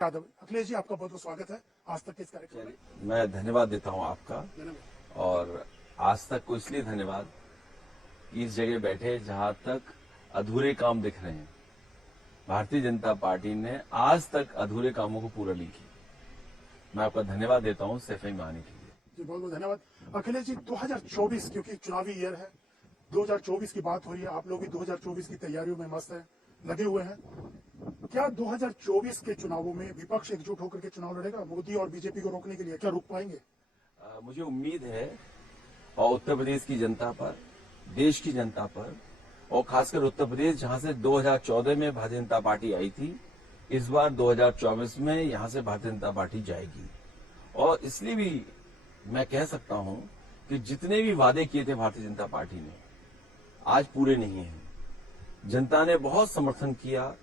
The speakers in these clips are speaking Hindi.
यादव। अखिलेश जी, आपका बहुत बहुत स्वागत है आज तक के इस कार्यक्रम में। मैं धन्यवाद देता हूं आपका, और आज तक को इसलिए धन्यवाद कि इस जगह बैठे जहां तक अधूरे काम दिख रहे हैं, भारतीय जनता पार्टी ने आज तक अधूरे कामों को पूरा नहीं किया। मैं आपका धन्यवाद देता हूं सफाई में आने के लिए। जी, बहुत बहुत धन्यवाद। अखिलेश जी, 2024 क्योंकि चुनावी ईयर है, 2024 की बात हो रही है, आप लोग भी 2024 की तैयारियों में मस्त हैं, लगे हुए हैं। क्या 2024 के चुनावों में विपक्ष एकजुट होकर के चुनाव लड़ेगा मोदी और बीजेपी को रोकने के लिए? क्या रुक पाएंगे? मुझे उम्मीद है, और उत्तर प्रदेश की जनता पर, देश की जनता पर, और खासकर उत्तर प्रदेश जहां से 2014 में भारतीय जनता पार्टी आई थी, इस बार 2024 में यहां से भारतीय जनता पार्टी जाएगी। और इसलिए भी मैं कह सकता हूं कि जितने भी वादे किए थे भारतीय जनता पार्टी ने, आज पूरे नहीं हैं। जनता ने बहुत समर्थन किया।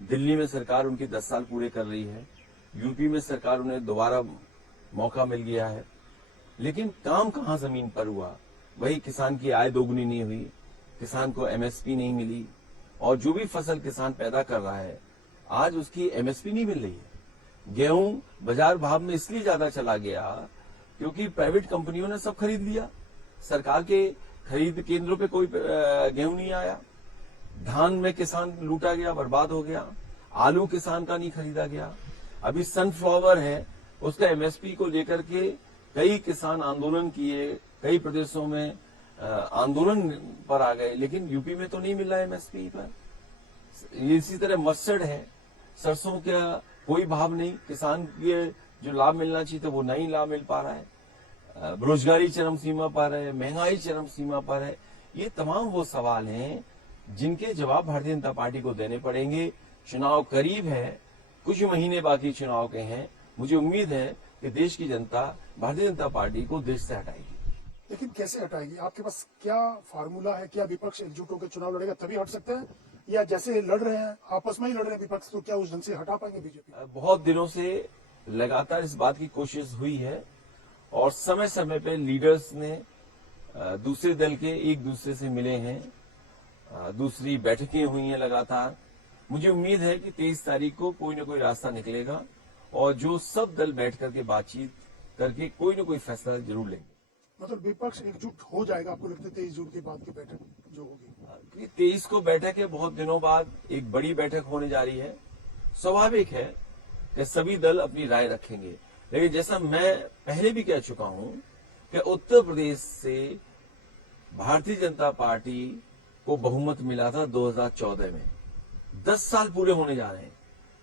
दिल्ली में सरकार उनकी 10 साल पूरे कर रही है, यूपी में सरकार उन्हें दोबारा मौका मिल गया है, लेकिन काम कहां जमीन पर हुआ? वही किसान की आय दोगुनी नहीं हुई, किसान को एमएसपी नहीं मिली, और जो भी फसल किसान पैदा कर रहा है आज उसकी एमएसपी नहीं मिल रही है। गेहूं बाजार भाव में इसलिए ज्यादा चला गया क्योंकि प्राइवेट कंपनियों ने सब खरीद लिया, सरकार के खरीद केंद्रों पे कोई गेहूं नहीं आया। धान में किसान लूटा गया, बर्बाद हो गया। आलू किसान का नहीं खरीदा गया। अभी सनफ्लावर है, उसका एमएसपी को लेकर के कई किसान आंदोलन किए, कई प्रदेशों में आंदोलन पर आ गए, लेकिन यूपी में तो नहीं मिला एमएसपी पर। इसी तरह मस्टर्ड है, सरसों का कोई भाव नहीं, किसान के जो लाभ मिलना चाहिए था वो नहीं लाभ मिल पा रहा है। बेरोजगारी चरम सीमा पर है, महंगाई चरम सीमा पर है। ये तमाम वो सवाल हैं जिनके जवाब भारतीय जनता पार्टी को देने पड़ेंगे। चुनाव करीब है, कुछ महीने बाकी चुनाव के हैं। मुझे उम्मीद है कि देश की जनता भारतीय जनता पार्टी को देश से हटाएगी। लेकिन कैसे हटाएगी? आपके पास क्या फार्मूला है? क्या विपक्ष एकजुट होकर चुनाव लड़ेगा तभी हट सकते हैं, या जैसे लड़ रहे हैं आपस में ही लड़ रहे हैं विपक्ष, तो क्या उस ढंग से हटा पाएंगे बीजेपी? बहुत दिनों से लगातार इस बात की कोशिश हुई है, और समय समय पे लीडर्स ने दूसरे दल के एक दूसरे से मिले हैं, दूसरी बैठकें हुई हैं लगातार। मुझे उम्मीद है कि 23 तारीख को कोई न कोई रास्ता निकलेगा, और जो सब दल बैठ करके बातचीत करके कोई न कोई फैसला जरूर लेंगे। मतलब विपक्ष एकजुट हो जाएगा आपको लगता है 23 जून के बाद की बैठक जो होगी? 23 को बैठक है, बहुत दिनों बाद एक बड़ी बैठक होने जा रही है। स्वाभाविक है कि सभी दल अपनी राय रखेंगे, लेकिन जैसा मैं पहले भी कह चुका हूं कि उत्तर प्रदेश से भारतीय जनता पार्टी को बहुमत मिला था 2014 में। 10 साल पूरे होने जा रहे हैं।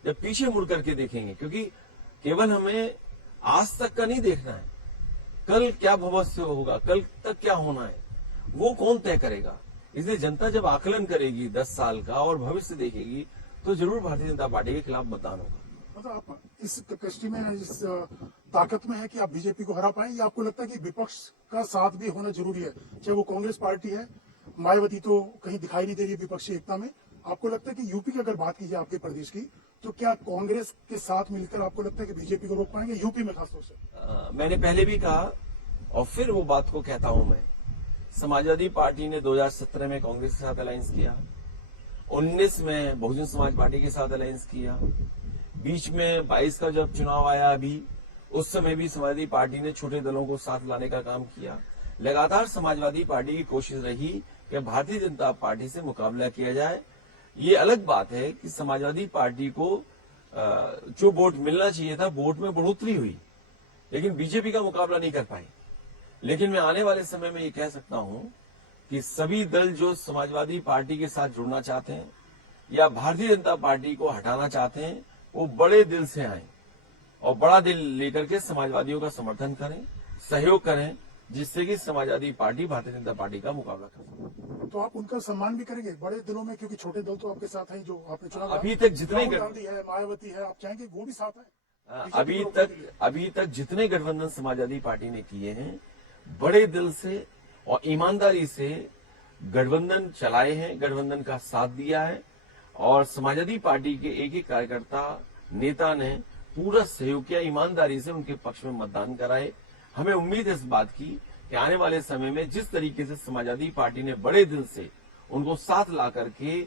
जब पीछे मुड़ करके देखेंगे, क्योंकि केवल हमें आज तक का नहीं देखना है, कल क्या भविष्य होगा, कल तक क्या होना है, वो कौन तय करेगा। इसलिए जनता जब आकलन करेगी 10 साल का और भविष्य देखेगी, तो जरूर भारतीय जनता पार्टी के खिलाफ मतदान होगा। मतलब आप इस कैपेसिटी में, इस ताकत में है कि आप बीजेपी को हरा पाए, या आपको लगता है कि विपक्ष का साथ भी होना जरूरी है? चाहे वो कांग्रेस पार्टी है, मायावती तो कहीं दिखाई नहीं दे रही है विपक्षी एकता में। आपको लगता है कि यूपी की अगर बात की जाए आपके प्रदेश की, तो क्या कांग्रेस के साथ मिलकर आपको लगता है कि बीजेपी को रोक पाएंगे यूपी में खासतौर से? मैंने पहले भी कहा और फिर वो बात को कहता हूं मैं, समाजवादी पार्टी ने 2017 में कांग्रेस के साथ अलायंस किया, 19 में बहुजन समाज पार्टी के साथ अलायंस किया, बीच में 22 का जब चुनाव आया अभी, उस समय भी समाजवादी पार्टी ने छोटे दलों को साथ लाने का काम किया। लगातार समाजवादी पार्टी की कोशिश रही कि भारतीय जनता पार्टी से मुकाबला किया जाए। ये अलग बात है कि समाजवादी पार्टी को जो वोट मिलना चाहिए था, वोट में बढ़ोतरी हुई, लेकिन बीजेपी का मुकाबला नहीं कर पाई। लेकिन मैं आने वाले समय में ये कह सकता हूं कि सभी दल जो समाजवादी पार्टी के साथ जुड़ना चाहते हैं या भारतीय जनता पार्टी को हटाना चाहते हैं, वो बड़े दिल से आए और बड़ा दिल लेकर के समाजवादियों का समर्थन करें, सहयोग करें, जिससे कि समाजवादी पार्टी भारतीय जनता पार्टी का मुकाबला कर सके। तो आप उनका सम्मान भी करेंगे बड़े दिलों में, क्योंकि छोटे दल तो आपके साथ हैं, जो आपने चुनाव अभी तक जितने गांधी है, मायावती है, आप चाहेंगे वो भी साथ है? अभी तक जितने गठबंधन समाजवादी पार्टी ने किए हैं, बड़े दिल से और ईमानदारी से गठबंधन चलाए हैं, गठबंधन का साथ दिया है, और समाजवादी पार्टी के एक एक कार्यकर्ता नेता ने पूरा सहयोग किया, ईमानदारी से उनके पक्ष में मतदान कराए। हमें उम्मीद है इस बात की कि आने वाले समय में जिस तरीके से समाजवादी पार्टी ने बड़े दिल से उनको साथ ला करके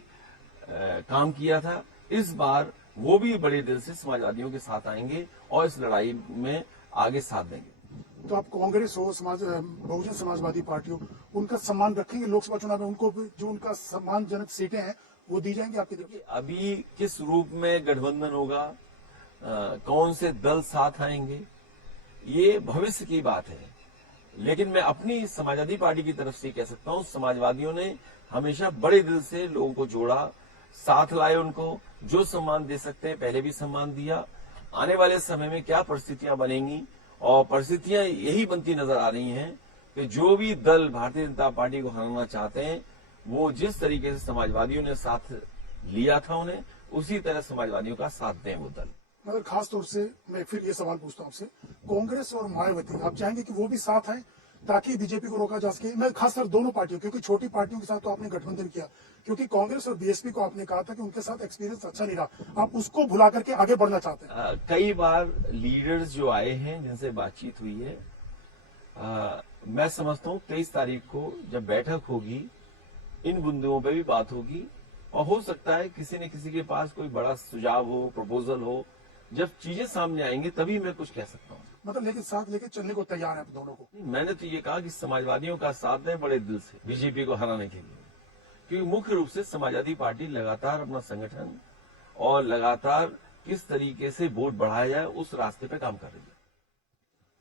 काम किया था, इस बार वो भी बड़े दिल से समाजवादियों के साथ आएंगे और इस लड़ाई में आगे साथ देंगे। तो आप कांग्रेस हो, बहुजन समाजवादी पार्टी हो, उनका सम्मान रखेंगे लोकसभा चुनाव में? उनको भी जो उनका सम्मानजनक सीटें हैं वो दी जाएंगी आपकी तरफ से? अभी किस रूप में गठबंधन होगा, कौन से दल साथ आएंगे, ये भविष्य की बात है। लेकिन मैं अपनी समाजवादी पार्टी की तरफ से कह सकता हूं, समाजवादियों ने हमेशा बड़े दिल से लोगों को जोड़ा, साथ लाए, उनको जो सम्मान दे सकते हैं पहले भी सम्मान दिया। आने वाले समय में क्या परिस्थितियां बनेंगी, और परिस्थितियां यही बनती नजर आ रही हैं कि जो भी दल भारतीय जनता पार्टी को हराना चाहते हैं, वो जिस तरीके से समाजवादियों ने साथ लिया था उन्हें, उसी तरह समाजवादियों का साथ दें वो दल। मगर खास तौर से मैं फिर ये सवाल पूछता हूं आपसे, कांग्रेस और मायावती, आप चाहेंगे कि वो भी साथ आए ताकि बीजेपी को रोका जा सके? मैं खासकर दोनों पार्टियों, क्योंकि छोटी पार्टियों के साथ तो आपने गठबंधन किया, क्योंकि कांग्रेस और बीएसपी को आपने कहा था कि उनके साथ एक्सपीरियंस अच्छा नहीं रहा, आप उसको भुला करके आगे बढ़ना चाहते हैं। कई बार लीडर्स जो आए हैं जिनसे बातचीत हुई है, मैं समझता हूं 23 तारीख को जब बैठक होगी, इन बिंदुओं पे भी बात होगी, और हो सकता है किसी न किसी के पास कोई बड़ा सुझाव हो, प्रपोजल हो। जब चीजें सामने आएंगी तभी मैं कुछ कह सकता हूँ। मतलब लेकिन साथ लेके चलने को तैयार है आप दोनों को? मैंने तो ये कहा कि समाजवादियों का साथ दें बड़े दिल से बीजेपी को हराने के लिए, क्योंकि मुख्य रूप से समाजवादी पार्टी लगातार अपना संगठन और लगातार किस तरीके से वोट बढ़ाया जाए उस रास्ते पे काम कर रही है।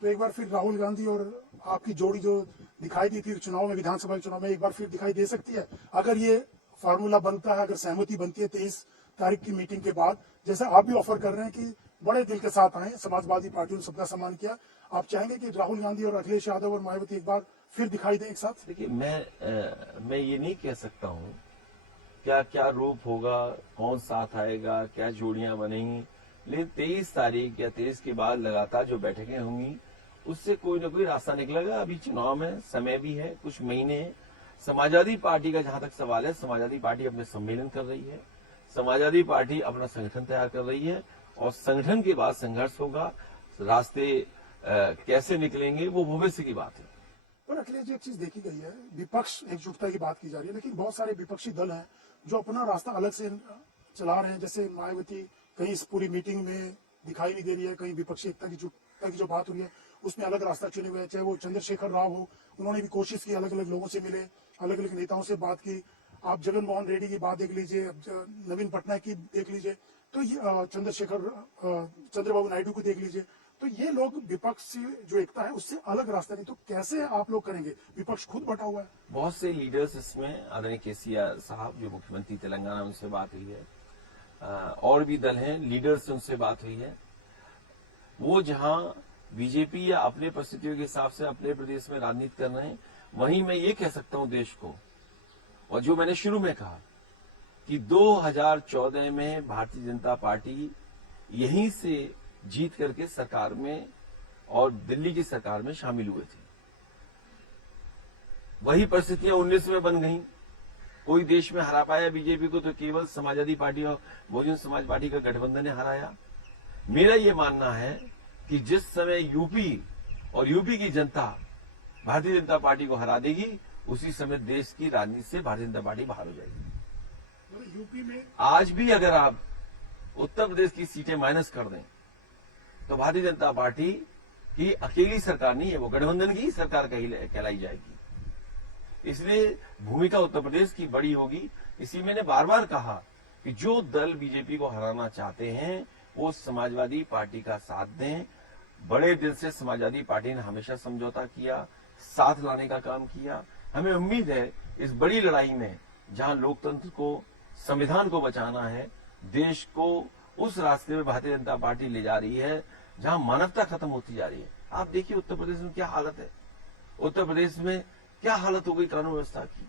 तो एक बार फिर राहुल गांधी और आपकी जोड़ी जो दिखाई दी थी चुनाव में, विधानसभा चुनाव में, एक बार फिर दिखाई दे सकती है अगर ये फार्मूला बनता है, अगर सहमति बनती है 23 तारीख की मीटिंग के बाद, जैसा आप भी ऑफर कर रहे हैं कि बड़े दिल के साथ आए, समाजवादी पार्टियों ने सबका सम्मान किया, आप चाहेंगे कि राहुल गांधी और अखिलेश यादव और मायावती एक बार फिर दिखाई दें एक साथ? देखिए, मैं ये नहीं कह सकता हूँ क्या क्या रूप होगा, कौन साथ आएगा, क्या जोड़ियां बनेंगी, लेकिन 23 तारीख या 23 के बाद लगातार जो बैठकें होंगी उससे कोई ना कोई रास्ता निकलेगा। अभी चुनाव में समय भी है, कुछ महीने हैं। समाजवादी पार्टी का जहां तक सवाल है, समाजवादी पार्टी अपने सम्मेलन कर रही है, समाजवादी पार्टी अपना संगठन तैयार कर रही है, और संगठन के बाद संघर्ष होगा। रास्ते कैसे निकलेंगे वो भविष्य की बात है। पर अखिलेश जी, एक चीज देखी गई है, विपक्ष एकजुटता की बात की जा रही है, लेकिन बहुत सारे विपक्षी दल हैं जो अपना रास्ता अलग से चला रहे हैं। जैसे मायावती कहीं इस पूरी मीटिंग में दिखाई नहीं दे रही है, कहीं विपक्षी एकता की जो बात हुई है उसमें अलग रास्ता चुने हुए हैं। चाहे वो चंद्रशेखर राव हो, उन्होंने भी कोशिश की, अलग अलग लोगों से मिले, अलग अलग नेताओं से बात की। आप जगन मोहन रेड्डी की बात देख लीजिए, नवीन पटनायक की देख लीजिए, तो ये चंद्रबाबू नायडू को देख लीजिए, तो ये लोग विपक्ष से जो एकता है उससे अलग रास्ता नहीं, तो कैसे आप लोग करेंगे? विपक्ष खुद बटा हुआ है। बहुत से लीडर्स इसमें, आदरणीय केसीआर साहब जो मुख्यमंत्री तेलंगाना, उनसे बात हुई है, और भी दल हैं, लीडर्स से उनसे बात हुई है। वो जहां बीजेपी या अपने परिस्थितियों के हिसाब से अपने प्रदेश में राजनीति कर रहे हैं, वहीं मैं ये कह सकता हूं देश को, और जो मैंने शुरू में कहा कि 2014 में भारतीय जनता पार्टी यहीं से जीत करके सरकार में और दिल्ली की सरकार में शामिल हुए थे। वही परिस्थितियां 19 में बन गई। कोई देश में हरा पाया बीजेपी को तो केवल समाजवादी पार्टी और बहुजन समाज पार्टी का गठबंधन ने हराया। मेरा ये मानना है कि जिस समय यूपी की जनता भारतीय जनता पार्टी को हरा देगी, उसी समय देश की राजनीति से भारतीय जनता पार्टी बाहर हो जाएगी। यूपी में आज भी अगर आप उत्तर प्रदेश की सीटें माइनस कर दें तो भारतीय जनता पार्टी की अकेली सरकार नहीं है, वो गठबंधन की ही सरकार कहलाई जाएगी। इसलिए भूमिका उत्तर प्रदेश की बड़ी होगी। इसी मैंने बार बार कहा कि जो दल बीजेपी को हराना चाहते हैं वो समाजवादी पार्टी का साथ दें। बड़े दिल से समाजवादी पार्टी ने हमेशा समझौता किया, साथ लाने का काम किया। हमें उम्मीद है इस बड़ी लड़ाई में, जहां लोकतंत्र को, संविधान को बचाना है, देश को उस रास्ते में भारतीय जनता पार्टी ले जा रही है जहां मानवता खत्म होती जा रही है। आप देखिए उत्तर प्रदेश में क्या हालत है, उत्तर प्रदेश में क्या हालत हो गई कानून व्यवस्था की।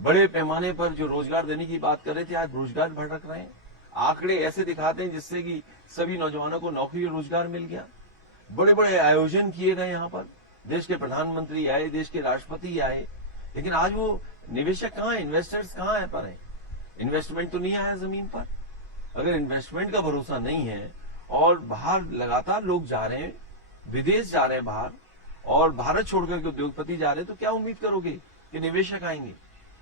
बड़े पैमाने पर जो रोजगार देने की बात कर रहे थे, आज रोजगार भटक रहे हैं। आंकड़े ऐसे दिखाते हैं जिससे कि सभी नौजवानों को नौकरी और रोजगार मिल गया। बड़े बड़े आयोजन किए गए, यहाँ पर देश के प्रधानमंत्री आए, देश के राष्ट्रपति आए, लेकिन आज वो निवेशक कहाँ है, इन्वेस्टर्स कहाँ है पर है? इन्वेस्टमेंट तो नहीं आया जमीन पर। अगर इन्वेस्टमेंट का भरोसा नहीं है और बाहर लगातार लोग जा रहे हैं, विदेश जा रहे हैं बाहर, और भारत छोड़कर के उद्योगपति जा रहे हैं, तो क्या उम्मीद करोगे कि निवेशक आएंगे?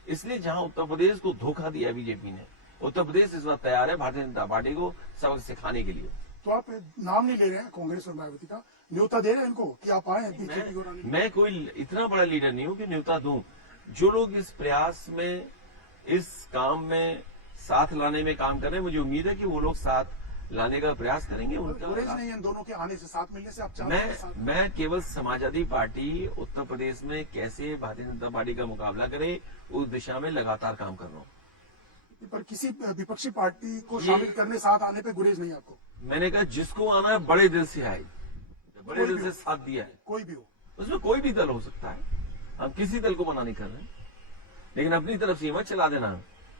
इसलिए जहां उत्तर प्रदेश को धोखा दिया बीजेपी ने, उत्तर प्रदेश इस बार तैयार है भारतीय जनता पार्टी को सबक सिखाने के लिए। तो आप नाम नहीं ले रहे हैं कांग्रेस और मायावती का, न्योता दे रहे हैं इनको कि आप आए बीजेपी को हराने? मैं कोई इतना बड़ा लीडर नहीं हूं कि न्योता दूं। जो लोग इस प्रयास में, इस काम में साथ लाने में काम कर रहे हैं, मुझे उम्मीद है कि वो लोग साथ लाने का प्रयास करेंगे। उनका गुरेज नहीं है इन दोनों के आने से, साथ मिलने से आप चाहते हैं साथ? मैं केवल समाजवादी पार्टी उत्तर प्रदेश में कैसे भारतीय जनता पार्टी का मुकाबला करे उस दिशा में लगातार काम कर रहा हूं। पर किसी विपक्षी पार्टी को शामिल करने, साथ आने पे गुरेज नहीं है आपको? मैंने कहा जिसको आना है बड़े दिल से आए, बड़े दिल से साथ दिया है। कोई भी हो, उसमें कोई भी दल हो सकता है, हम किसी दल को मना नहीं कर रहे, लेकिन अपनी तरफ से मत चला देना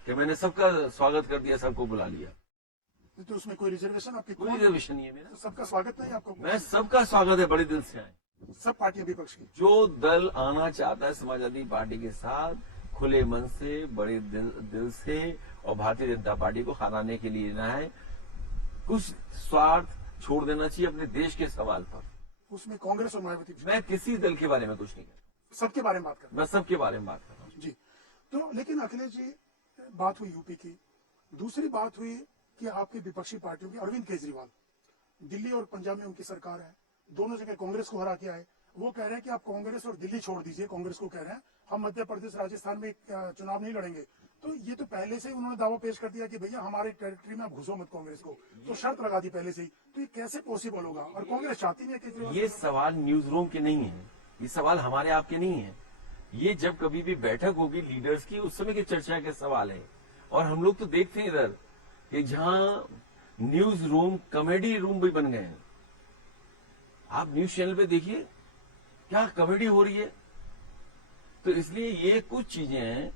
कि मैंने सबका स्वागत कर दिया, सबको बुला लिया। तो उसमें कोई रिजर्वेशन आपकी? कोई रिजर्वेशन नहीं है मेरा, तो सबका स्वागत नहीं आपको? मैं सबका स्वागत है, बड़े दिल से आए। सब पार्टियां विपक्ष की? जो दल आना चाहता है समाजवादी पार्टी के साथ, खुले मन से, बड़े दिल से, और भारतीय जनता पार्टी को हराने के लिए ना है, कुछ स्वार्थ छोड़ देना चाहिए अपने देश के सवाल पर। उसमें कांग्रेस और मायावती? मैं किसी दल के बारे में कुछ नहीं कर रहा, सबके बारे में बात कर रहे मैं सबके बारे में बात कर रहा हूँ। हैं जी। तो लेकिन अखिलेश जी, बात हुई यूपी की, दूसरी बात हुई कि आपकी विपक्षी पार्टियों की, अरविंद केजरीवाल, दिल्ली और पंजाब में उनकी सरकार है, दोनों जगह कांग्रेस को हरा के आए। वो कह रहे हैं कि आप कांग्रेस और दिल्ली छोड़ दीजिए, कांग्रेस को कह रहे हैं हम मध्य प्रदेश राजस्थान में चुनाव नहीं लड़ेंगे। तो ये तो पहले से ही उन्होंने दावा पेश कर दिया कि भैया हमारे टेरिटरी में आप घुसो मत कांग्रेस को, तो शर्त लगा दी पहले से ही। तो ये कैसे पॉसिबल होगा? और कांग्रेस चाहती नहीं है केजरीवाल? ये सवाल न्यूज रूम के नहीं है, ये सवाल हमारे आपके नहीं है। ये जब कभी भी बैठक होगी लीडर्स की, उस समय की चर्चा के सवाल है। और हम लोग तो देखते हैं इधर कि जहां न्यूज रूम कॉमेडी रूम भी बन गए हैं। आप न्यूज चैनल पे देखिए क्या कॉमेडी हो रही है। तो इसलिए ये कुछ चीजें हैं,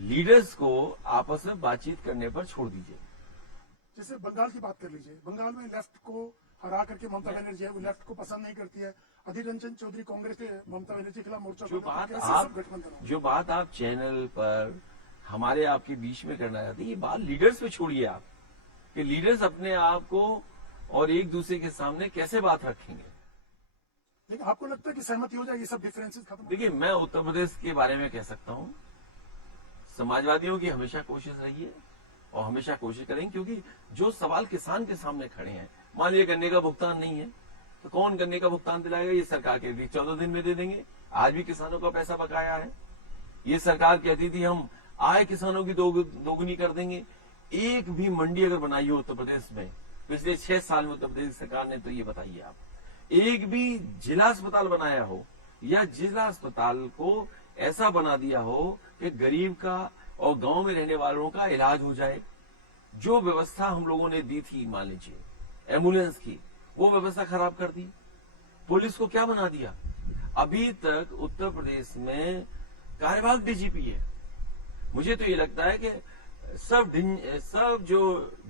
लीडर्स को आपस में बातचीत करने पर छोड़ दीजिए। जैसे बंगाल की बात कर लीजिए, बंगाल में लेफ्ट को हरा करके ममता बनर्जी है, वो लेफ्ट को पसंद नहीं करती है। अधीर रंजन चौधरी कांग्रेस के ममता बनर्जी के खिलाफ मोर्चा जो खोला, तो बात कैसे आप सब गठबंधन होगा? जो बात आप चैनल पर हमारे आपके बीच में करना चाहते हैं, ये बात लीडर्स पे छोड़िए आप, कि लीडर्स अपने आप को और एक दूसरे के सामने कैसे बात रखेंगे। लेकिन आपको लगता है कि सहमति हो जाएगी, सब डिफरेंसेस खत्म? देखिए, मैं उत्तर प्रदेश के बारे में कह सकता हूं, समाजवादियों की हमेशा कोशिश रही है और हमेशा कोशिश करेंगे, क्योंकि जो सवाल किसान के सामने खड़े हैं, मान लीजिए गन्ने का भुगतान नहीं है तो कौन गन्ने का भुगतान दिलाएगा? ये सरकार कहती थी 14 दिन में दे देंगे, आज भी किसानों का पैसा बकाया है। ये सरकार कहती थी हम आय किसानों की दोगुनी कर देंगे। एक भी मंडी अगर बनाई हो उत्तर प्रदेश में पिछले 6 साल में उत्तर प्रदेश सरकार ने, तो ये बताइए आप, एक भी जिला अस्पताल बनाया हो या जिला अस्पताल को ऐसा बना दिया हो कि गरीब का और गांव में रहने वालों का इलाज हो जाए। जो व्यवस्था हम लोगों ने दी थी, मान लीजिए एम्बुलेंस की, वो व्यवस्था खराब कर दी। पुलिस को क्या बना दिया? अभी तक उत्तर प्रदेश में कार्यवाहक डीजीपी है। मुझे तो ये लगता है कि सब जो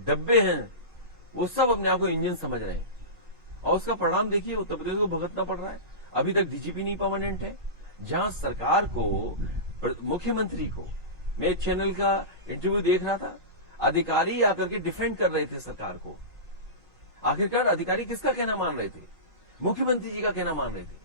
डब्बे हैं वो सब अपने आप को इंजन समझ रहे हैं, और उसका परिणाम देखिए, उत्तर प्रदेश को भुगतना पड़ रहा है। अभी तक डीजीपी नहीं परमानेंट है। जहां सरकार को, मुख्यमंत्री को, मैं एक चैनल का इंटरव्यू देख रहा था, अधिकारी आकर के डिफेंड कर रहे थे सरकार को। आखिरकार अधिकारी किसका कहना मान रहे थे? मुख्यमंत्री जी का कहना मान रहे थे।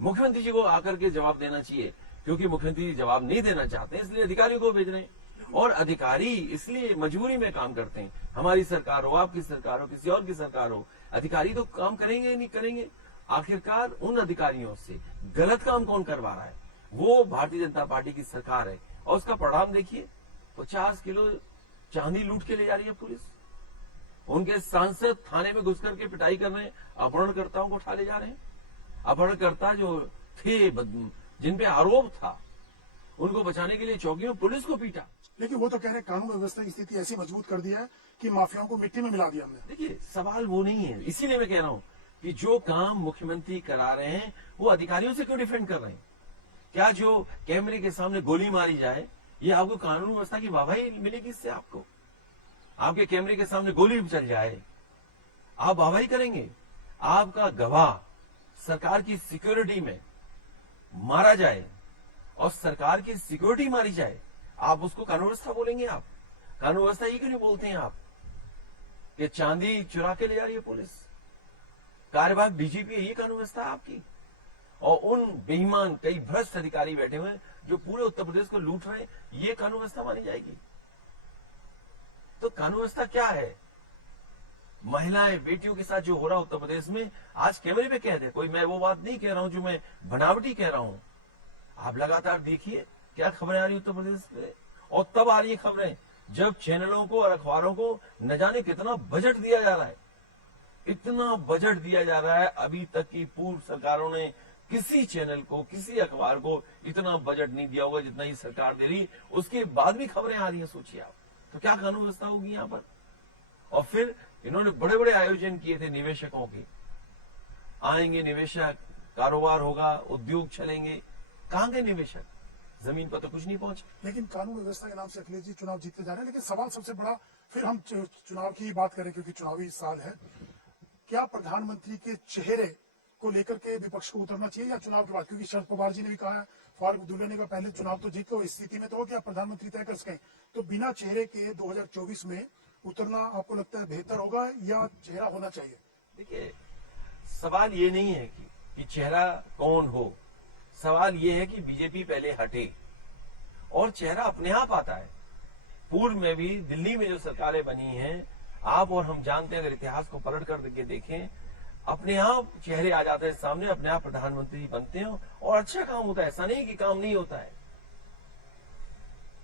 मुख्यमंत्री जी को आकर के जवाब देना चाहिए, क्योंकि मुख्यमंत्री जी जवाब नहीं देना चाहते हैं, इसलिए अधिकारियों को भेज रहे हैं। और अधिकारी इसलिए मजबूरी में काम करते हैं। हमारी सरकार हो, आपकी सरकार हो, किसी और की सरकार हो, अधिकारी तो काम करेंगे नहीं करेंगे। आखिरकार उन अधिकारियों से गलत काम कौन करवा रहा है? वो भारतीय जनता पार्टी की सरकार है। और उसका परिणाम देखिए, 50 किलो चांदी लूट के ले जा रही है पुलिस। उनके सांसद थाने में घुस करके पिटाई कर रहे हैं, अपहरणकर्ताओं को उठा ले जा रहे हैं। अपहरणकर्ता जो थे, जिन पे आरोप था, उनको बचाने के लिए चौकियों पुलिस को पीटा। लेकिन वो तो कह रहे हैं कानून व्यवस्था की स्थिति ऐसी मजबूत कर दी है कि माफियाओं को मिट्टी में मिला दिया हमने। देखिए, सवाल वो नहीं है। इसीलिए मैं कह रहा हूं कि जो काम मुख्यमंत्री करा रहे हैं, वो अधिकारियों से क्यों डिफेंड कर रहे हैं? क्या जो कैमरे के सामने गोली मारी जाए, ये आपको कानून व्यवस्था की वाहवाही मिलेगी? इससे आपको, आपके कैमरे के सामने गोली चल जाए, आप वाहवाही करेंगे? आपका गवाह सरकार की सिक्योरिटी में मारा जाए और सरकार की सिक्योरिटी मारी जाए, आप उसको कानून व्यवस्था बोलेंगे? आप कानून व्यवस्था ये क्यों नहीं बोलते हैं आप कि चांदी चुरा के ले जा रही है पुलिस? कार्यवाहक डीजीपी है, ये कानून व्यवस्था है आपकी। और उन बेईमान कई भ्रष्ट अधिकारी बैठे हुए हैं जो पूरे उत्तर प्रदेश को लूट रहे हैं, ये कानून व्यवस्था मानी जाएगी? तो कानून व्यवस्था क्या है? महिलाएं बेटियों के साथ जो हो रहा उत्तर प्रदेश में, आज कैमरे पे कह दे कोई, मैं वो बात नहीं कह रहा हूं जो मैं बनावटी कह रहा हूं। आप लगातार देखिए क्या खबरें आ रही उत्तर प्रदेश में, और तब आ रही खबरें जब चैनलों को और अखबारों को न जाने कितना बजट दिया जा रहा है, इतना बजट दिया जा रहा है। अभी तक की पूर्व सरकारों ने किसी चैनल को, किसी अखबार को इतना बजट नहीं दिया होगा जितना ही सरकार दे रही, उसके बाद भी खबरें आ रही है। सोचिए आप, तो क्या कानून व्यवस्था होगी यहाँ पर? और फिर इन्होंने बड़े बड़े आयोजन किए थे निवेशकों के, आएंगे निवेशक, कारोबार होगा, उद्योग चलेंगे। कहां गए निवेशक? जमीन पर तो कुछ नहीं पहुंचे। लेकिन कानून व्यवस्था के नाम से अखिलेश जी चुनाव जीतते जा रहे हैं। लेकिन सवाल सबसे बड़ा, फिर हम चुनाव की बात करें क्योंकि चुनावी साल है, क्या प्रधानमंत्री के चेहरे को लेकर के विपक्ष को उतरना चाहिए या चुनाव के बाद? क्योंकि शरद पवार जी ने भी कहा है, फारूक अब्दुल्ला ने कहा पहले चुनाव तो जीत लो, इस स्थिति में तो कि आप प्रधानमंत्री तय कर सकें। तो बिना चेहरे के 2024 में उतरना आपको लगता है बेहतर होगा या चेहरा होना चाहिए? देखिए, सवाल ये नहीं है कि चेहरा कौन हो, सवाल ये है कि बीजेपी पहले हटे और चेहरा अपने आप आता है। पूर्व में भी दिल्ली में जो सरकारें बनी हैं, आप और हम जानते हैं, अगर इतिहास को पलट कर के देखें, अपने आप चेहरे आ जाते हैं सामने, अपने आप प्रधानमंत्री बनते हैं और अच्छा काम होता है। ऐसा नहीं कि काम नहीं होता है।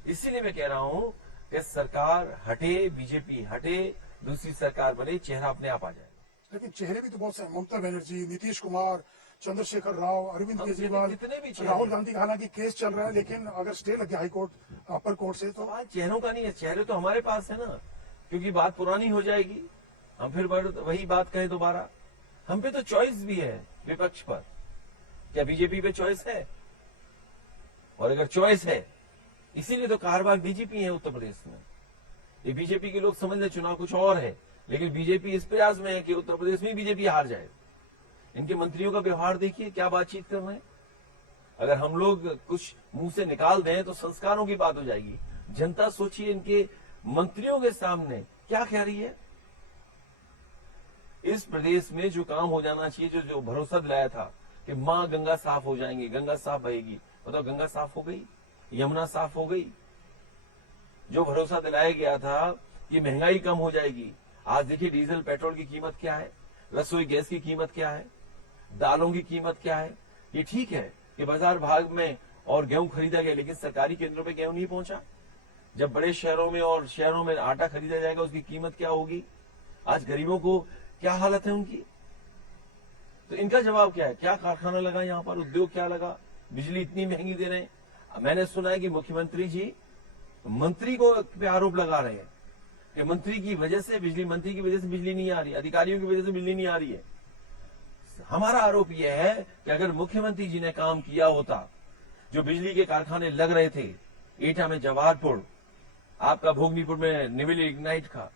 इसीलिए मैं कह रहा हूं कि सरकार हटे, बीजेपी हटे, दूसरी सरकार बने, चेहरा अपने आप आ जाए। लेकिन चेहरे भी तो बहुत से हैं, ममता बनर्जी, नीतीश कुमार, चंद्रशेखर राव, अरविंद केजरीवाल, कितने भी चेहरे राहुल गांधी का हालांकि केस चल रहा है, लेकिन अगर स्टे लग गया हाईकोर्ट, अपर कोर्ट से, तो सवाल चेहरों का नहीं है, चेहरे तो हमारे पास है ना, क्योंकि बात पुरानी हो जाएगी, हम फिर वही बात कहें दोबारा। हम पे तो चॉइस भी है विपक्ष पर, क्या बीजेपी पे चॉइस है? और अगर चॉइस है, इसीलिए तो कारवार डीजीपी है उत्तर प्रदेश में। ये बीजेपी के लोग समझ रहे चुनाव कुछ और है, लेकिन बीजेपी इस प्रयास में है कि उत्तर प्रदेश में बीजेपी हार जाए। इनके मंत्रियों का व्यवहार देखिए, क्या बातचीत कर रहे हैं। अगर हम लोग कुछ मुंह से निकाल दें तो संस्कारों की बात हो जाएगी। जनता सोचिए इनके मंत्रियों के सामने क्या कह रही है। इस प्रदेश में जो काम हो जाना चाहिए, जो भरोसा दिलाया था कि मां गंगा साफ हो जाएंगी, गंगा साफ बहेगी, बताओ गंगा साफ हो गई? यमुना साफ हो गई? जो भरोसा दिलाया गया था कि महंगाई कम हो जाएगी, आज देखिए डीजल पेट्रोल की कीमत क्या है, रसोई गैस की कीमत क्या है, दालों की कीमत क्या है। ये ठीक है कि बाजार भाग में और गेहूं खरीदा गया, लेकिन सरकारी केंद्रों पे गेहूं नहीं पहुंचा। जब बड़े शहरों में और शहरों में आटा खरीदा जाएगा, उसकी कीमत क्या होगी? आज गरीबों को क्या हालत है उनकी। तो इनका जवाब क्या है? क्या कारखाना लगा यहाँ पर, उद्योग क्या लगा, बिजली इतनी महंगी दे रहे हैं। मैंने सुना है कि मुख्यमंत्री जी मंत्री को पे आरोप लगा रहे हैं कि मंत्री की वजह से, बिजली मंत्री की वजह से बिजली नहीं आ रही, अधिकारियों की वजह से बिजली नहीं आ रही है। हमारा आरोप यह है कि अगर मुख्यमंत्री जी ने काम किया होता, जो बिजली के कारखाने लग रहे थे, एटा में जवाहरपुर, आपका भोगनीपुर में निविल इग्नाइट का,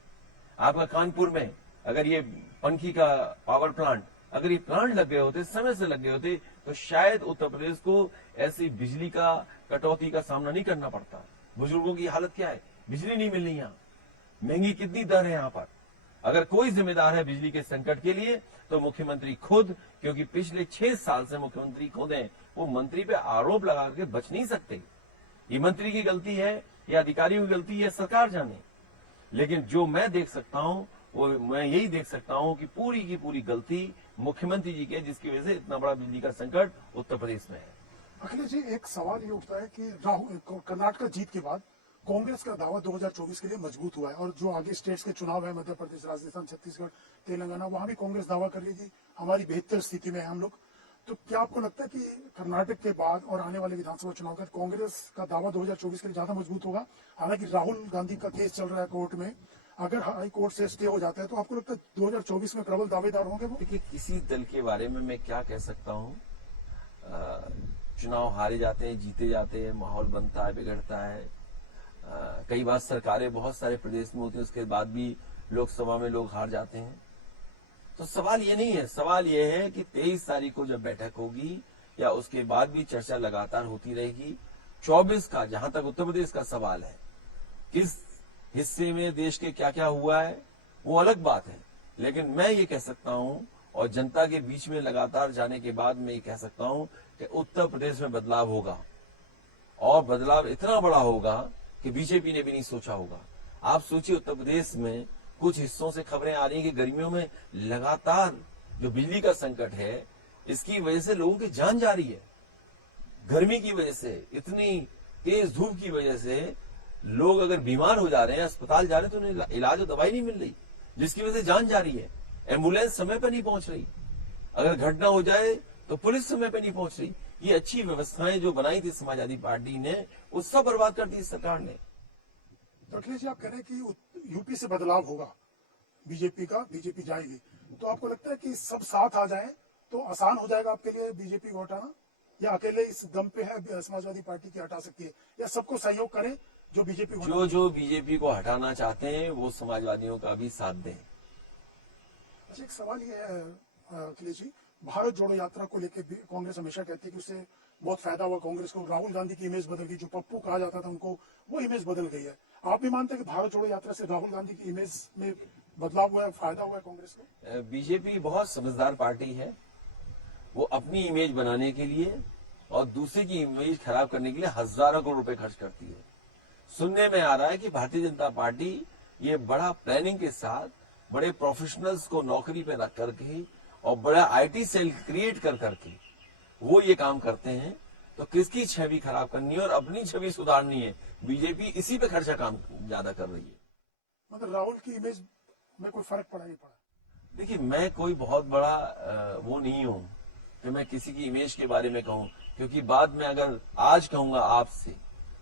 आपका कानपुर में अगर ये पंखी का पावर प्लांट, अगर ये प्लांट लग गए होते, समय से लग गए होते, तो शायद उत्तर प्रदेश को ऐसी बिजली का कटौती का सामना नहीं करना पड़ता। बुजुर्गों की हालत क्या है? बिजली नहीं मिल रही यहाँ, महंगी कितनी दर है यहाँ पर। अगर कोई जिम्मेदार है बिजली के संकट के लिए तो मुख्यमंत्री खुद, क्योंकि पिछले 6 साल से मुख्यमंत्री खुद हैं। वो मंत्री पे आरोप लगा के बच नहीं सकते। ये मंत्री की गलती है या अधिकारियों की गलती है, सरकार जाने। लेकिन जो मैं देख सकता हूं, वो मैं यही देख सकता हूं कि पूरी की पूरी गलती मुख्यमंत्री जी की है, जिसकी वजह से इतना बड़ा बिजली का संकट उत्तर प्रदेश में है। अखिलेश जी, एक सवाल ये उठता है कि राहुल कर्नाटक जीत के बाद कांग्रेस का दावा 2024 के लिए मजबूत हुआ है, और जो आगे स्टेट्स के चुनाव है, मध्य प्रदेश, राजस्थान, छत्तीसगढ़, तेलंगाना, वहां भी कांग्रेस दावा कर रही थी हमारी बेहतर स्थिति में है हम लोग। तो क्या आपको लगता है कि कर्नाटक के बाद और आने वाले विधानसभा चुनाव का कांग्रेस का दावा 2024 के लिए ज्यादा मजबूत होगा? हालांकि राहुल गांधी का केस चल रहा है कोर्ट में, अगर हाई कोर्ट से स्टे हो जाता है तो आपको लगता है 2024 में प्रबल दावेदार होंगे वो? देखिए, किसी दल के बारे में मैं क्या कह सकता हूँ। चुनाव हारे जाते हैं, जीते जाते हैं, माहौल बनता है, बिगड़ता है। कई बार सरकारें बहुत सारे प्रदेश में होती है, उसके बाद भी लोकसभा में लोग हार जाते हैं। तो सवाल ये नहीं है, सवाल ये है कि 23 तारीख को जब बैठक होगी या उसके बाद भी चर्चा लगातार होती रहेगी। 24 का, जहां तक उत्तर प्रदेश का सवाल है, किस हिस्से में देश के क्या क्या हुआ है वो अलग बात है, लेकिन मैं ये कह सकता हूं और जनता के बीच में लगातार जाने के बाद मैं ये कह सकता हूं कि उत्तर प्रदेश में बदलाव होगा, और बदलाव इतना बड़ा होगा कि बीजेपी ने भी नहीं सोचा होगा। आप सोचिए उत्तर प्रदेश में कुछ हिस्सों से खबरें आ रही हैं कि गर्मियों में लगातार जो बिजली का संकट है, इसकी वजह से लोगों की जान जा रही है। गर्मी की वजह से, इतनी तेज धूप की वजह से लोग अगर बीमार हो जा रहे हैं, अस्पताल जा रहे हैं, तो उन्हें इलाज और दवाई नहीं मिल रही, जिसकी वजह से जान जा रही है। एम्बुलेंस समय पर नहीं पहुंच रही, अगर घटना हो जाए तो पुलिस समय पर नहीं पहुंच रही। ये अच्छी व्यवस्थाएं जो बनाई थी समाजवादी पार्टी ने, वो सब बर्बाद कर दी सरकार ने। तो अखिलेश जी, आप कह रहे हैं कि यूपी से बदलाव होगा, बीजेपी जाएगी, तो आपको लगता है कि सब साथ आ जाएं तो आसान हो जाएगा आपके लिए बीजेपी को हटाना, या अकेले इस दम पे है समाजवादी पार्टी की हटा सकती है, या सबको सहयोग करें जो बीजेपी को जो बीजेपी को हटाना चाहते हैं वो समाजवादियों का भी साथ दें। अच्छा, एक सवाल ये है अखिलेश जी, भारत जोड़ो यात्रा को लेकर कांग्रेस हमेशा कहती है कि उससे बहुत फायदा हुआ कांग्रेस को, राहुल गांधी की इमेज बदल गई, जो पप्पू कहा जाता था उनको, वो इमेज बदल गई है। आप भी मानते हैं कि भारत जोड़ो यात्रा से राहुल गांधी की इमेज में बदलाव हुआ है, फायदा हुआ है कांग्रेस को? बीजेपी बहुत समझदार पार्टी है, वो अपनी इमेज बनाने के लिए और दूसरे की इमेज खराब करने के लिए हजारों करोड़ रुपए खर्च करती है। सुनने में आ रहा है कि भारतीय जनता पार्टी ये बड़ा प्लानिंग के साथ बड़े प्रोफेशनल्स को नौकरी पे रख करके और बड़ा आईटी सेल क्रिएट कर करके वो ये काम करते हैं। तो किसकी छवि खराब करनी है और अपनी छवि सुधारनी है, बीजेपी इसी पे खर्चा काम ज्यादा कर रही है। मतलब राहुल की इमेज में कोई फर्क पड़ा नहीं पड़ा? देखिए, मैं कोई बहुत बड़ा वो नहीं हूं कि मैं किसी की इमेज के बारे में कहूं, क्योंकि बाद में अगर आज कहूंगा आपसे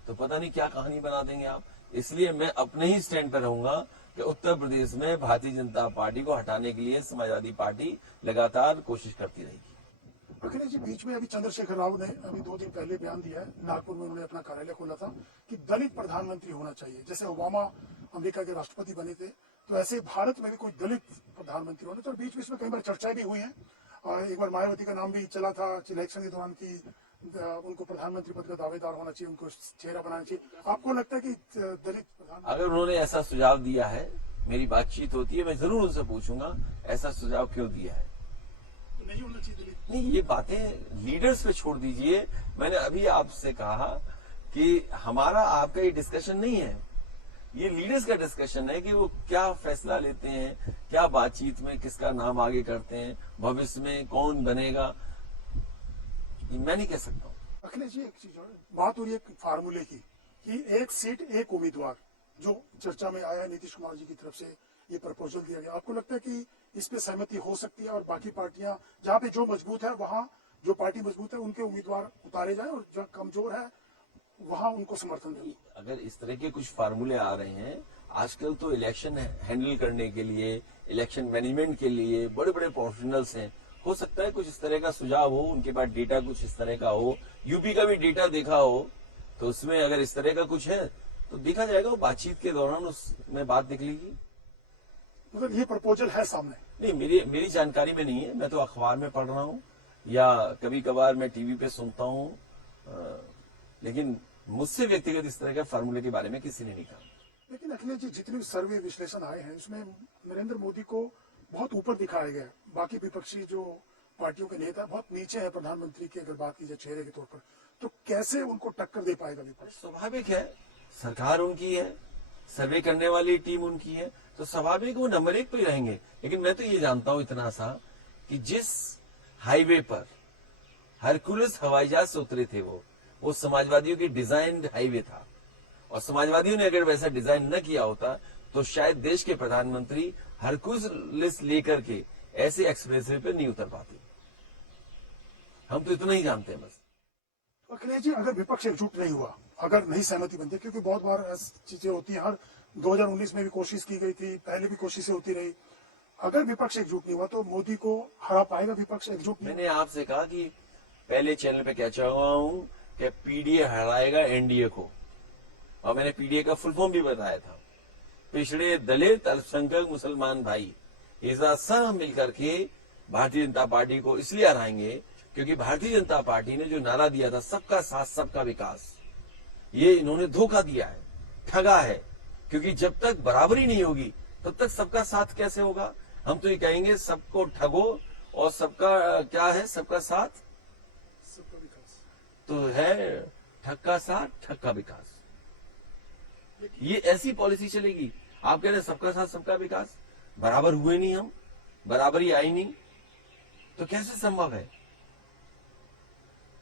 तो पता नहीं क्या कहानी बना देंगे आप। इसलिए मैं अपने ही स्टैंड पर रहूंगा कि उत्तर प्रदेश में भारतीय जनता पार्टी को हटाने के लिए समाजवादी पार्टी लगातार कोशिश करती रहेगी। अखिलेश जी, बीच में अभी चंद्रशेखर राव ने अभी 2 दिन पहले बयान दिया है, नागपुर में उन्होंने अपना कार्यालय खोला था कि दलित प्रधानमंत्री होना चाहिए। जैसे ओबामा अमेरिका के राष्ट्रपति बने थे, तो ऐसे भारत में भी कोई दलित प्रधानमंत्री होने। तो बीच बीच में कई बार चर्चाएं भी हुई हैं, और एक बार मायावती का नाम भी चला था इलेक्शन के दौरान की उनको प्रधानमंत्री पद का दावेदार होना चाहिए, उनको चेहरा बनाना चाहिए। आपको लगता है कि दलित प्रधानमंत्री? अगर उन्होंने ऐसा सुझाव दिया है, मेरी बातचीत होती है, मैं जरूर उनसे पूछूंगा ऐसा सुझाव क्यों दिया है। नहीं होना चाहिए दलित? नहीं, ये बातें लीडर्स पे छोड़ दीजिए। मैंने अभी आपसे कहा कि हमारा आपका ये डिस्कशन नहीं है, ये लीडर्स का डिस्कशन है कि वो क्या फैसला लेते हैं, क्या बातचीत में किसका नाम आगे करते हैं, भविष्य में कौन बनेगा, ये मैं नहीं कह सकता हूँ। अखिलेश जी, एक चीज और बात हो रही है फार्मूले की, कि एक सीट एक उम्मीदवार, जो चर्चा में आया है नीतीश कुमार जी की तरफ से ये प्रपोजल दिया गया। आपको लगता है कि इस पे सहमति हो सकती है और बाकी पार्टियां जहां पे जो मजबूत है, वहां जो पार्टी मजबूत है उनके उम्मीदवार उतारे जाए और जो कमजोर है वहां उनको समर्थन दें? अगर इस तरह के कुछ फार्मूले आ रहे हैं, आजकल तो इलेक्शन हैंडल करने के लिए, इलेक्शन मैनेजमेंट के लिए बड़े बड़े प्रोफेशनल्स हैं, हो सकता है कुछ इस तरह का सुझाव हो, उनके पास डेटा कुछ इस तरह का हो, यूपी का भी डेटा देखा हो, तो उसमें अगर इस तरह का कुछ है तो देखा जाएगा, वो बातचीत के दौरान उसमें बात निकलेगी। मतलब ये प्रपोजल है सामने? नहीं, मेरी जानकारी में नहीं है, मैं तो अखबार में पढ़ रहा हूँ या कभी कभार मैं टीवी पे सुनता हूँ, लेकिन मुझसे व्यक्तिगत इस तरह के फार्मूले के बारे में किसी ने नहीं कहा। लेकिन अखिलेश जी, जितने सर्वे विश्लेषण आए हैं उसमें नरेंद्र मोदी को बहुत ऊपर दिखाया गया है, बाकी विपक्षी जो पार्टियों के नेता बहुत नीचे है प्रधानमंत्री की अगर बात की जाए चेहरे के तौर पर, तो कैसे उनको टक्कर दे पाएगा विपक्ष? स्वाभाविक है, सरकार उनकी है, सर्वे करने वाली टीम उनकी है, तो स्वाभाविक वो नंबर 1 पे रहेंगे। लेकिन मैं तो ये जानता हूं इतना सा कि जिस हाईवे पर हरकुलस हवाई जहाज से उतरे थे वो समाजवादियों की डिजाइन्ड हाईवे था, और समाजवादियों ने अगर वैसा डिजाइन न किया होता तो शायद देश के प्रधानमंत्री हरकुलस लेकर के ऐसे एक्सप्रेसवे पे नहीं उतर पाते। हम तो इतना ही जानते हैं बस। अखिलेश जी, अगर विपक्ष एकजुट नहीं हुआ, अगर नहीं सहमति बनती, क्योंकि बहुत बार ऐसी चीजें होती हैं, हर 2019 में भी कोशिश की गई थी, पहले भी कोशिशें होती रही, अगर विपक्ष एकजुट नहीं हुआ तो मोदी को हरा पाएगा विपक्ष एकजुट नहीं? मैंने आपसे कहा कि पहले चैनल पे कह चुका हूं कि पीडीए हराएगा एनडीए को, और मैंने पीडीए का फुल फॉर्म भी बताया था, पिछड़े दलित अल्पसंख्यक मुसलमान भाई इसा सब मिलकर के भारतीय जनता पार्टी को इसलिए हराएंगे क्योंकि भारतीय जनता पार्टी ने जो नारा दिया था सबका साथ सबका विकास, ये इन्होंने धोखा दिया है, ठगा है। क्योंकि जब तक बराबरी नहीं होगी तब तक सबका साथ कैसे होगा? हम तो ये कहेंगे सबको ठगो और सबका क्या है, सबका साथ सबका विकास तो है ठग का साथ ठग का विकास। ये ऐसी पॉलिसी चलेगी? आप कह रहे हैं सबका साथ सबका विकास, बराबर हुए नहीं, हम बराबरी आई नहीं, तो कैसे संभव है?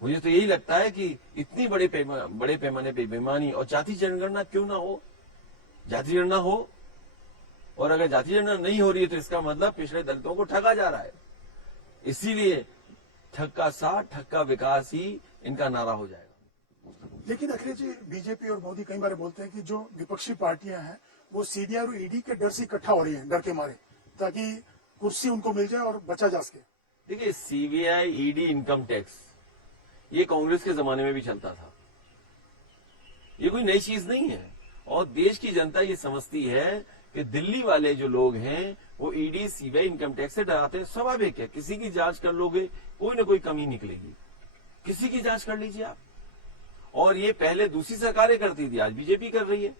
मुझे तो यही लगता है कि इतनी बड़े पैमाने पे बेईमानी, और जाति जनगणना क्यों ना हो? जाति जनगणना हो, और अगर जाति जनगणना नहीं हो रही है तो इसका मतलब पिछड़े दलितों को ठगा जा रहा है। इसीलिए ठग का साथ ठग का विकास ही इनका नारा हो जाएगा। लेकिन अखिलेश जी, बीजेपी और मोदी कई बार बोलते हैं कि जो विपक्षी पार्टियां हैं वो सीबीआई और ईडी के डर से इकट्ठा हो रही हैं, डर के मारे, ताकि कुर्सी उनको मिल जाए और बचा जा सके। देखिए, सीबीआई, ईडी, इनकम टैक्स, ये कांग्रेस के जमाने में भी चलता था, ये कोई नई चीज नहीं है। और देश की जनता ये समझती है कि दिल्ली वाले जो लोग हैं वो ईडी, सीबीआई, इनकम टैक्स से डराते हैं। स्वाभाविक है, किसी की जांच कर लोगे कोई ना कोई कमी निकलेगी, किसी की जांच कर लीजिए आप। और ये पहले दूसरी सरकारें करती थी, आज बीजेपी कर रही है।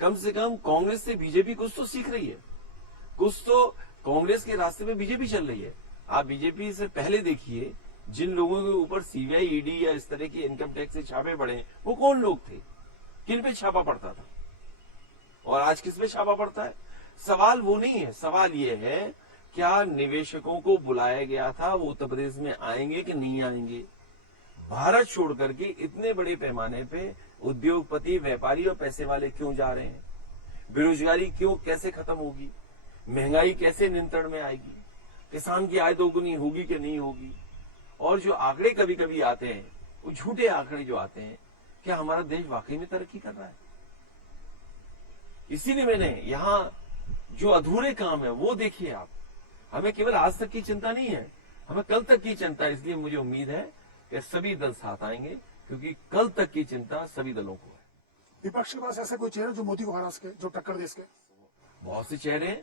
कम से कम कांग्रेस से बीजेपी कुछ तो सीख रही है, कुछ तो कांग्रेस के रास्ते में बीजेपी चल रही है। आप बीजेपी से पहले देखिए, जिन लोगों के ऊपर सीबीआई, ईडी या इस तरह की इनकम टैक्स से छापे पड़े, वो कौन लोग थे, किन पे छापा पड़ता था, और आज किस पे छापा पड़ता है? सवाल वो नहीं है, सवाल ये है क्या निवेशकों को बुलाया गया था, वो उत्तर प्रदेश में आएंगे कि नहीं आएंगे? भारत छोड़ करके इतने बड़े पैमाने पे उद्योगपति, व्यापारी और पैसे वाले क्यों जा रहे हैं? बेरोजगारी क्यों, कैसे खत्म होगी? महंगाई कैसे नियंत्रण में आएगी? किसान की आय दोगुनी होगी कि नहीं होगी? और जो आंकड़े कभी कभी आते हैं, वो झूठे आंकड़े जो आते हैं, क्या हमारा देश वाकई में तरक्की कर रहा है? इसीलिए मैंने यहां जो अधूरे काम है वो देखिए आप। हमें केवल आज तक की चिंता नहीं है, हमें कल तक की चिंता है। इसलिए मुझे उम्मीद है कि सभी दल साथ आएंगे, क्योंकि कल तक की चिंता सभी दलों को है। विपक्ष के पास ऐसा कोई चेहरा जो मोदी को हरा सके, जो टक्कर दे सके? बहुत से चेहरे हैं,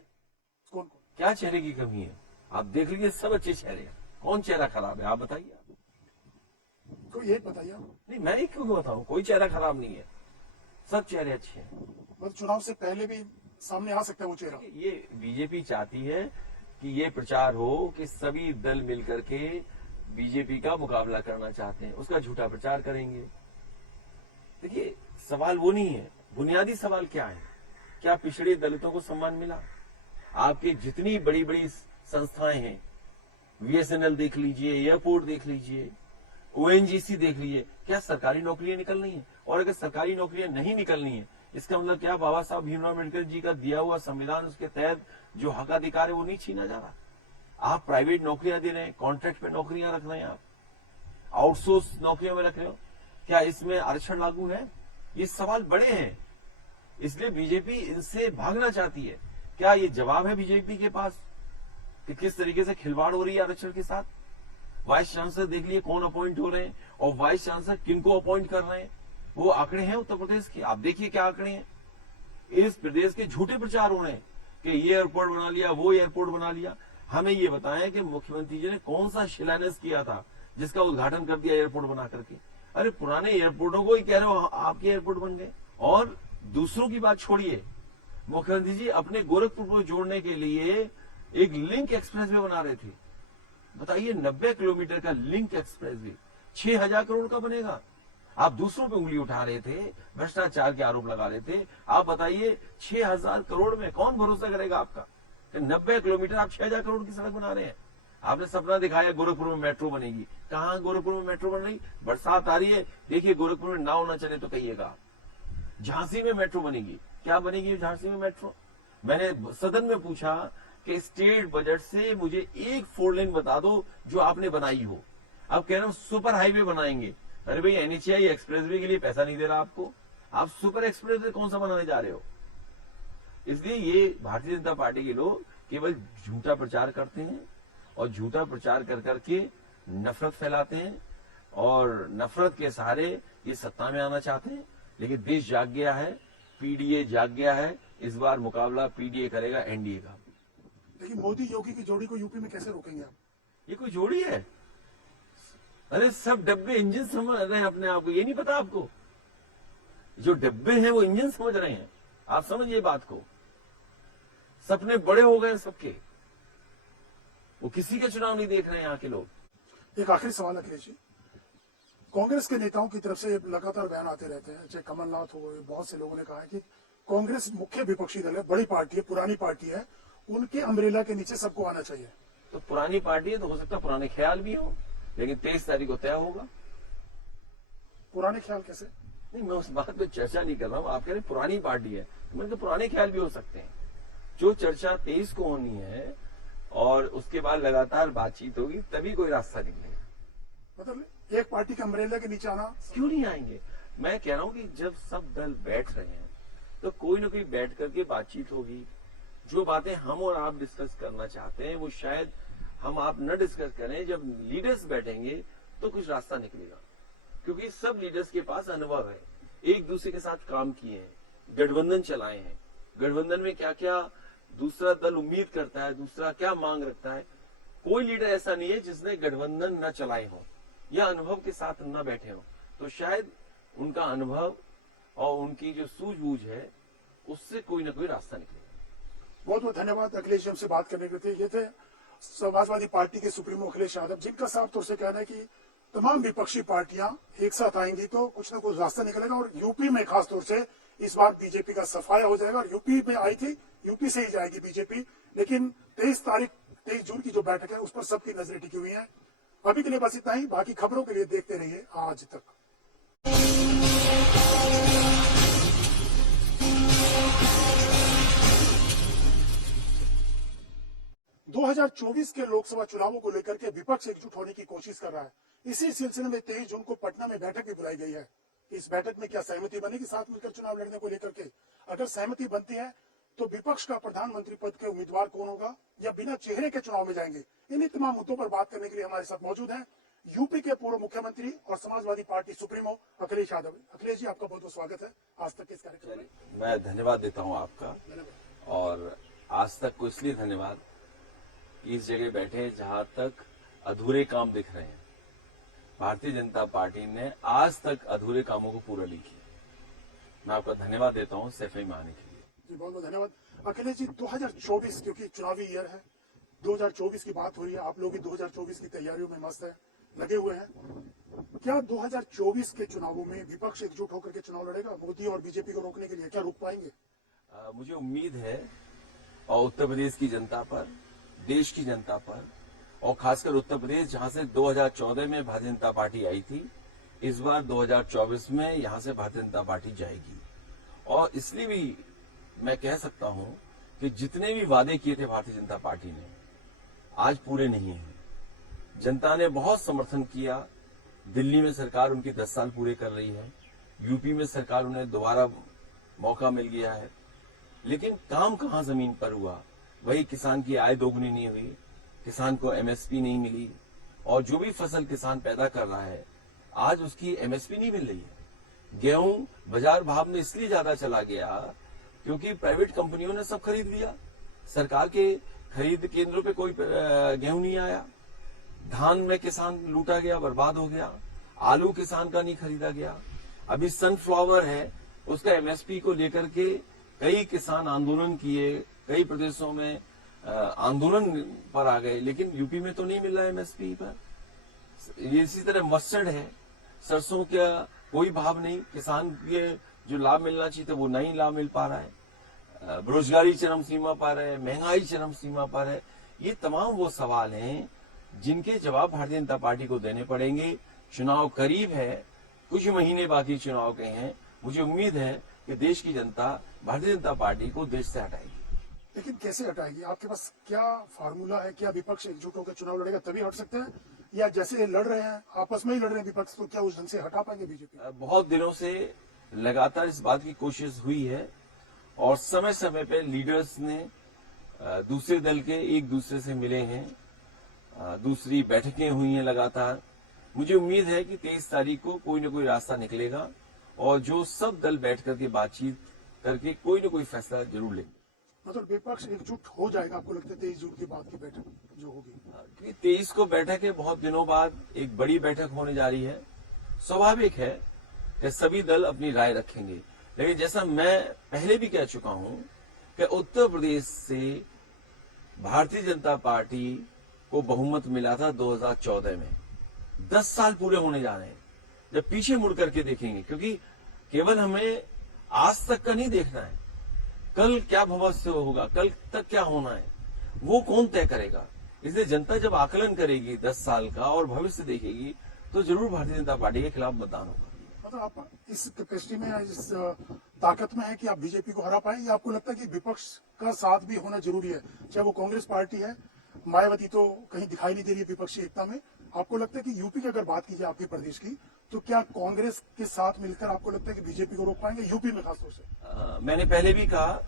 कौन कौन? क्या चेहरे की कमी है? आप देख लीजिए, सब अच्छे चेहरे हैं। कौन चेहरा खराब है आप बताइए? कोई एक बताइए आप। नहीं, मैं ही क्यों बताऊं, कोई चेहरा खराब नहीं है, सब चेहरे अच्छे हैं। मतलब चुनाव से पहले भी सामने आ सकता है वो चेहरा। ये बीजेपी चाहती है कि ये प्रचार हो कि सभी दल मिलकर के बीजेपी का मुकाबला करना चाहते हैं, उसका झूठा प्रचार करेंगे। देखिए, सवाल वो नहीं है, बुनियादी सवाल क्या है? क्या पिछड़े दलितों को सम्मान मिला? आपके जितनी बड़ी बड़ी संस्थाएं हैं, बीएसएनएल देख लीजिए, एयरपोर्ट देख लीजिए, ओएनजीसी देख लीजिए, क्या सरकारी नौकरियां निकल रही हैं? और अगर सरकारी नौकरियां नहीं निकलनी है, इसका मतलब क्या बाबा साहब भीमराव अम्बेडकर जी का दिया हुआ संविधान, उसके तहत जो हक अधिकार है वो नहीं छीना जा रहा? आप प्राइवेट नौकरियां दे रहे हैं, कॉन्ट्रैक्ट पे नौकरियां रख रहे हैं, आप आउटसोर्स नौकरियों में रख रहे हो, क्या इसमें आरक्षण लागू है? ये सवाल बड़े हैं, इसलिए बीजेपी इनसे भागना चाहती है। क्या ये जवाब है बीजेपी के पास कि किस तरीके से खिलवाड़ हो रही है आरक्षण के साथ? वाइस चांसलर देख लिए कौन अपॉइंट हो रहे हैं, और वाइस चांसलर किनको अपॉइंट कर रहे हैं, वो आंकड़े हैं उत्तर प्रदेश के, आप देखिए क्या आंकड़े हैं। इस प्रदेश के झूठे प्रचार हो रहे हैं कि ये एयरपोर्ट बना लिया, वो एयरपोर्ट बना लिया। हमें ये बताएं कि मुख्यमंत्री जी ने कौन सा शिलान्यास किया था जिसका उद्घाटन कर दिया एयरपोर्ट बना करके? अरे पुराने एयरपोर्टों को ही कह रहे हो आपके एयरपोर्ट बन गए। और दूसरों की बात छोड़िए, मुख्यमंत्री जी अपने गोरखपुर को जोड़ने के लिए एक लिंक एक्सप्रेस वे बना रहे थे। बताइए, 90 किलोमीटर का लिंक एक्सप्रेस वे 6000 करोड़ का बनेगा। आप दूसरों पे उंगली उठा रहे थे, भ्रष्टाचार के आरोप लगा रहे थे। आप बताइए, 6000 करोड़ में कौन भरोसा करेगा आपका? 90 किलोमीटर आप 6000 करोड़ की सड़क बना रहे हैं। आपने सपना दिखाया गोरखपुर में मेट्रो बनेगी, कहां गोरखपुर में मेट्रो बन रही? बरसात आ रही है, देखिए गोरखपुर में नाव ना चले तो कहिएगा। झांसी में मेट्रो बनेगी, क्या बनेगी झांसी में मेट्रो? मैंने सदन में पूछा कि स्टेट बजट से मुझे एक 4 लेन बता दो जो आपने बनाई हो। अब कह रहे हो सुपर हाईवे बनाएंगे। अरे भाई, एनएचआई एक्सप्रेसवे के लिए पैसा नहीं दे रहा आपको, आप सुपर एक्सप्रेसवे कौन सा बनाने जा रहे हो? इसलिए ये भारतीय जनता पार्टी के लोग केवल झूठा प्रचार करते हैं, और झूठा प्रचार कर करके नफरत फैलाते हैं, और नफरत के सहारे ये सत्ता में आना चाहते हैं। लेकिन देश जाग गया है, पीडीए जाग गया है। इस बार मुकाबला पीडीए करेगा एनडीए का। लेकिन मोदी योगी की जोड़ी को यूपी में कैसे रोकेंगे आप? ये कोई जोड़ी है? अरे सब डब्बे इंजन समझ रहे हैं अपने आप को, ये नहीं पता आपको? जो डब्बे हैं वो इंजन समझ रहे हैं, आप समझिए बात को। सपने बड़े हो गए सबके, वो किसी का चुनाव नहीं देख रहे हैं यहाँ के लोग। एक आखिरी सवाल अखिलेश जी, कांग्रेस के नेताओं की तरफ से लगातार बयान आते रहते हैं, चाहे कमलनाथ हो, बहुत से लोगों ने कहा है कि कांग्रेस मुख्य विपक्षी दल है, बड़ी पार्टी है, पुरानी पार्टी है, उनके अम्ब्रेला के नीचे सबको आना चाहिए। तो पुरानी पार्टी है तो हो सकता है पुराने ख्याल भी हो, लेकिन 23 तारीख को तय होगा। पुराने ख्याल कैसे? नहीं, मैं उस बात पे चर्चा नहीं कर रहा हूँ। आप कह रहे हैं पुरानी पार्टी है, तो मैंने तो पुराने ख्याल भी हो सकते हैं। जो चर्चा 23 को होनी है और उसके बाद लगातार बातचीत होगी, तभी कोई रास्ता निकलेगा। मतलब एक पार्टी के अम्ब्रेला के नीचे आना क्यों नहीं आएंगे? मैं कह रहा हूँ कि जब सब दल बैठ रहे हैं तो कोई ना कोई बैठ करके बातचीत होगी। जो बातें हम और आप डिस्कस करना चाहते हैं वो शायद हम आप न डिस्कस करें। जब लीडर्स बैठेंगे तो कुछ रास्ता निकलेगा, क्योंकि सब लीडर्स के पास अनुभव है, एक दूसरे के साथ काम किए हैं, गठबंधन चलाए हैं। गठबंधन में क्या क्या दूसरा दल उम्मीद करता है, दूसरा क्या मांग रखता है। कोई लीडर ऐसा नहीं है जिसने गठबंधन न चलाए हो या अनुभव के साथ न बैठे हो। तो शायद उनका अनुभव और उनकी जो सूझबूझ है उससे कोई ना कोई रास्ता निकलेगा। बहुत बहुत धन्यवाद अखिलेश जी हमसे बात करने के लिए। ये थे समाजवादी पार्टी के सुप्रीमो अखिलेश यादव, जिनका साफ तौर से कहना है कि तमाम विपक्षी पार्टियां एक साथ आएंगी तो कुछ ना कुछ रास्ता निकलेगा। और यूपी में खास तौर से इस बार बीजेपी का सफाया हो जाएगा। और यूपी में आई थी, यूपी से ही जाएगी बीजेपी, लेकिन 23 जून की जो बैठक है उस पर सबकी नजरें टिकी हुई है। अभी के लिए बस इतना ही। बाकी खबरों के लिए देखते रहिए आज तक। 2024 के लोकसभा चुनावों को लेकर के विपक्ष एकजुट होने की कोशिश कर रहा है। इसी सिलसिले में 23 जून को पटना में बैठक भी बुलाई गई है। इस बैठक में क्या सहमति बनेगी साथ मिलकर चुनाव लड़ने को लेकर के? अगर सहमति बनती है तो विपक्ष का प्रधानमंत्री पद के उम्मीदवार कौन होगा या बिना चेहरे के चुनाव में जाएंगे? इन्हीं तमाम मुद्दों पर बात करने के लिए हमारे साथ मौजूद हैं यूपी के पूर्व मुख्यमंत्री और समाजवादी पार्टी सुप्रीमो अखिलेश यादव। अखिलेश जी, आपका बहुत बहुत स्वागत है आज तक इस कार्यक्रम में। मैं धन्यवाद देता हूं आपका, और आज तक को इसलिए धन्यवाद, इस जगह बैठे जहां तक अधूरे काम दिख रहे हैं। भारतीय जनता पार्टी ने आज तक अधूरे कामों को पूरा नहीं किया। मैं आपका धन्यवाद देता हूं सफाई में आने के लिए। जी बहुत बहुत धन्यवाद अखिलेश जी। 2024 क्योंकि चुनावी ईयर है, 2024 की बात हो रही है, आप लोग भी 2024 की तैयारियों में मस्त है, लगे हुए हैं। क्या 2024 के चुनावों में विपक्ष एकजुट होकर के चुनाव लड़ेगा मोदी और बीजेपी को रोकने के लिए? क्या रोक पाएंगे? मुझे उम्मीद है, और उत्तर प्रदेश की जनता पर, देश की जनता पर, और खासकर उत्तर प्रदेश जहां से 2014 में भारतीय जनता पार्टी आई थी, इस बार 2024 में यहां से भारतीय जनता पार्टी जाएगी। और इसलिए भी मैं कह सकता हूं कि जितने भी वादे किए थे भारतीय जनता पार्टी ने, आज पूरे नहीं हैं। जनता ने बहुत समर्थन किया। दिल्ली में सरकार उनकी 10 साल पूरे कर रही है, यूपी में सरकार उन्हें दोबारा मौका मिल गया है, लेकिन काम कहां जमीन पर हुआ? वही किसान की आय दोगुनी नहीं हुई, किसान को एमएसपी नहीं मिली, और जो भी फसल किसान पैदा कर रहा है आज उसकी एमएसपी नहीं मिल रही है। गेहूं बाजार भाव में इसलिए ज्यादा चला गया क्योंकि प्राइवेट कंपनियों ने सब खरीद लिया, सरकार के खरीद केंद्रों पे कोई गेहूं नहीं आया। धान में किसान लूटा गया, बर्बाद हो गया। आलू किसान का नहीं खरीदा गया। अभी सनफ्लावर है, उसका एमएसपी को लेकर के कई किसान आंदोलन किए, कई प्रदेशों में आंदोलन पर आ गए, लेकिन यूपी में तो नहीं मिल रहा है एमएसपी पर। ये इसी तरह मस्टर्ड है, सरसों का कोई भाव नहीं, किसान के जो लाभ मिलना चाहिए था वो नहीं लाभ मिल पा रहा है। बेरोजगारी चरम सीमा पर है, महंगाई चरम सीमा पर है। ये तमाम वो सवाल हैं जिनके जवाब भारतीय जनता पार्टी को देने पड़ेंगे। चुनाव करीब है, कुछ महीने बाकी चुनाव के हैं। मुझे उम्मीद है कि देश की जनता भारतीय जनता पार्टी को देश से हटाएगी। लेकिन कैसे हटाएगी? आपके पास क्या फार्मूला है? क्या विपक्ष एकजुट होकर चुनाव लड़ेगा तभी हट सकते हैं, या जैसे लड़ रहे हैं आपस में ही लड़ रहे हैं विपक्ष, तो क्या उस ढंग से हटा पाएंगे बीजेपी? बहुत दिनों से लगातार इस बात की कोशिश हुई है, और समय समय पे लीडर्स ने दूसरे दल के एक दूसरे से मिले हैं, दूसरी बैठकें हुई हैं लगातार। मुझे उम्मीद है कि 23 तारीख को कोई न कोई रास्ता निकलेगा, और जो सब दल बैठ करके बातचीत करके कोई न कोई फैसला जरूर लेंगे। मतलब विपक्ष एकजुट हो जाएगा आपको लगता है 23 जून के बाद की बैठक जो होगी? क्योंकि 23 को बैठक है, बहुत दिनों बाद एक बड़ी बैठक होने जा रही है। स्वाभाविक है कि सभी दल अपनी राय रखेंगे, लेकिन जैसा मैं पहले भी कह चुका हूं कि उत्तर प्रदेश से भारतीय जनता पार्टी को बहुमत मिला था 2014 में। 10 साल पूरे होने जा रहे हैं। जब पीछे मुड़ करके देखेंगे, क्योंकि केवल हमें आज तक का नहीं देखना है, कल क्या भविष्य होगा, कल तक क्या होना है, वो कौन तय करेगा। इसलिए जनता जब आकलन करेगी 10 साल का और भविष्य देखेगी तो जरूर भारतीय जनता पार्टी के खिलाफ मतदान होगा। मतलब आप इस कैपेसिटी में, इस ताकत में है कि आप बीजेपी को हरा पाए, या आपको लगता है कि विपक्ष का साथ भी होना जरूरी है, चाहे वो कांग्रेस पार्टी है, मायावती तो कहीं दिखाई नहीं दे रही है विपक्षी एकता में। आपको लगता है कि यूपी की अगर बात की जाए आपके प्रदेश की, तो क्या कांग्रेस के साथ मिलकर आपको लगता है कि बीजेपी को रोक पाएंगे यूपी में खासतौर से? मैंने पहले भी कहा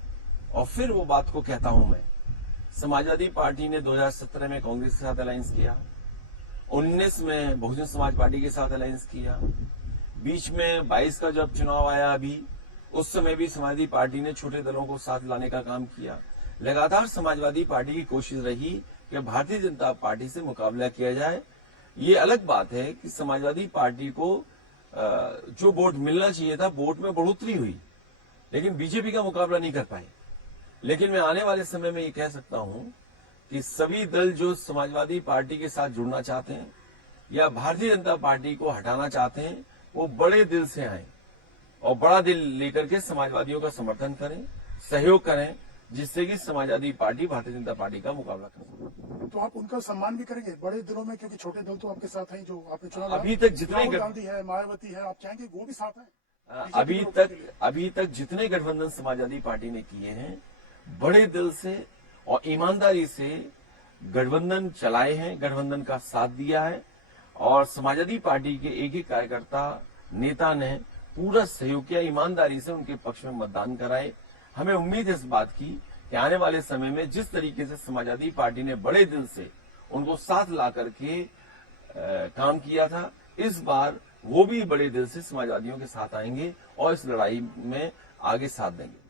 और फिर वो बात को कहता हूं मैं, समाजवादी पार्टी ने 2017 में कांग्रेस के साथ अलायंस किया, 19 में बहुजन समाज पार्टी के साथ अलायंस किया, बीच में 22 का जब चुनाव आया अभी, उस समय भी समाजवादी पार्टी ने छोटे दलों को साथ लाने का काम किया। लगातार समाजवादी पार्टी की कोशिश रही कि भारतीय जनता पार्टी से मुकाबला किया जाए। ये अलग बात है कि समाजवादी पार्टी को जो वोट मिलना चाहिए था, वोट में बढ़ोतरी हुई, लेकिन बीजेपी का मुकाबला नहीं कर पाए। लेकिन मैं आने वाले समय में ये कह सकता हूं कि सभी दल जो समाजवादी पार्टी के साथ जुड़ना चाहते हैं या भारतीय जनता पार्टी को हटाना चाहते हैं, वो बड़े दिल से आए और बड़ा दिल लेकर के समाजवादियों का समर्थन करें, सहयोग करें, जिससे कि समाजवादी पार्टी भारतीय जनता पार्टी का मुकाबला कर सके। तो आप उनका सम्मान भी करेंगे बड़े दिलों में, क्योंकि छोटे दल तो आपके साथ हैं जो आपने चुनाव अभी तक जितने राहुल गांधी है, मायावती है, आप चाहेंगे वो भी साथ हैं? अभी तक जितने गठबंधन समाजवादी पार्टी ने किए हैं, बड़े दिल से और ईमानदारी से गठबंधन चलाए हैं, गठबंधन का साथ दिया है और समाजवादी पार्टी के एक एक कार्यकर्ता नेता ने पूरा सहयोग किया, ईमानदारी से उनके पक्ष में मतदान कराए। हमें उम्मीद है इस बात की कि आने वाले समय में जिस तरीके से समाजवादी पार्टी ने बड़े दिल से उनको साथ ला करके काम किया था, इस बार वो भी बड़े दिल से समाजवादियों के साथ आएंगे और इस लड़ाई में आगे साथ देंगे।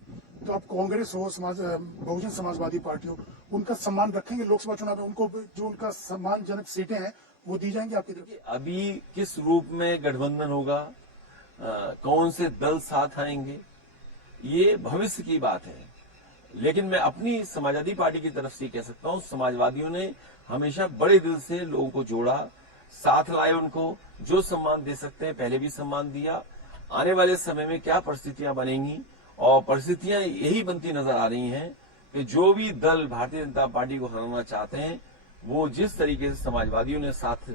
तो आप कांग्रेस हो, बहुजन समाजवादी पार्टी हो, उनका सम्मान रखेंगे लोकसभा चुनाव में? उनको जो उनका सम्मानजनक सीटें हैं वो दी जाएंगी आपकी तरफ से? अभी किस रूप में गठबंधन होगा, कौन से दल साथ आएंगे, ये भविष्य की बात है। लेकिन मैं अपनी समाजवादी पार्टी की तरफ से कह सकता हूं, समाजवादियों ने हमेशा बड़े दिल से लोगों को जोड़ा, साथ लाए, उनको जो सम्मान दे सकते हैं पहले भी सम्मान दिया। आने वाले समय में क्या परिस्थितियां बनेंगी, और परिस्थितियां यही बनती नजर आ रही हैं कि जो भी दल भारतीय जनता पार्टी को हराना चाहते हैं, वो जिस तरीके से समाजवादियों ने साथ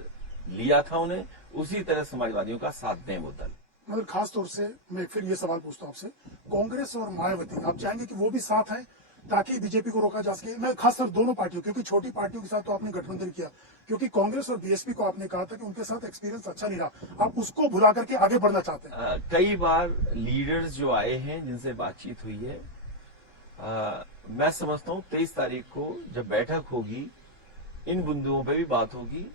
लिया था उन्हें, उसी तरह समाजवादियों का साथ दें वो दल। मतलब खास तौर से मैं फिर ये सवाल पूछता हूं आपसे, कांग्रेस और मायावती आप चाहेंगे कि वो भी साथ हैं ताकि बीजेपी को रोका जा सके? मैं खासकर दोनों पार्टियों, क्योंकि छोटी पार्टियों के साथ तो आपने गठबंधन किया, क्योंकि कांग्रेस और बीएसपी को आपने कहा था कि उनके साथ एक्सपीरियंस अच्छा नहीं रहा, आप उसको भुला करके आगे बढ़ना चाहते हैं? कई बार लीडर्स जो आए हैं जिनसे बातचीत हुई है, मैं समझता हूँ 23 तारीख को जब बैठक होगी, इन बिंदुओं पे भी बात होगी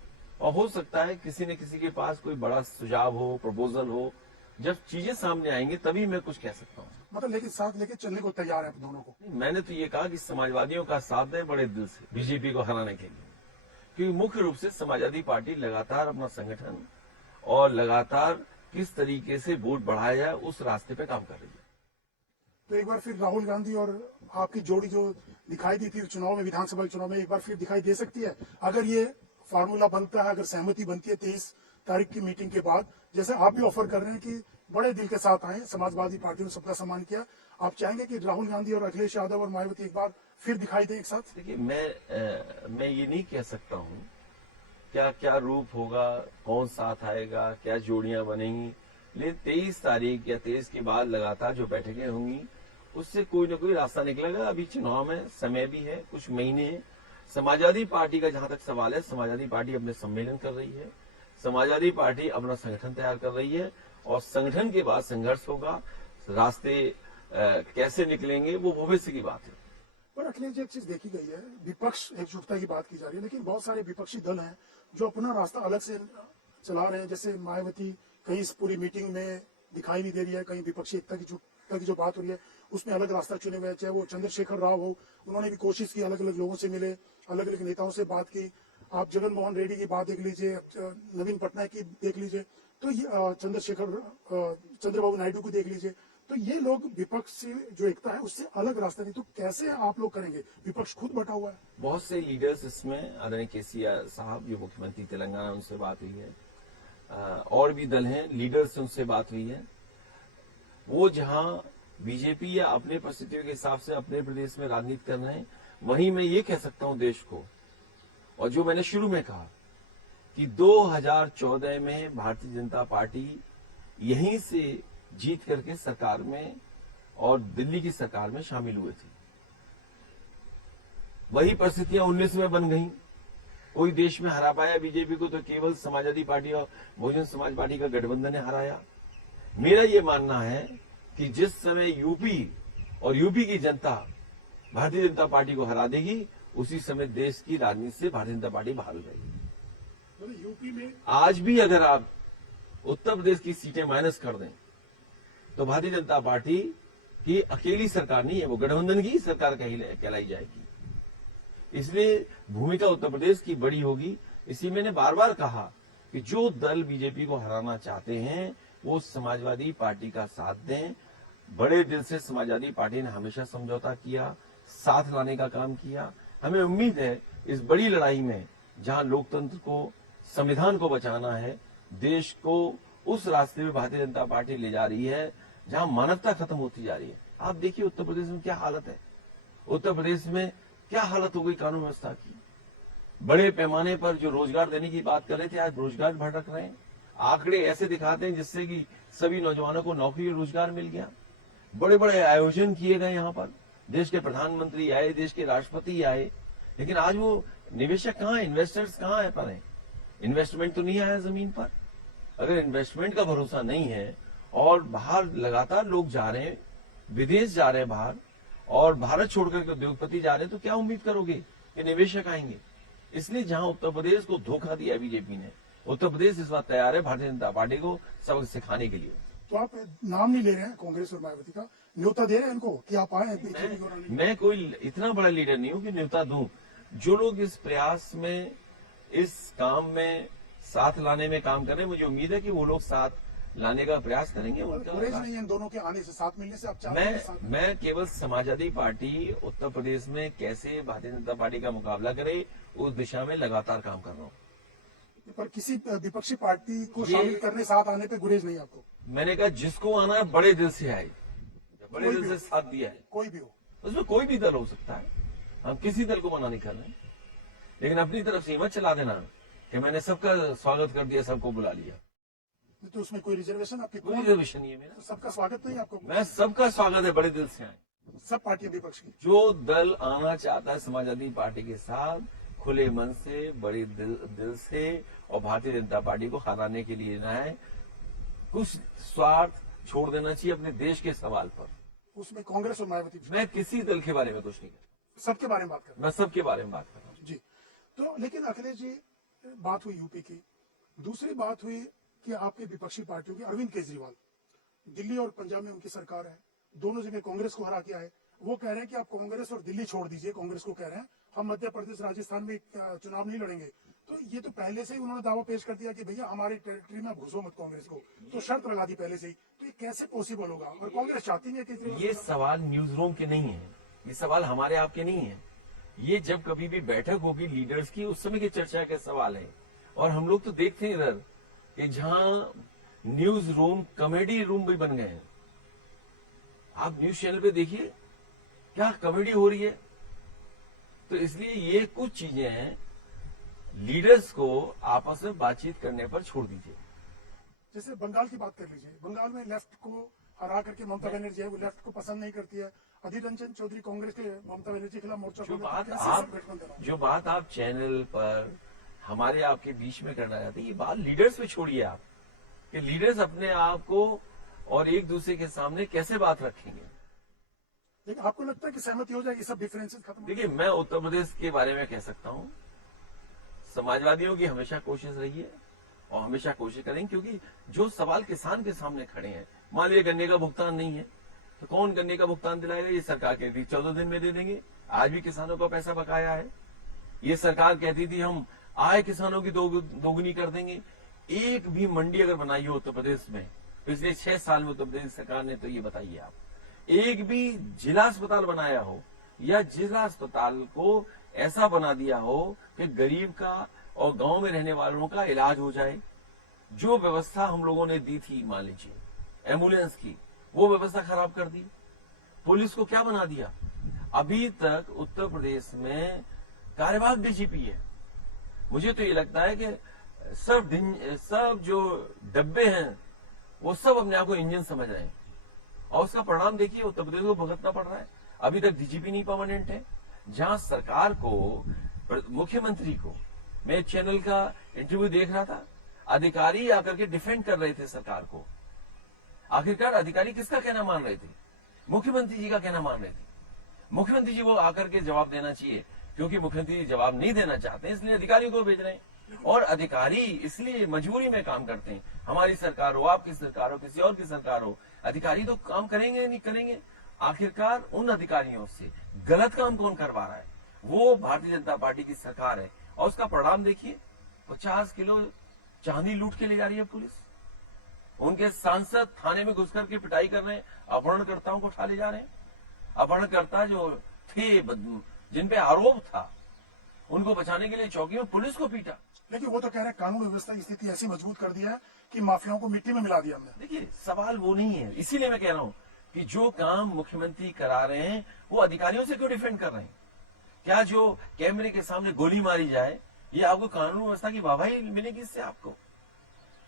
और हो सकता है किसी न किसी के पास कोई बड़ा सुझाव हो, प्रपोजल हो। जब चीजें सामने आएंगी तभी मैं कुछ कह सकता हूँ। मतलब लेकिन साथ लेके चलने को तैयार है आप दोनों को? मैंने तो ये कहा कि समाजवादियों का साथ दें बड़े दिल से बीजेपी को हराने के लिए, क्योंकि मुख्य रूप से समाजवादी पार्टी लगातार अपना संगठन और लगातार किस तरीके से वोट बढ़ाया जाए उस रास्ते पे काम कर रही है। तो एक बार फिर राहुल गांधी और आपकी जोड़ी जो दिखाई दी थी चुनाव में, विधानसभा चुनाव में, एक बार फिर दिखाई दे सकती है अगर ये फार्मूला बनता है, अगर सहमति बनती है 23 तारीख की मीटिंग के बाद, जैसे आप भी ऑफर कर रहे हैं कि बड़े दिल के साथ आए, समाजवादी पार्टी ने सबका सम्मान किया, आप चाहेंगे कि राहुल गांधी और अखिलेश यादव और मायावती एक बार फिर दिखाई दे एक साथ? देखिए, मैं ये नहीं कह सकता हूँ क्या क्या रूप होगा, कौन साथ आएगा, क्या जोड़ियां बनेंगी, लेकिन 23 तारीख या 23 के बाद लगातार जो बैठकें होंगी उससे कोई ना कोई रास्ता निकलेगा। अभी चुनाव में समय भी है, कुछ महीने हैं। समाजवादी पार्टी का जहां तक सवाल है, समाजवादी पार्टी अपने सम्मेलन कर रही है, समाजवादी पार्टी अपना संगठन तैयार कर रही है और संगठन के बाद संघर्ष होगा, रास्ते कैसे निकलेंगे वो भविष्य की बात है। पर अखिलेश जी, एक चीज देखी गई है, विपक्ष एकजुटता की बात की जा रही है, लेकिन बहुत सारे विपक्षी दल हैं जो अपना रास्ता अलग से चला रहे हैं। जैसे मायावती कहीं इस पूरी मीटिंग में दिखाई नहीं दे रही है, कहीं विपक्षी एकता की जो बात हो रही है उसमें अलग रास्ता चुने हुए हैं। चाहे वो चंद्रशेखर राव हो, उन्होंने भी कोशिश की, अलग अलग लोगों से मिले, अलग अलग नेताओं से बात की। आप जगन मोहन रेड्डी की बात देख लीजिए, नवीन पटनायक की देख लीजिए, तो ये चंद्रबाबू नायडू को देख लीजिए, तो ये लोग विपक्ष से जो एकता है उससे अलग रास्ता नहीं, तो कैसे आप लोग करेंगे? विपक्ष खुद बटा हुआ है। बहुत से लीडर्स इसमें, आदरणीय केसीआर साहब जो मुख्यमंत्री तेलंगाना, उनसे बात हुई है, और भी दल हैं, लीडर्स से उनसे बात हुई है। वो जहां बीजेपी या अपने परिस्थितियों के हिसाब से अपने प्रदेश में राजनीति कर रहे हैं, वहीं मैं ये कह सकता हूं देश को, और जो मैंने शुरू में कहा कि 2014 में भारतीय जनता पार्टी यहीं से जीत करके सरकार में और दिल्ली की सरकार में शामिल हुए थे। वही परिस्थितियां 19 में बन गई। कोई देश में हरा पाया बीजेपी को तो केवल समाजवादी पार्टी और बहुजन समाज पार्टी का गठबंधन ने हराया। मेरा ये मानना है कि जिस समय यूपी और यूपी की जनता भारतीय जनता पार्टी को हरा देगी, उसी समय देश की राजनीति से भारतीय जनता पार्टी बाहर हो जाएगी। यूपी में आज भी अगर आप उत्तर प्रदेश की सीटें माइनस कर दें तो भारतीय जनता पार्टी की अकेली सरकार नहीं है, वो गठबंधन की सरकार कहलाई जाएगी। इसलिए भूमिका उत्तर प्रदेश की बड़ी होगी। इसी मैंने बार बार कहा कि जो दल बीजेपी को हराना चाहते हैं वो समाजवादी पार्टी का साथ दें। बड़े दिल से समाजवादी पार्टी ने हमेशा समझौता किया, साथ लाने का काम किया। हमें उम्मीद है इस बड़ी लड़ाई में, जहां लोकतंत्र को, संविधान को बचाना है, देश को उस रास्ते में भारतीय जनता पार्टी ले जा रही है जहां मानवता खत्म होती जा रही है। आप देखिए उत्तर प्रदेश में क्या हालत है। उत्तर प्रदेश में क्या हालत हो गई कानून व्यवस्था की। बड़े पैमाने पर जो रोजगार देने की बात कर रहे थे, आज रोजगार भटक रहे हैं। आंकड़े ऐसे दिखाते हैं जिससे कि सभी नौजवानों को नौकरी और रोजगार मिल गया। बड़े बड़े आयोजन किए गए, यहाँ पर देश के प्रधानमंत्री आए, देश के राष्ट्रपति आए, लेकिन आज वो निवेशक कहाँ है, इन्वेस्टर्स कहाँ है पर है? इन्वेस्टमेंट तो नहीं आया जमीन पर। अगर इन्वेस्टमेंट का भरोसा नहीं है और बाहर लगातार लोग जा रहे हैं, विदेश जा रहे हैं बाहर, और भारत छोड़कर के उद्योगपति जा रहे हैं, तो क्या उम्मीद करोगे कि निवेशक आएंगे? इसलिए जहां उत्तर प्रदेश को धोखा दिया बीजेपी ने, उत्तर प्रदेश इस बात तैयार है भारतीय जनता पार्टी को सबक सिखाने के लिए। तो आप नाम नहीं ले रहे हैं कांग्रेस और मायावती का, न्योता दे रहे हैं इनको कि आप आए बीजेपी को? मैं कोई इतना बड़ा लीडर नहीं हूं कि न्योता दूं। जो लोग इस प्रयास में, इस काम में साथ लाने में काम कर रहे हैं, मुझे उम्मीद है कि वो लोग साथ लाने का प्रयास करेंगे। गुरेज नहीं है इन दोनों के आने से, साथ मिलने से। आप चाहते हैं मैं केवल समाजवादी पार्टी उत्तर प्रदेश में कैसे भारतीय जनता पार्टी का मुकाबला करे, उस दिशा में लगातार काम कर रहा हूँ। पर किसी विपक्षी पार्टी को शामिल करने, साथ आने पे गुरेज नहीं आपको? मैंने कहा जिसको आना है बड़े दिल से आए, बड़े दिल से साथ दिया है, कोई भी हो, उसमें कोई भी दल हो सकता है। हम किसी दल को मना नहीं कर रहे, लेकिन अपनी तरफ से मत चला देना कि मैंने सबका स्वागत कर दिया, सबको बुला लिया। तो उसमें कोई रिजर्वेशन आपकी? कोई रिजर्वेशन नहीं है मेरा। सबका स्वागत नहीं आपको? मैं सबका स्वागत है, बड़े दिल से आए सब पार्टियां विपक्ष की। जो दल आना चाहता है समाजवादी पार्टी के साथ, खुले मन से, बड़े दिल से, और भारतीय जनता पार्टी को हराने के लिए ना है, कुछ स्वार्थ छोड़ देना चाहिए अपने देश के सवाल पर। उसमें कांग्रेस और मायावती? मैं किसी दल के बारे में कुछ नहीं कर, सबके बारे में बात कर रहा मैं सबके बारे में बात कर रहा हूँ जी। तो लेकिन अखिलेश जी, बात हुई यूपी की, दूसरी बात हुई कि आपके विपक्षी पार्टियों की, अरविंद केजरीवाल, दिल्ली और पंजाब में उनकी सरकार है, दोनों जगह कांग्रेस को हरा के आए। वो कह रहे हैं कि आप कांग्रेस और दिल्ली छोड़ दीजिए। कांग्रेस को कह रहे हैं हम मध्य प्रदेश, राजस्थान में चुनाव नहीं लड़ेंगे। तो ये तो पहले से ही उन्होंने दावा पेश कर दिया कि भैया हमारी टेरिटरी में घुसो मत कांग्रेस को, तो शर्त लगा दी पहले से ही। तो ये कैसे पॉसिबल होगा? और कांग्रेस चाहती है कि ये सवाल न्यूज रूम के नहीं है, ये सवाल हमारे आपके नहीं है। ये जब कभी भी बैठक होगी लीडर्स की, उस समय की चर्चा का सवाल है। और हम लोग तो देखते हैं इधर कि जहां न्यूज रूम कॉमेडी रूम भी बन गए हैं। आप न्यूज चैनल पे देखिए क्या कॉमेडी हो रही है। तो इसलिए ये कुछ चीजें हैं, लीडर्स को आपस में बातचीत करने पर छोड़ दीजिए। जैसे बंगाल की बात कर लीजिए, बंगाल में लेफ्ट को हरा करके ममता बनर्जी है, वो लेफ्ट को पसंद नहीं करती है। अधीर रंजन चौधरी कांग्रेस के ममता बनर्जी के खिलाफ मोर्चा जो बात आप चैनल पर हमारे आपके बीच में करना चाहते हैं, ये बात लीडर्स पे छोड़िए आप, कि लीडर्स अपने आप को और एक दूसरे के सामने कैसे बात रखेंगे। लेकिन आपको लगता है कि सहमति हो जाएगी, सब डिफरेंसेस खत्म? देखिए, मैं उत्तर प्रदेश के बारे में कह सकता हूँ, समाजवादियों की हमेशा कोशिश रही है और हमेशा कोशिश करेंगे, क्योंकि जो सवाल किसान के सामने खड़े हैं, मान लीजिए गन्ने का भुगतान नहीं है तो कौन गन्ने का भुगतान दिलाएगा? ये सरकार कहती थी 14 दिन में दे देंगे, आज भी किसानों का पैसा बकाया है। ये सरकार कहती थी हम आय किसानों की दोगुनी कर देंगे। एक भी मंडी अगर बनाई हो उत्तर प्रदेश में पिछले 6 साल में उत्तर प्रदेश सरकार ने, तो ये बताइए आप, एक भी जिला अस्पताल बनाया हो या जिला अस्पताल को ऐसा बना दिया हो कि गरीब का और गांव में रहने वालों का इलाज हो जाए। जो व्यवस्था हम लोगों ने दी थी, मान लीजिए एम्बुलेंस की, वो व्यवस्था खराब कर दी। पुलिस को क्या बना दिया। अभी तक उत्तर प्रदेश में कार्यवाहक डीजीपी है। मुझे तो ये लगता है कि सब जो डब्बे हैं वो सब अपने आप को इंजन समझ रहे हैं, और उसका परिणाम देखिए, उत्तर प्रदेश को भुगतना पड़ रहा है। अभी तक डीजीपी नहीं परमानेंट है, जहां सरकार को, मुख्यमंत्री को, मैं चैनल का इंटरव्यू देख रहा था, अधिकारी आकर के डिफेंड कर रहे थे सरकार को। आखिरकार अधिकारी किसका कहना मान रहे थे? मुख्यमंत्री जी का कहना मान रहे थे। मुख्यमंत्री जी को आकर के जवाब देना चाहिए, क्योंकि मुख्यमंत्री जी जवाब नहीं देना चाहते हैं, इसलिए अधिकारियों को भेज रहे हैं। और अधिकारी इसलिए मजबूरी में काम करते हैं। हमारी सरकार हो, आपकी सरकार हो, किसी और की सरकार हो, अधिकारी तो काम करेंगे नहीं करेंगे। आखिरकार उन अधिकारियों से गलत काम कौन करवा रहा है? वो भारतीय जनता पार्टी की सरकार है, और उसका परिणाम देखिए, 50 किलो चांदी लूट के ले जा रही है पुलिस। उनके सांसद थाने में घुस करके पिटाई कर रहे हैं, अपहरणकर्ताओं को उठा ले जा रहे हैं। अपहरणकर्ता जो थे, जिन पे आरोप था, उनको बचाने के लिए चौकी में पुलिस को पीटा। लेकिन वो तो कह रहे हैं कानून व्यवस्था की स्थिति ऐसी मजबूत कर दिया है कि माफियाओं को मिट्टी में मिला दिया हमने। देखिए, सवाल वो नहीं है, इसीलिए मैं कह रहा हूं कि जो काम मुख्यमंत्री करा रहे हैं वो अधिकारियों से क्यों डिफेंड कर रहे हैं? क्या जो कैमरे के सामने गोली मारी जाए, ये आपको कानून व्यवस्था की वाहवाही मिलेगी? इससे आपको,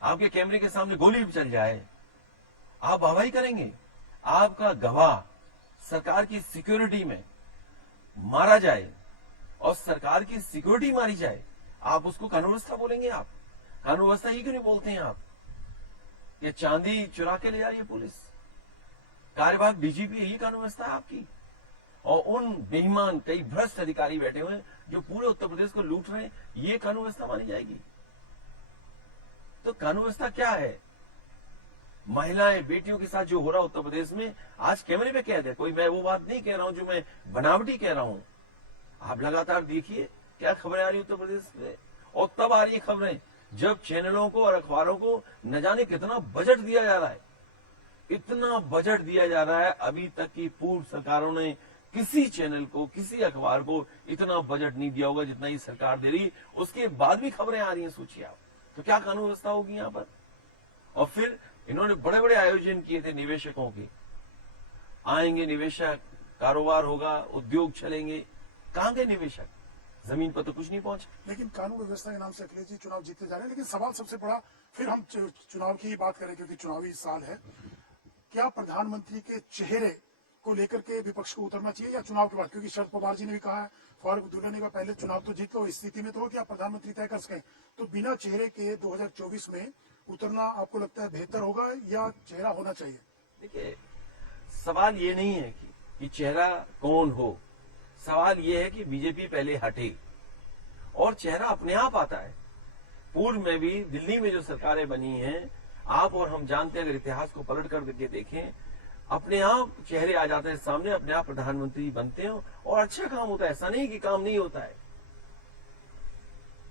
आपके कैमरे के सामने गोली चल जाए, आप वाहवाही करेंगे? आपका गवाह सरकार की सिक्योरिटी में मारा जाए और सरकार की सिक्योरिटी मारी जाए, आप उसको कानून व्यवस्था बोलेंगे? आप कानून व्यवस्था ही क्यों नहीं बोलते हैं आप? ये चांदी चुरा के ले जा रही है पुलिस, कार्यवाहक डीजीपी, यही कानून व्यवस्था है आपकी? और उन बेईमान कई भ्रष्ट अधिकारी बैठे हुए हैं जो पूरे उत्तर प्रदेश को लूट रहे हैं, ये कानून व्यवस्था मानी जाएगी? तो कानून व्यवस्था क्या है? महिलाएं, बेटियों के साथ जो हो रहा है उत्तर प्रदेश में, आज कैमरे पे कैद है। कोई, मैं वो बात नहीं कह रहा हूं जो मैं बनावटी कह रहा हूं। आप लगातार देखिए क्या खबरें आ रही उत्तर प्रदेश में, और तब आ रही है खबरें जब चैनलों को और अखबारों को न जाने कितना बजट दिया जा रहा है। इतना बजट दिया जा रहा है, अभी तक की पूर्व सरकारों ने किसी चैनल को, किसी अखबार को इतना बजट नहीं दिया होगा जितना ये सरकार दे रही। उसके बाद भी खबरें आ रही हैं, सोचिए आप। तो क्या कानून व्यवस्था होगी यहाँ पर? और फिर इन्होंने बड़े बड़े आयोजन किए थे निवेशकों के, आएंगे निवेशक, कारोबार होगा, उद्योग चलेंगे। कहां गए निवेशक? जमीन पर तो कुछ नहीं पहुंचा। लेकिन कानून व्यवस्था के नाम से अखिलेश जी चुनाव जीतते जा रहे हैं। लेकिन सवाल सबसे बड़ा, फिर हम चुनाव की बात करें क्योंकि चुनावी साल है, क्या प्रधानमंत्री के चेहरे को लेकर के विपक्ष को उतरना चाहिए या चुनाव के बाद? क्योंकि शरद पवार जी ने भी कहा है, फारूक अब्दुल्ला ने कहा, पहले चुनाव तो जीत लो, इस स्थिति में तो हो कि आप प्रधानमंत्री तय कर सकें। तो बिना चेहरे के 2024 में उतरना आपको लगता है बेहतर होगा या चेहरा होना चाहिए? देखिए, सवाल ये नहीं है कि चेहरा कौन हो, सवाल ये है कि बीजेपी पहले हटे और चेहरा अपने आप आता है। पूर्व में भी दिल्ली में जो सरकारें बनी हैं, आप और हम जानते हैं, अगर इतिहास को पलट कर के देखें, अपने आप चेहरे आ जाते हैं सामने, अपने आप प्रधानमंत्री बनते हैं और अच्छा काम होता है। ऐसा नहीं कि काम नहीं होता है।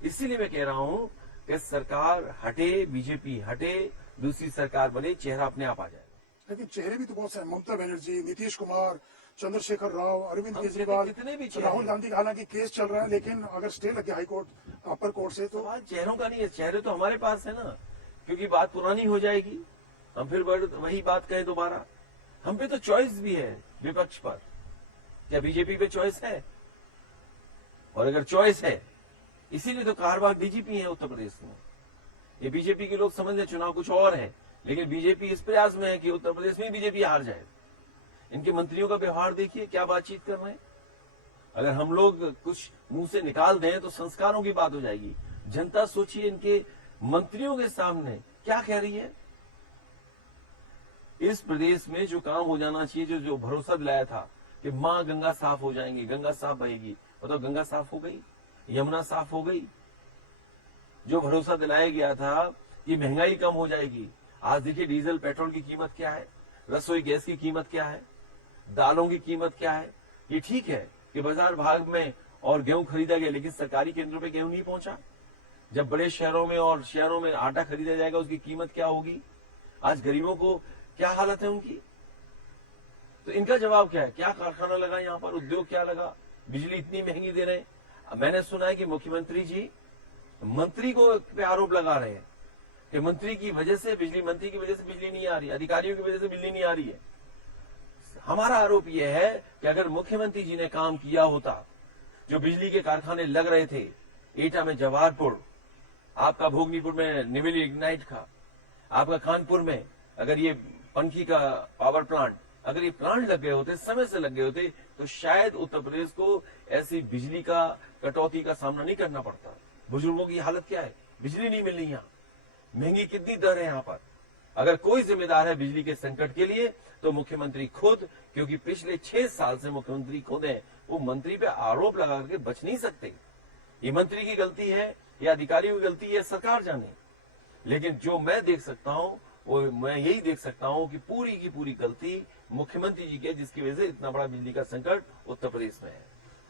इसीलिए मैं कह रहा हूं कि सरकार हटे, बीजेपी हटे, दूसरी सरकार बने, चेहरा अपने आप आ जाएगा। लेकिन चेहरे भी तो बहुत से हैं, ममता बनर्जी, नीतीश कुमार, चंद्रशेखर राव, अरविंद हम केजरीवाल, कितने भी राहुल गांधी। हालांकि केस चल रहा है, लेकिन अगर स्टे लग गया हाईकोर्ट, अपर कोर्ट से, तो सवाल चेहरों का नहीं है, चेहरे तो हमारे पास है ना, क्योंकि बात पुरानी हो जाएगी, हम फिर वही बात कहें दोबारा। हम पे तो चॉइस भी है विपक्ष पर, क्या बीजेपी पे चॉइस है? और अगर चॉइस है, इसीलिए तो कार्यवाहक डीजीपी है उत्तर प्रदेश में। ये बीजेपी के लोग समझ लें चुनाव कुछ और है, लेकिन बीजेपी इस प्रयास में है कि उत्तर प्रदेश में बीजेपी हार जाए। इनके मंत्रियों का व्यवहार देखिए, क्या बातचीत कर रहे हैं। अगर हम लोग कुछ मुंह से निकाल दें तो संस्कारों की बात हो जाएगी। जनता सोचिए इनके मंत्रियों के सामने क्या कह रही है। इस प्रदेश में जो काम हो जाना चाहिए, जो भरोसा दिलाया था कि मां गंगा साफ हो जाएंगी, गंगा साफ बहेगी, बताओ गंगा साफ हो गई? यमुना साफ हो गई? जो भरोसा दिलाया गया था कि महंगाई कम हो जाएगी, आज देखिए डीजल पेट्रोल की कीमत क्या है, रसोई गैस की कीमत क्या है, दालों की कीमत क्या है। ये ठीक है कि बाजार भाग में और गेहूं खरीदा गया, लेकिन सरकारी केंद्रों पे गेहूं नहीं पहुंचा। जब बड़े शहरों में और शहरों में आटा खरीदा जाएगा, उसकी कीमत क्या होगी? आज गरीबों को क्या हालत है उनकी? तो इनका जवाब क्या है? क्या कारखाना लगा यहाँ पर, उद्योग क्या लगा, बिजली इतनी महंगी दे रहे हैं। मैंने सुना है कि मुख्यमंत्री जी मंत्री को पे आरोप लगा रहे हैं कि मंत्री की वजह से, बिजली मंत्री की वजह से बिजली नहीं आ रही, अधिकारियों की वजह से बिजली नहीं आ रही है। हमारा आरोप यह है कि अगर मुख्यमंत्री जी ने काम किया होता, जो बिजली के कारखाने लग रहे थे, एटा में जवाहरपुर, आपका भोगनीपुर में निवेली इग्नाइट का, आपका कानपुर में अगर ये पंखी का पावर प्लांट, अगर ये प्लांट लग गए होते, समय से लग गए होते, तो शायद उत्तर प्रदेश को ऐसी बिजली का कटौती का सामना नहीं करना पड़ता। बुजुर्गों की हालत क्या है, बिजली नहीं मिल रही, यहाँ महंगी कितनी दर है यहाँ पर। अगर कोई जिम्मेदार है बिजली के संकट के लिए तो मुख्यमंत्री खुद, क्योंकि पिछले 6 साल से मुख्यमंत्री खुद है, वो मंत्री पे आरोप लगा करके बच नहीं सकते। ये मंत्री की गलती है या अधिकारियों की गलती है, सरकार जाने। लेकिन जो मैं देख सकता हूं वो मैं यही देख सकता हूं कि पूरी की पूरी गलती मुख्यमंत्री जी की है, जिसकी वजह से इतना बड़ा बिजली का संकट उत्तर प्रदेश में है।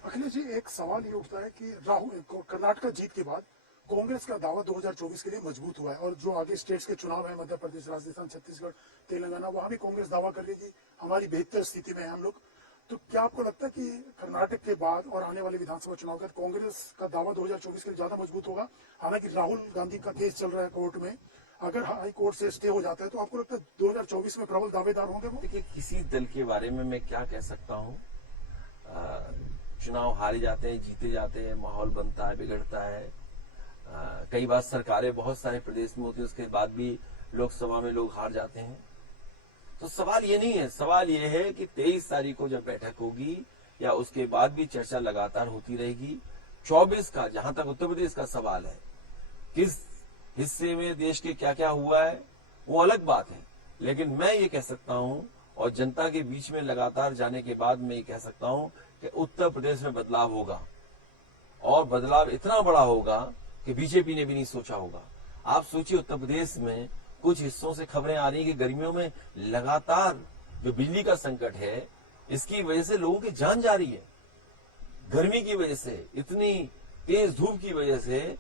अखिलेश जी, एक सवाल ये उठता है कि राहुल कर्नाटक जीत के बाद कांग्रेस का दावा 2024 के लिए मजबूत हुआ है और जो आगे स्टेट्स के चुनाव है, मध्य प्रदेश, राजस्थान, छत्तीसगढ़, तेलंगाना, वहां भी कांग्रेस दावा कर रही है कि हमारी बेहतर स्थिति में है हम लोग। तो क्या आपको लगता है कि कर्नाटक के बाद और आने वाले विधानसभा चुनाव के बाद कांग्रेस का दावा 2024 के लिए ज्यादा मजबूत होगा? हालांकि राहुल गांधी का केस चल रहा है कोर्ट में, अगर हाई कोर्ट से स्टे हो जाता है तो आपको लगता है 2024 में प्रबल दावेदार होंगे वो? देखिए, किसी दल के बारे में मैं क्या कह सकता हूँ। चुनाव हारे जाते हैं, जीते जाते हैं, माहौल बनता है, बिगड़ता है। कई बार सरकारें बहुत सारे प्रदेश में होती है, उसके बाद भी लोकसभा में लोग हार जाते हैं। तो सवाल ये नहीं है, सवाल ये है कि 23 तारीख को जब बैठक होगी या उसके बाद भी चर्चा लगातार होती रहेगी। 24 का, जहां तक उत्तर प्रदेश का सवाल है, किस हिस्से में देश के क्या क्या हुआ है वो अलग बात है, लेकिन मैं ये कह सकता हूं और जनता के बीच में लगातार जाने के बाद मैं ये कह सकता हूं कि उत्तर प्रदेश में बदलाव होगा और बदलाव इतना बड़ा होगा कि बीजेपी ने भी नहीं सोचा होगा। आप सोचिए, उत्तर प्रदेश में कुछ हिस्सों से खबरें आ रही हैं कि गर्मियों में लगातार जो बिजली का संकट है, इसकी वजह से लोगों की जान जा रही है। गर्मी की वजह से, इतनी तेज धूप की वजह से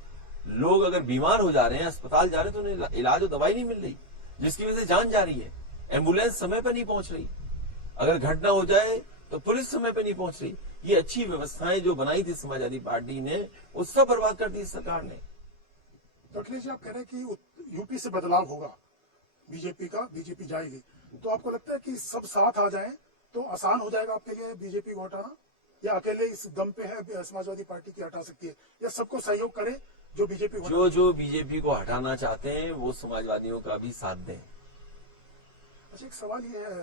लोग अगर बीमार हो जा रहे हैं, अस्पताल जा रहे हैं, तो उन्हें इलाज और दवाई नहीं मिल रही, जिसकी वजह से जान जा रही है। एम्बुलेंस समय पर नहीं पहुंच रही, अगर घटना हो जाए तो पुलिस समय पर नहीं पहुंच रही। ये अच्छी व्यवस्थाएं जो बनाई थी समाजवादी पार्टी ने, वो सब बर्बाद कर दी सरकार ने। तो अखिलेश जी, आप कह रहे हैं कि यूपी से बदलाव होगा, बीजेपी जाएगी, तो आपको लगता है कि सब साथ आ जाएं तो आसान हो जाएगा आपके लिए बीजेपी को हटाना, या अकेले इस दम पे है समाजवादी पार्टी की हटा सकती है, या सबको सहयोग करे जो बीजेपी जो बीजेपी को हटाना चाहते हैं वो समाजवादियों का भी साथ दें। अच्छा, एक सवाल ये है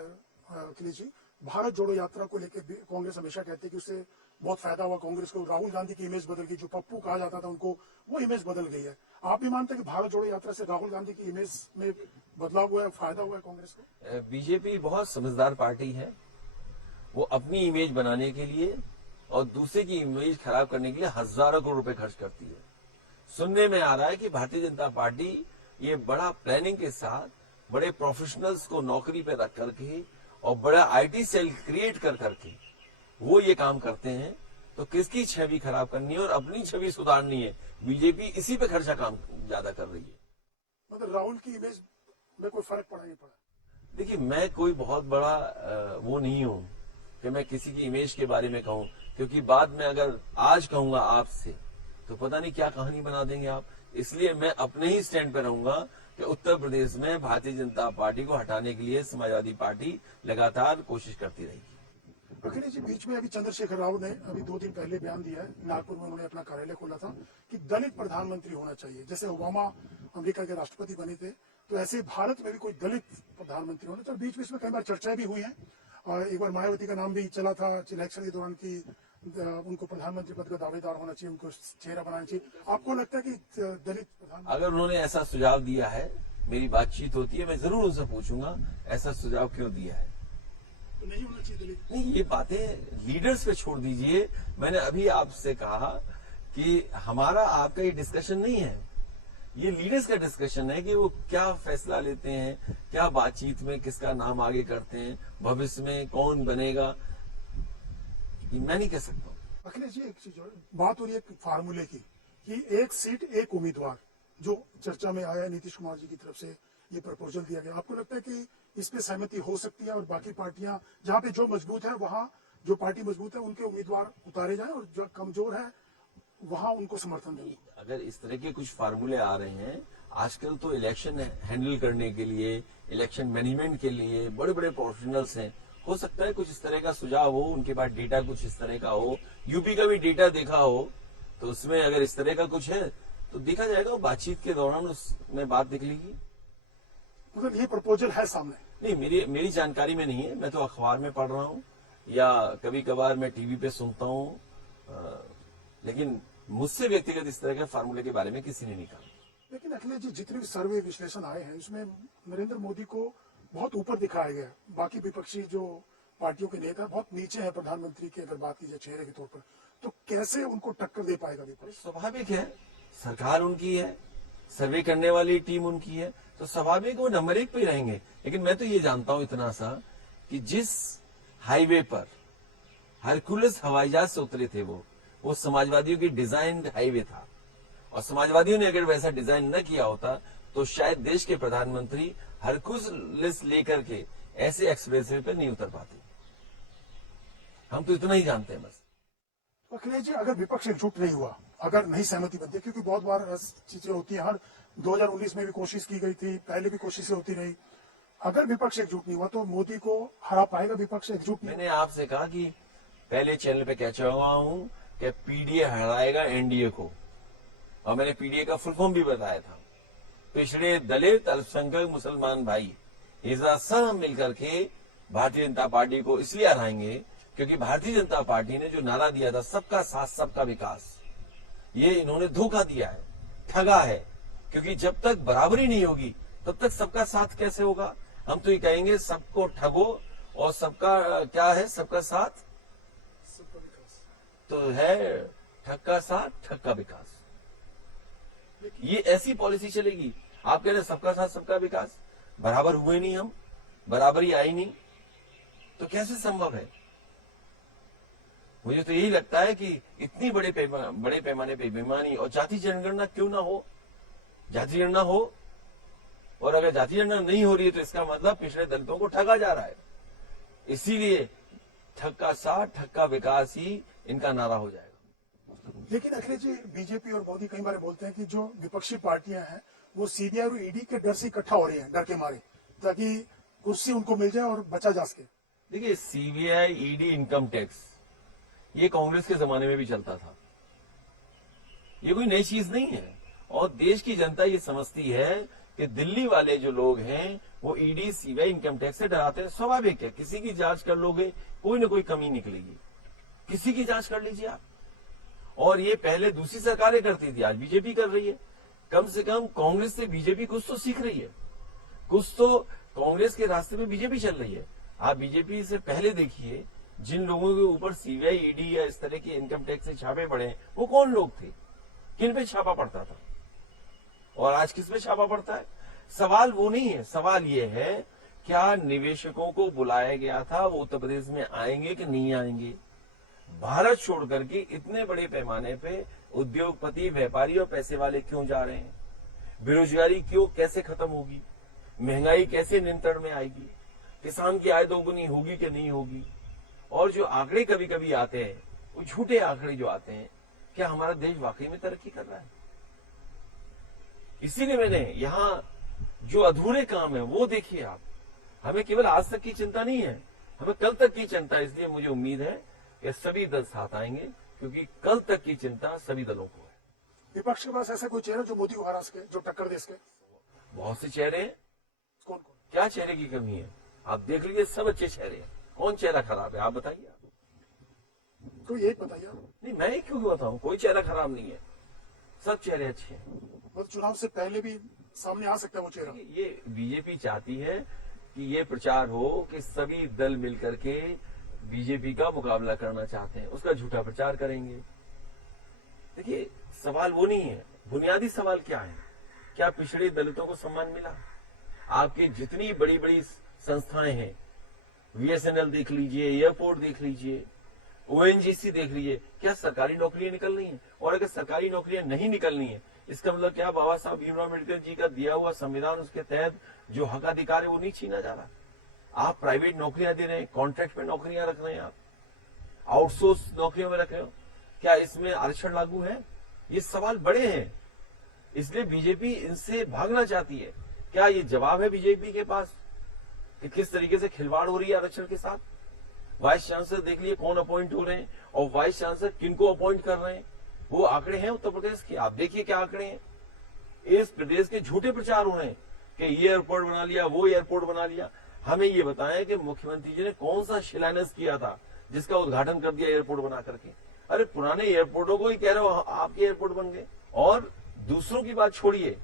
अखिलेश जी, भारत जोड़ो यात्रा को लेकर कांग्रेस हमेशा कहती है कि उससे बहुत फायदा हुआ कांग्रेस को, राहुल गांधी की इमेज बदल गई, जो पप्पू कहा जाता था उनको, वो इमेज बदल गई है। आप भी मानते हैं कि भारत जोड़ो यात्रा से राहुल गांधी की इमेज में बदलाव हुआ है, फायदा हुआ है कांग्रेस को? बीजेपी बहुत समझदार पार्टी है, वो अपनी इमेज बनाने के लिए और दूसरे की इमेज खराब करने के लिए हजारों करोड़ रुपए खर्च करती है। सुनने में आ रहा है कि भारतीय जनता पार्टी ये बड़ा प्लानिंग के साथ बड़े प्रोफेशनल्स को नौकरी पे रख करके और बड़ा आईटी सेल क्रिएट कर करके वो ये काम करते हैं। तो किसकी छवि खराब करनी है और अपनी छवि सुधारनी है, बीजेपी इसी पे खर्चा काम ज्यादा कर रही है। मतलब राहुल की इमेज में कोई फर्क पड़ा नहीं पड़ा? देखिए, मैं कोई बहुत बड़ा वो नहीं हूं कि मैं किसी की इमेज के बारे में कहूं, क्योंकि बाद में अगर आज कहूंगा आपसे तो पता नहीं क्या कहानी बना देंगे आप। इसलिए मैं अपने ही स्टैंड पर रहूंगा कि उत्तर प्रदेश में भारतीय जनता पार्टी को हटाने के लिए समाजवादी पार्टी लगातार कोशिश करती रहेगी। अखिलेश जी, बीच में अभी चंद्रशेखर राव ने अभी 2 दिन पहले बयान दिया है, नागपुर में उन्होंने अपना कार्यालय खोला था कि दलित प्रधानमंत्री होना चाहिए। जैसे ओबामा अमेरिका के राष्ट्रपति बने थे, तो ऐसे भारत में भी कोई दलित प्रधानमंत्री होना चाहिए। बीच बीच में कई बार चर्चाएं भी हुई हैं और एक बार मायावती का नाम भी चला था इलेक्शन के दौरान की उनको प्रधानमंत्री पद का दावेदार होना चाहिए, उनको चेहरा बनाना चाहिए। आपको लगता है कि दलित प्रधानमंत्री? अगर उन्होंने ऐसा सुझाव दिया है, मेरी बातचीत होती है, मैं जरूर उनसे पूछूंगा ऐसा सुझाव क्यों दिया है। तो नहीं होना चाहिए दलित? नहीं, ये बातें लीडर्स पे छोड़ दीजिए। मैंने अभी आपसे कहा कि हमारा आपका ये डिस्कशन नहीं है, ये लीडर्स का डिस्कशन है कि वो क्या फैसला लेते हैं, क्या बातचीत में किसका नाम आगे करते हैं, भविष्य में कौन बनेगा, ये मैं नहीं कह सकता। अखिलेश जी, एक चीज और बात हो रही है फार्मूले की कि 1 सीट 1 उम्मीदवार, जो चर्चा में आया नीतीश कुमार जी की तरफ से ये प्रपोजल दिया गया। आपको लगता है कि इस पे सहमति हो सकती है और बाकी पार्टियां जहां पे जो मजबूत है, वहां जो पार्टी मजबूत है उनके उम्मीदवार उतारे जाएं और जो कमजोर है वहां उनको समर्थन दें? अगर इस तरह के कुछ फार्मूले आ रहे हैं, आजकल तो इलेक्शन हैंडल करने के लिए, इलेक्शन मैनेजमेंट के लिए बड़े बड़े प्रोफेशनल्स हैं, हो सकता है कुछ इस तरह का सुझाव हो, उनके पास डेटा कुछ इस तरह का हो, यूपी का भी डेटा देखा हो, तो उसमें अगर इस तरह का कुछ है तो देखा जाएगा, बातचीत के दौरान उसमें बात निकलेगी। मतलब ये प्रपोजल है सामने? नहीं, मेरी जानकारी में नहीं है, मैं तो अखबार में पढ़ रहा हूँ या कभी कभार मैं टीवी पे सुनता हूँ, लेकिन मुझसे व्यक्तिगत इस तरह के फार्मूले के बारे में किसी ने नहीं कहा। लेकिन अखिलेश जी, जितने भी सर्वे विश्लेषण आए हैं उसमें नरेंद्र मोदी को बहुत ऊपर दिखाया गया है, बाकी विपक्षी जो पार्टियों के नेता बहुत नीचे हैं प्रधानमंत्री की अगर बात की जाए चेहरे के तौर पर, तो कैसे उनको टक्कर दे पाएगा विपक्ष? स्वाभाविक है, सरकार उनकी है, सर्वे करने वाली टीम उनकी है, तो स्वाभाविक वो नंबर 1 पे ही रहेंगे। लेकिन मैं तो ये जानता हूं इतना सा कि जिस हाईवे पर हरकुलस हवाई जहाज से उतरे थे वो समाजवादियों की डिजाइन हाईवे था, और समाजवादियों ने अगर वैसा डिजाइन न किया होता तो शायद देश के प्रधानमंत्री हरकुलस लेकर के ऐसे एक्सप्रेसवे पे नहीं उतर पाते। हम तो इतना ही जानते हैं बस। अखिलेश जी, अगर विपक्ष एकजुट नहीं हुआ, अगर नहीं सहमति बनती, क्योंकि बहुत बार ऐसी चीजें होती हैं, हर 2019 में भी कोशिश की गई थी, पहले भी कोशिशें होती रही, अगर विपक्ष एकजुट नहीं हुआ तो मोदी को हरा पाएगा विपक्ष एकजुट नहीं? मैंने आपसे कहा कि पहले चैनल पे कह चुका हूं कि पीडीए हराएगा एनडीए को, और मैंने पीडीए का फुल फॉर्म भी बताया था। पिछड़े दलित अल्पसंख्यक मुसलमान भाई इस सब मिलकर के भारतीय जनता पार्टी को इसलिए हराएंगे क्योंकि भारतीय जनता पार्टी ने जो नारा दिया था सबका साथ सबका विकास, ये इन्होंने धोखा दिया है, ठगा है। क्योंकि जब तक बराबरी नहीं होगी तब तक सबका साथ कैसे होगा? हम तो ये कहेंगे सबको ठगो और सबका क्या है, सबका साथ सबका विकास तो है ठग का साथ ठग का विकास। ये ऐसी पॉलिसी चलेगी? आप कह रहे हैं सबका साथ सबका विकास, बराबर हुए नहीं, हम बराबरी आई नहीं, तो कैसे संभव है? मुझे तो यही लगता है कि इतनी बड़े पैमाने पे बेईमानी, और जाति जनगणना क्यों ना हो? जाति जनगणना हो, और अगर जाति जनगणना नहीं हो रही है तो इसका मतलब पिछड़े दलितों को ठगा जा रहा है। इसीलिए ठग का साथ ठग का विकास ही इनका नारा हो जाएगा। लेकिन अखिलेश जी, बीजेपी और मोदी कई बार बोलते हैं कि जो विपक्षी पार्टियां हैं वो सीबीआई और ईडी के डर से इकट्ठा हो रही हैं, डर के मारे, ताकि कुर्सी उनको मिल जाए और बचा जा सके। देखिए, सीबीआई, ईडी, इनकम टैक्स, ये कांग्रेस के जमाने में भी चलता था, ये कोई नई चीज नहीं है। और देश की जनता ये समझती है कि दिल्ली वाले जो लोग हैं वो ईडी, सीबीआई, इनकम टैक्स से डराते हैं। स्वाभाविक है, किसी की जांच कर लोगे कोई ना कोई कमी निकलेगी, किसी की जांच कर लीजिए आप। और ये पहले दूसरी सरकारें करती थी, आज बीजेपी कर रही है। कम से कम कांग्रेस से बीजेपी कुछ तो सीख रही है, कुछ तो कांग्रेस के रास्ते में बीजेपी चल रही है। आप बीजेपी से पहले देखिए, जिन लोगों के ऊपर सीबीआई, ईडी या इस तरह के इनकम टैक्स से छापे पड़े हैं, वो कौन लोग थे, किन पे छापा पड़ता था, और आज किस पे छापा पड़ता है? सवाल वो नहीं है, सवाल ये है क्या निवेशकों को बुलाया गया था, वो उत्तर प्रदेश में आएंगे कि नहीं आएंगे? भारत छोड़ करके इतने बड़े पैमाने पे उद्योगपति, व्यापारी और पैसे वाले क्यों जा रहे हैं? बेरोजगारी क्यों, कैसे खत्म होगी? महंगाई कैसे नियंत्रण में आएगी? किसान की आय दोगुनी होगी कि नहीं होगी? और जो आंकड़े कभी कभी आते हैं, वो झूठे आंकड़े जो आते हैं, क्या हमारा देश वाकई में तरक्की कर रहा है? इसीलिए मैंने यहाँ जो अधूरे काम है वो देखिए आप। हमें केवल आज तक की चिंता नहीं है, हमें कल तक की चिंता। इसलिए मुझे उम्मीद है कि सभी दल साथ आएंगे, क्योंकि कल तक की चिंता सभी दलों को है। विपक्ष के पास ऐसा कोई चेहरा जो मोदी को हरा सके, जो टक्कर दे सके? बहुत से चेहरे हैं, कौन कौन? क्या चेहरे की कमी है? आप देख लीजिए, सब अच्छे चेहरे हैं। कौन चेहरा खराब है आप बताइए? तो यही बताइए। नहीं, मैं ही क्यों बताऊं, कोई चेहरा खराब नहीं है, सब चेहरे अच्छे हैं। मतलब चुनाव से पहले भी सामने आ सकता है वो चेहरा? ये बीजेपी चाहती है कि ये प्रचार हो कि सभी दल मिलकर के बीजेपी का मुकाबला करना चाहते हैं, उसका झूठा प्रचार करेंगे। देखिए, सवाल वो नहीं है, बुनियादी सवाल क्या है? क्या पिछड़े दलितों को सम्मान मिला? आपके जितनी बड़ी बड़ी संस्थाएं हैं, बीएसएनएल देख लीजिए, एयरपोर्ट देख लीजिए, ओएनजीसी देख लीजिए, क्या सरकारी नौकरियां निकल रही हैं? और अगर सरकारी नौकरियां नहीं निकलनी है, इसका मतलब क्या बाबा साहब भीमराव अम्बेडकर जी का दिया हुआ संविधान, उसके तहत जो हक अधिकार है वो नहीं छीना जा रहा? आप प्राइवेट नौकरियां दे रहे हैं, कॉन्ट्रैक्ट पे नौकरियां रख रहे हैं, आप आउटसोर्स नौकरियों में रख रहे हो, क्या इसमें आरक्षण लागू है? ये सवाल बड़े हैं, इसलिए बीजेपी इनसे भागना चाहती है। क्या ये जवाब है बीजेपी के पास कि किस तरीके से खिलवाड़ हो रही है आरक्षण के साथ? वाइस चांसलर देख लिए कौन अपॉइंट हो रहे हैं और वाइस चांसलर किनको अपॉइंट कर रहे हैं। वो आंकड़े हैं उत्तर प्रदेश के, आप देखिए क्या आंकड़े हैं। इस प्रदेश के झूठे प्रचार हो रहे हैं कि ये एयरपोर्ट बना लिया, वो एयरपोर्ट बना लिया। हमें ये बताएं कि मुख्यमंत्री जी ने कौन सा शिलान्यास किया था जिसका उद्घाटन कर दिया एयरपोर्ट बना करके। अरे पुराने एयरपोर्टों को ही कह रहे हो आपके एयरपोर्ट बन गए। और दूसरों की बात छोड़िए,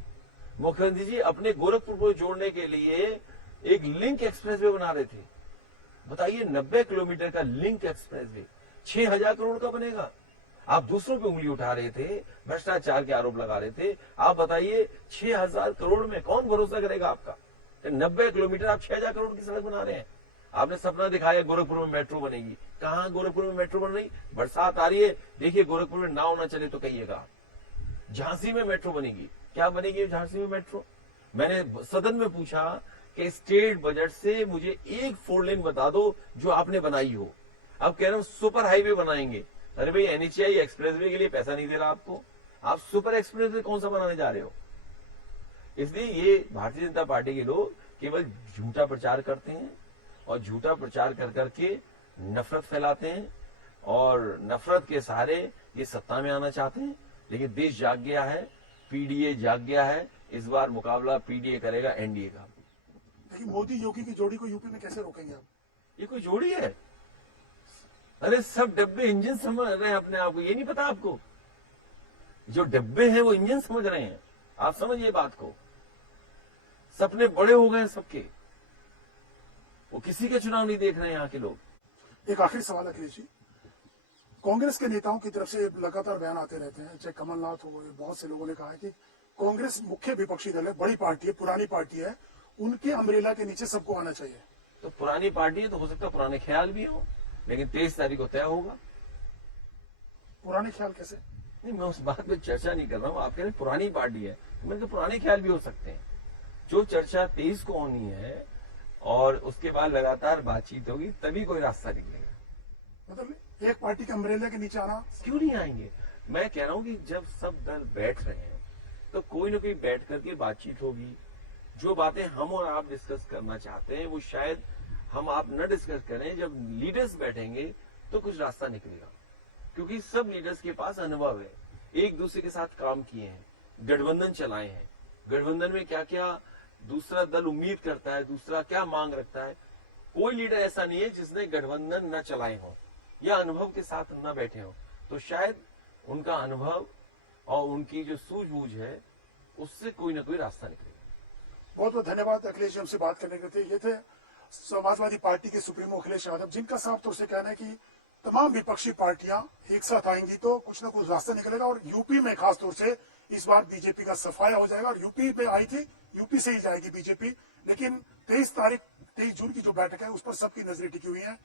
मुख्यमंत्री जी अपने गोरखपुर को जोड़ने के लिए एक लिंक एक्सप्रेसवे बना रहे थे। बताइए 90 किलोमीटर का लिंक एक्सप्रेसवे 6,000 करोड़ का बनेगा। आप दूसरों पे उंगली उठा रहे थे, भ्रष्टाचार के आरोप लगा रहे थे। आप बताइए 6,000 करोड़ में कौन भरोसा करेगा आपका? 90 किलोमीटर आप 6,000 करोड़ की सड़क बना रहे हैं। आपने सपना दिखाया गोरखपुर में मेट्रो बनेगी। कहां गोरखपुर में मेट्रो बन रही? बरसात आ रही है, देखिए गोरखपुर में नाव ना चले तो कहिएगा। झांसी में मेट्रो बनेगी। क्या बनेगी झांसी में मेट्रो? मैंने सदन में पूछा कि स्टेट बजट से मुझे एक 4 लेन बता दो जो आपने बनाई हो। अब कह रहे हो सुपर हाईवे बनाएंगे। अरे भाई एनएचएआई एक्सप्रेसवे के लिए पैसा नहीं दे रहा आपको, आप सुपर एक्सप्रेसवे कौन सा बनाने जा रहे हो? इसलिए ये भारतीय जनता पार्टी के लोग केवल झूठा प्रचार करते हैं और झूठा प्रचार कर करके नफरत फैलाते हैं और नफरत के सहारे ये सत्ता में आना चाहते हैं। लेकिन देश जाग गया है, पीडीए जाग गया है। इस बार मुकाबला पीडीए करेगा एनडीए का। लेकिन मोदी योगी की जोड़ी को यूपी में कैसे रोकेंगे आप? ये कोई जोड़ी है? अरे सब डब्बे इंजन समझ रहे हैं अपने आप को, ये नहीं पता आपको? जो डब्बे हैं वो इंजन समझ रहे हैं। आप समझिए बात को। सपने बड़े हो गए सबके, वो किसी के चुनाव नहीं देख रहे हैं यहाँ के लोग। एक आखिरी सवाल अखिलेश जी, कांग्रेस के नेताओं की तरफ से लगातार बयान आते रहते हैं, चाहे कमलनाथ हो, बहुत से लोगों ने कहा है कि कांग्रेस मुख्य विपक्षी दल है, बड़ी पार्टी है, पुरानी पार्टी है, उनके अम्ब्रेला के नीचे सबको आना चाहिए। तो पुरानी पार्टी है तो हो सकता है पुराने ख्याल भी हो, लेकिन 23 तारीख को तय होगा। पुराने ख्याल कैसे? नहीं, मैं उस बात पे चर्चा नहीं कर रहा हूँ। आप कह रहे हैं पुरानी पार्टी है, मेरे पुराने ख्याल भी हो सकते हैं। जो चर्चा 23 को होनी है और उसके बाद लगातार बातचीत होगी, तभी कोई रास्ता निकलेगा। मतलब एक पार्टी के अम्ब्रेला के नीचे आना क्यों नहीं आएंगे? मैं कह रहा हूँ कि जब सब दल बैठ रहे हैं तो कोई ना कोई बैठ करके बातचीत होगी। जो बातें हम और आप डिस्कस करना चाहते हैं वो शायद हम आप न डिस्कस करें। जब लीडर्स बैठेंगे तो कुछ रास्ता निकलेगा, क्योंकि सब लीडर्स के पास अनुभव है, एक दूसरे के साथ काम किए हैं, गठबंधन चलाए हैं। गठबंधन में क्या क्या दूसरा दल उम्मीद करता है, दूसरा क्या मांग रखता है। कोई लीडर ऐसा नहीं है जिसने गठबंधन न चलाए हो या अनुभव के साथ न बैठे हो। तो शायद उनका अनुभव और उनकी जो सूझबूझ है उससे कोई ना कोई रास्ता निकलेगा। बहुत बहुत धन्यवाद अखिलेश जी हमसे बात करने के लिए। ये थे समाजवादी पार्टी के सुप्रीमो अखिलेश यादव, जिनका साफ तौर से कहना है कि तमाम विपक्षी पार्टियां एक साथ आएंगी तो कुछ ना कुछ रास्ता निकलेगा। और यूपी में खास तौर से इस बार बीजेपी का सफाया हो जाएगा। और यूपी में आई थी, यूपी से ही जाएगी बीजेपी। लेकिन 23 जून की जो बैठक है उस पर सबकी नजरें टिकी हुई हैं।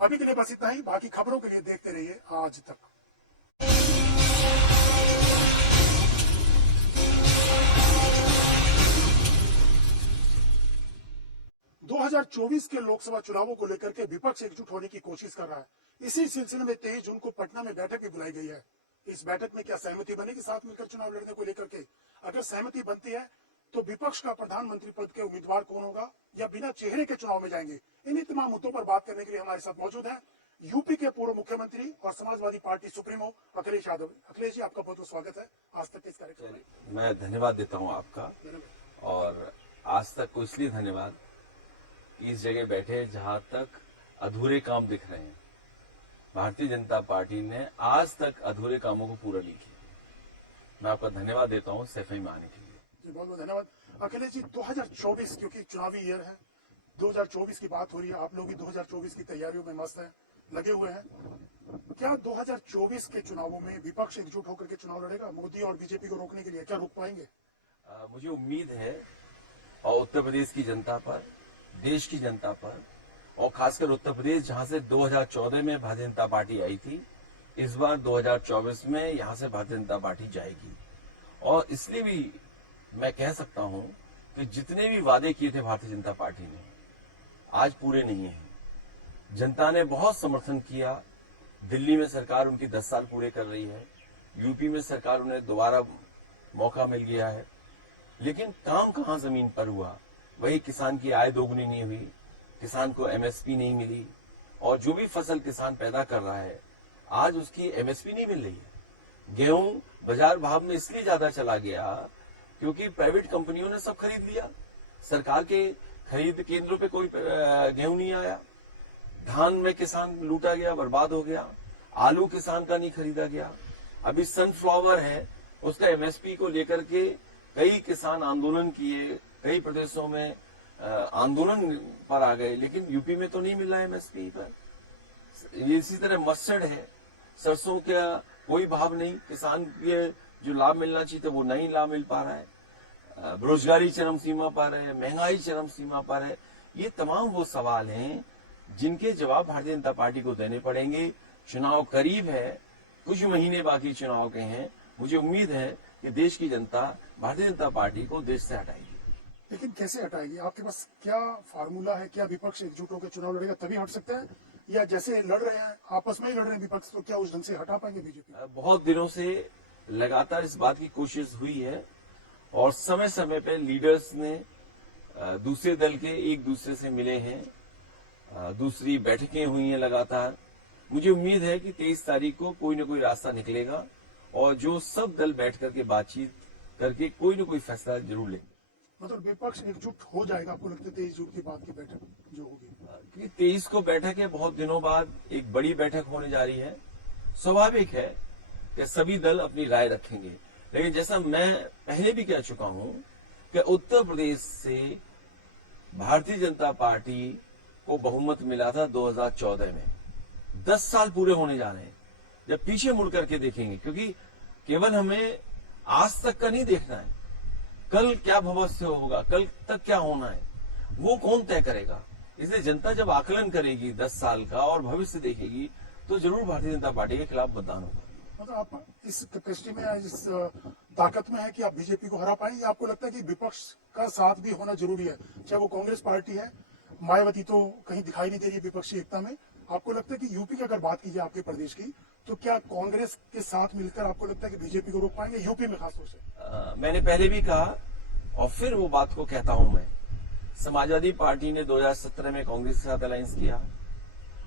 अभी के लिए बस इतना ही। बाकी खबरों के लिए देखते रहिए आज तक। 2024 के लोकसभा चुनावों को लेकर के विपक्ष एकजुट होने की कोशिश कर रहा है। इसी सिलसिले में 23 जून को पटना में बैठक भी बुलाई गई है। इस बैठक में क्या सहमति बनेगी साथ मिलकर चुनाव लड़ने को लेकर के? अगर सहमति बनती है तो विपक्ष का प्रधानमंत्री पद के उम्मीदवार कौन होगा या बिना चेहरे के चुनाव में जाएंगे? इन्हीं तमाम मुद्दों पर बात करने के लिए हमारे साथ मौजूद है यूपी के पूर्व मुख्यमंत्री और समाजवादी पार्टी सुप्रीमो अखिलेश यादव। अखिलेश जी, आपका बहुत बहुत स्वागत है आज तक के इस कार्यक्रम में। मैं धन्यवाद देता हूं आपका, और आज तक को इसलिए धन्यवाद कि इस जगह बैठे जहां तक अधूरे काम दिख रहे हैं, भारतीय जनता पार्टी ने आज तक अधूरे कामों को पूरा नहीं किया। मैं आपका धन्यवाद देता हूं सफाई में आने के लिए। जी बहुत बहुत धन्यवाद अखिलेश जी। 2024 क्योंकि चुनावी ईयर है, 2024 की बात हो रही है, आप लोग भी 2024 की तैयारियों में मस्त हैं, लगे हुए हैं। क्या 2024 के चुनावों में विपक्ष एकजुट होकर के चुनाव लड़ेगा मोदी और बीजेपी को रोकने के लिए? क्या रोक पाएंगे? मुझे उम्मीद है, और उत्तर प्रदेश की जनता पर, देश की जनता पर, और खासकर उत्तर प्रदेश जहां से 2014 में भारतीय जनता पार्टी आई थी, इस बार 2024 में यहां से भारतीय जनता पार्टी जाएगी। और इसलिए भी मैं कह सकता हूं कि जितने भी वादे किए थे भारतीय जनता पार्टी ने, आज पूरे नहीं हैं। जनता ने बहुत समर्थन किया। दिल्ली में सरकार उनकी 10 साल पूरे कर रही है, यूपी में सरकार उन्हें दोबारा मौका मिल गया है, लेकिन काम कहां जमीन पर हुआ? वही किसान की आय दोगुनी नहीं हुई, किसान को एमएसपी नहीं मिली, और जो भी फसल किसान पैदा कर रहा है आज उसकी एमएसपी नहीं मिल रही है। गेहूं बाजार भाव में इसलिए ज्यादा चला गया क्योंकि प्राइवेट कंपनियों ने सब खरीद लिया, सरकार के खरीद केंद्रों पे कोई गेहूं नहीं आया। धान में किसान लूटा गया, बर्बाद हो गया। आलू किसान का नहीं खरीदा गया। अभी सनफ्लावर है, उसका एमएसपी को लेकर के कई किसान आंदोलन किए, कई प्रदेशों में आंदोलन पर आ गए, लेकिन यूपी में तो नहीं मिला एमएसपी पर। इसी तरह मस्टर्ड है, सरसों का कोई भाव नहीं, किसान के जो लाभ मिलना चाहिए था वो नहीं लाभ मिल पा रहा है। बेरोजगारी चरम सीमा पर है, महंगाई चरम सीमा पर है। ये तमाम वो सवाल हैं जिनके जवाब भारतीय जनता पार्टी को देने पड़ेंगे। चुनाव करीब है, कुछ महीने बाकी चुनाव के हैं। मुझे उम्मीद है कि देश की जनता भारतीय जनता पार्टी को देश से हटाएगी। लेकिन कैसे हटाएगी? आपके पास क्या फार्मूला है? क्या विपक्ष एकजुट होकर चुनाव लड़ेगा तभी हट सकते हैं, या जैसे लड़ रहे हैं आपस में ही लड़ रहे हैं विपक्ष, तो क्या उस ढंग से हटा पाएंगे बीजेपी? बहुत दिनों से लगातार इस बात की कोशिश हुई है और समय समय पे लीडर्स ने दूसरे दल के एक दूसरे से मिले हैं, दूसरी बैठकें हुई हैं लगातार। मुझे उम्मीद है कि 23 तारीख को कोई न कोई रास्ता निकलेगा और जो सब दल बैठ करके बातचीत करके कोई न कोई फैसला जरूर लेंगे। मतलब विपक्ष एकजुट हो जाएगा आपको लगता है 23 जून की बाद की बैठक जो होगी? क्योंकि 23 को बैठक है, बहुत दिनों बाद एक बड़ी बैठक होने जा रही है। स्वाभाविक है कि सभी दल अपनी राय रखेंगे, लेकिन जैसा मैं पहले भी कह चुका हूं कि उत्तर प्रदेश से भारतीय जनता पार्टी को बहुमत मिला था 2014 में। 10 साल पूरे होने जा रहे हैं। जब पीछे मुड़ करके देखेंगे, क्योंकि केवल हमें आज तक का नहीं देखना है, कल क्या भविष्य होगा, कल तक क्या होना है, वो कौन तय करेगा। इसलिए जनता जब आकलन करेगी 10 साल का और भविष्य देखेगी तो जरूर भारतीय जनता पार्टी के खिलाफ मतदान होगा। मतलब आप इस कैपेसिटी में, इस ताकत में है कि आप बीजेपी को हरा पाएंगे, या आपको लगता है कि विपक्ष का साथ भी होना जरूरी है? चाहे वो कांग्रेस पार्टी है, मायावती तो कहीं दिखाई नहीं दे रही है विपक्षी एकता में। आपको लगता है कि यूपी की अगर बात की जाए आपके प्रदेश की, तो क्या कांग्रेस के साथ मिलकर आपको लगता है कि बीजेपी को रोक पाएंगे यूपी में खासतौर से? मैंने पहले भी कहा और फिर वो बात को कहता हूं मैं, समाजवादी पार्टी ने 2017 में कांग्रेस के साथ अलायंस किया,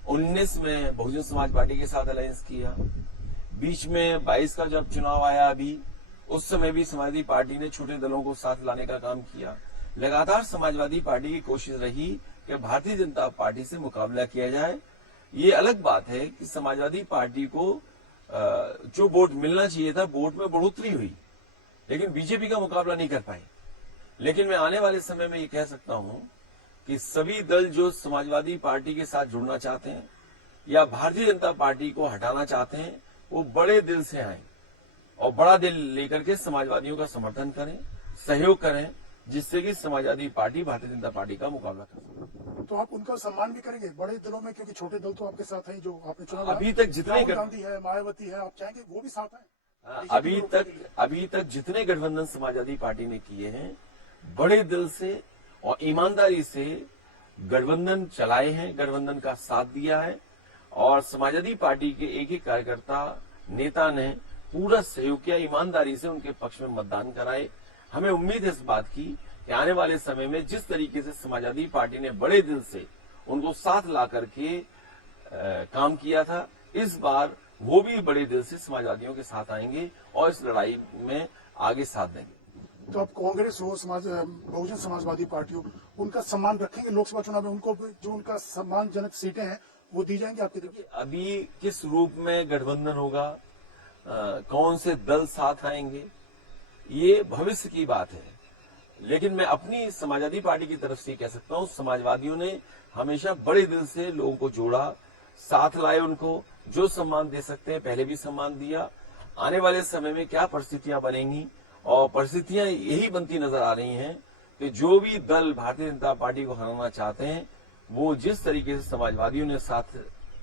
19 में बहुजन समाज पार्टी के साथ अलायंस किया, बीच में 22 का जब चुनाव आया अभी, उस समय भी समाजवादी पार्टी ने छोटे दलों को साथ लाने का काम किया। लगातार समाजवादी पार्टी की कोशिश रही कि भारतीय जनता पार्टी से मुकाबला किया जाए। ये अलग बात है कि समाजवादी पार्टी को जो वोट मिलना चाहिए था, वोट में बढ़ोतरी हुई, लेकिन बीजेपी का मुकाबला नहीं कर पाई। लेकिन मैं आने वाले समय में ये कह सकता हूं कि सभी दल जो समाजवादी पार्टी के साथ जुड़ना चाहते हैं या भारतीय जनता पार्टी को हटाना चाहते हैं, वो बड़े दिल से आए और बड़ा दिल लेकर के समाजवादियों का समर्थन करें, सहयोग करें, जिससे कि समाजवादी पार्टी भारतीय जनता पार्टी का मुकाबला कर सके। तो आप उनका सम्मान भी करेंगे बड़े दलों में, क्योंकि छोटे दल तो आपके साथ हैं, जो आपने चुनाव अभी तक जितने राहुल गांधी है, मायावती है, आप चाहेंगे वो भी साथ हैं? अभी तक जितने गठबंधन समाजवादी पार्टी ने किए हैं, बड़े दिल से और ईमानदारी से गठबंधन चलाए हैं, गठबंधन का साथ दिया है और समाजवादी पार्टी के एक एक कार्यकर्ता नेता ने पूरा सहयोग किया, ईमानदारी से उनके पक्ष में मतदान कराए। हमें उम्मीद है इस बात की कि आने वाले समय में जिस तरीके से समाजवादी पार्टी ने बड़े दिल से उनको साथ ला करके काम किया था, इस बार वो भी बड़े दिल से समाजवादियों के साथ आएंगे और इस लड़ाई में आगे साथ देंगे। तो आप कांग्रेस हो, बहुजन समाजवादी पार्टी हो, उनका सम्मान रखेंगे लोकसभा चुनाव में? उनको जो उनका सम्मानजनक सीटें हैं वो दी जाएंगी आपकी तरफ से? अभी किस रूप में गठबंधन होगा, कौन से दल साथ आएंगे, ये भविष्य की बात है। लेकिन मैं अपनी समाजवादी पार्टी की तरफ से कह सकता हूं, समाजवादियों ने हमेशा बड़े दिल से लोगों को जोड़ा, साथ लाए, उनको जो सम्मान दे सकते हैं पहले भी सम्मान दिया। आने वाले समय में क्या परिस्थितियां बनेंगी, और परिस्थितियां यही बनती नजर आ रही हैं कि जो भी दल भारतीय जनता पार्टी को हराना चाहते हैं, वो जिस तरीके से समाजवादियों ने साथ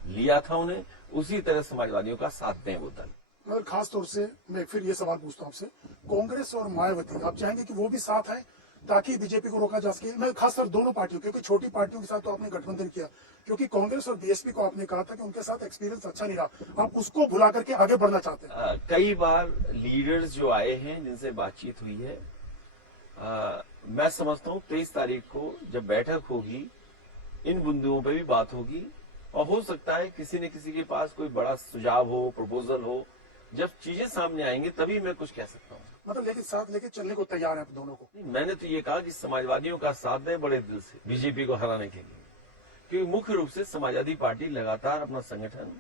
लिया था उन्हें, उसी तरह समाजवादियों का साथ दें वो दल। मगर खास तौर से मैं फिर ये सवाल पूछता हूं आपसे, कांग्रेस और मायावती, आप चाहेंगे कि वो भी साथ हैं ताकि बीजेपी को रोका जा सके? मैं खासकर दोनों पार्टियों, क्योंकि छोटी पार्टियों के साथ तो आपने गठबंधन किया, क्योंकि कांग्रेस और बीएसपी को आपने कहा था कि उनके साथ एक्सपीरियंस अच्छा नहीं रहा, आप उसको भुला करके आगे बढ़ना चाहते हैं? कई बार लीडर्स जो आए हैं, जिनसे बातचीत हुई है, मैं समझता हूं 23 तारीख को जब बैठक होगी, इन बिंदुओं पर भी बात होगी और हो सकता है किसी न किसी के पास कोई बड़ा सुझाव हो, प्रपोजल हो। जब चीजें सामने आएंगी तभी मैं कुछ कह सकता हूँ। मतलब लेकिन साथ लेके चलने को तैयार है आप दोनों को? नहीं, मैंने तो ये कहा कि समाजवादियों का साथ दें बड़े दिल से बीजेपी को हराने के लिए, क्योंकि मुख्य रूप से समाजवादी पार्टी लगातार अपना संगठन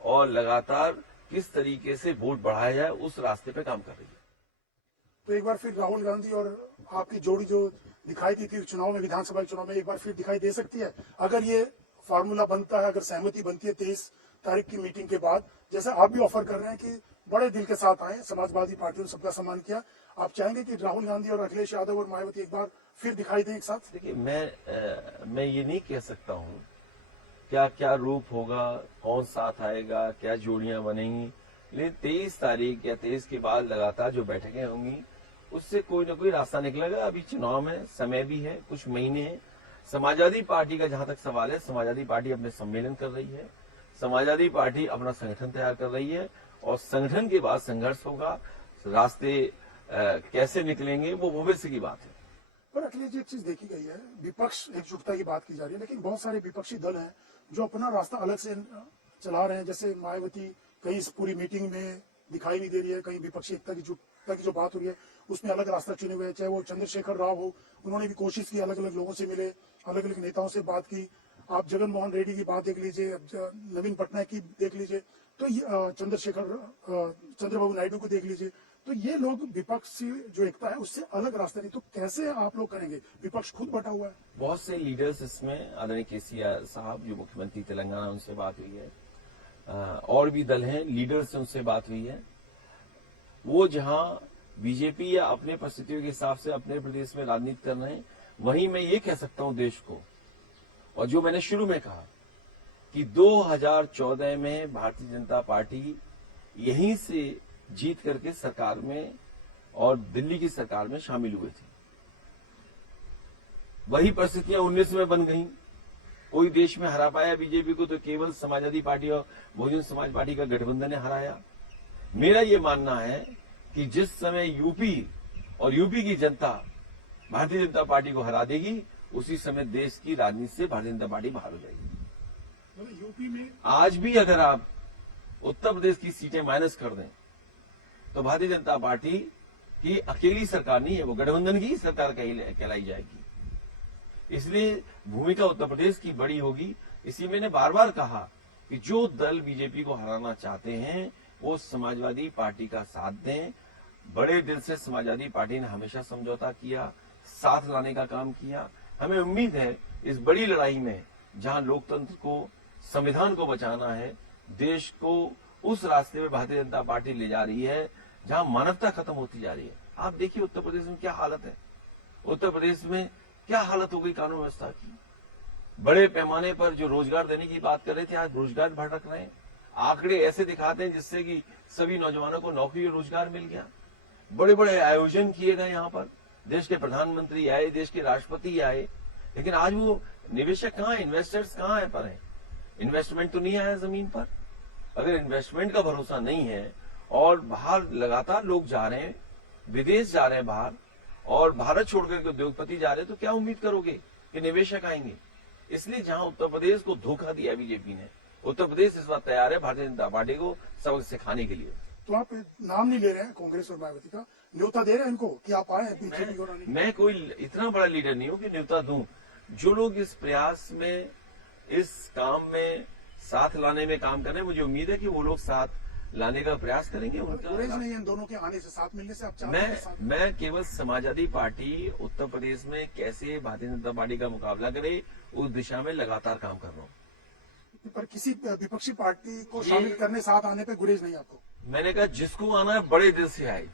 और लगातार किस तरीके से वोट बढ़ाया जाए उस रास्ते पे काम कर रही है। तो एक बार फिर राहुल गांधी और आपकी जोड़ी जो दिखाई दी थी चुनाव में, विधानसभा चुनाव में, एक बार फिर दिखाई दे सकती है अगर ये फार्मूला बनता है, अगर सहमति बनती है 23 तारीख की मीटिंग के बाद, जैसा आप भी ऑफर कर रहे हैं कि बड़े दिल के साथ आए, समाजवादी पार्टियों ने सबका सम्मान किया, आप चाहेंगे कि राहुल गांधी और अखिलेश यादव और मायावती एक बार फिर दिखाई दें एक साथ? देखिए, मैं ये नहीं कह सकता हूँ क्या क्या रूप होगा, कौन साथ आएगा, क्या जोड़ियां बनेंगी, लेकिन 23 तारीख या 23 के बाद लगातार जो बैठकें होंगी उससे कोई ना कोई रास्ता निकलेगा। अभी चुनाव में समय भी है, कुछ महीने हैं। समाजवादी पार्टी का जहां तक सवाल है, समाजवादी पार्टी अपने सम्मेलन कर रही है, समाजवादी पार्टी अपना संगठन तैयार कर रही है और संगठन के बाद संघर्ष होगा। रास्ते कैसे निकलेंगे वो भविष्य की बात है। पर अखिलेश जी, एक चीज देखी गई है, विपक्ष एकजुटता की बात की जा रही है, लेकिन बहुत सारे विपक्षी दल हैं जो अपना रास्ता अलग से चला रहे हैं। जैसे मायावती कहीं इस पूरी मीटिंग में दिखाई नहीं दे रही है, कहीं विपक्षी एकता की जो बात हो रही है उसमें अलग रास्ता चुने हुए हैं। चाहे वो चंद्रशेखर राव हो, उन्होंने भी कोशिश की, अलग अलग लोगों से मिले, अलग अलग नेताओं से बात की। आप जगन मोहन रेड्डी की बात देख लीजिए, नवीन पटनायक की देख लीजिए, तो चंद्रबाबू नायडू को देख लीजिए, तो ये लोग विपक्षी जो एकता है उससे अलग रास्ता नहीं, तो कैसे आप लोग करेंगे? विपक्ष खुद बटा हुआ है। बहुत से लीडर्स इसमें, आदरणीय केसीआर साहब जो मुख्यमंत्री तेलंगाना, उनसे बात हुई है, और भी दल हैं, लीडर्स से उनसे बात हुई है। वो जहां बीजेपी या अपने परिस्थितियों के हिसाब से अपने प्रदेश में राजनीति कर रहे हैं, वहीं मैं ये कह सकता हूं देश को, और जो मैंने शुरू में कहा कि 2014 में भारतीय जनता पार्टी यहीं से जीत करके सरकार में और दिल्ली की सरकार में शामिल हुए थे। वही परिस्थितियां 19 में बन गई। कोई देश में हरा पाया बीजेपी को तो केवल समाजवादी पार्टी और बहुजन समाज पार्टी का गठबंधन ने हराया। मेरा ये मानना है कि जिस समय यूपी और यूपी की जनता भारतीय जनता पार्टी को हरा देगी, उसी समय देश की राजनीति से भारतीय जनता पार्टी बाहर हो जाएगी। यूपी में आज भी अगर आप उत्तर प्रदेश की सीटें माइनस कर दें तो भारतीय जनता पार्टी की अकेली सरकार नहीं है, वो गठबंधन की सरकार कहलाई जाएगी। इसलिए भूमिका उत्तर प्रदेश की बड़ी होगी। इसी मैंने बार बार कहा कि जो दल बीजेपी को हराना चाहते हैं वो समाजवादी पार्टी का साथ दें। बड़े दिल से समाजवादी पार्टी ने हमेशा समझौता किया, साथ लाने का काम किया। हमें उम्मीद है इस बड़ी लड़ाई में, जहां लोकतंत्र को, संविधान को बचाना है, देश को उस रास्ते में भारतीय जनता पार्टी ले जा रही है जहां मानवता खत्म होती जा रही है। आप देखिए उत्तर प्रदेश में क्या हालत है, उत्तर प्रदेश में क्या हालत हो गई कानून व्यवस्था की। बड़े पैमाने पर जो रोजगार देने की बात कर रहे थे, आज रोजगार भटक रहे हैं। आंकड़े ऐसे दिखाते हैं जिससे कि सभी नौजवानों को नौकरी और रोजगार मिल गया। बड़े बड़े आयोजन किए गए, यहाँ पर देश के प्रधानमंत्री आए, देश के राष्ट्रपति आए, लेकिन आज वो निवेशक कहाँ है, इन्वेस्टर्स कहाँ है पर है? इन्वेस्टमेंट तो नहीं आया जमीन पर। अगर इन्वेस्टमेंट का भरोसा नहीं है और बाहर लगातार लोग जा रहे हैं, विदेश जा रहे हैं बाहर, और भारत छोड़कर उद्योगपति जा रहे हैं, तो क्या उम्मीद करोगे कि निवेशक आएंगे? इसलिए जहां उत्तर प्रदेश को धोखा दिया बीजेपी ने, उत्तर प्रदेश इस बार तैयार है भारतीय जनता पार्टी को सबक सिखाने के लिए। तो आप नाम नहीं ले रहे हैं कांग्रेस और मायावती का, न्योता दे रहे हैं इनको कि आप आए बीजेपी को? मैं कोई इतना बड़ा लीडर नहीं हूं कि न्योता दूं। जो लोग इस प्रयास में, इस काम में साथ लाने में काम कर रहे हैं, मुझे उम्मीद है कि वो लोग साथ लाने का प्रयास करेंगे। उनका नहीं, इन दोनों के आने से, साथ मिलने से आप चाहते हैं? मैं केवल समाजवादी पार्टी उत्तर प्रदेश में कैसे भारतीय जनता पार्टी का मुकाबला करे उस दिशा में लगातार काम कर रहा हूँ। पर किसी विपक्षी पार्टी को शामिल करने, साथ आने पे गुरेज नहीं आपको? मैंने कहा जिसको आना है बड़े दिल से आए,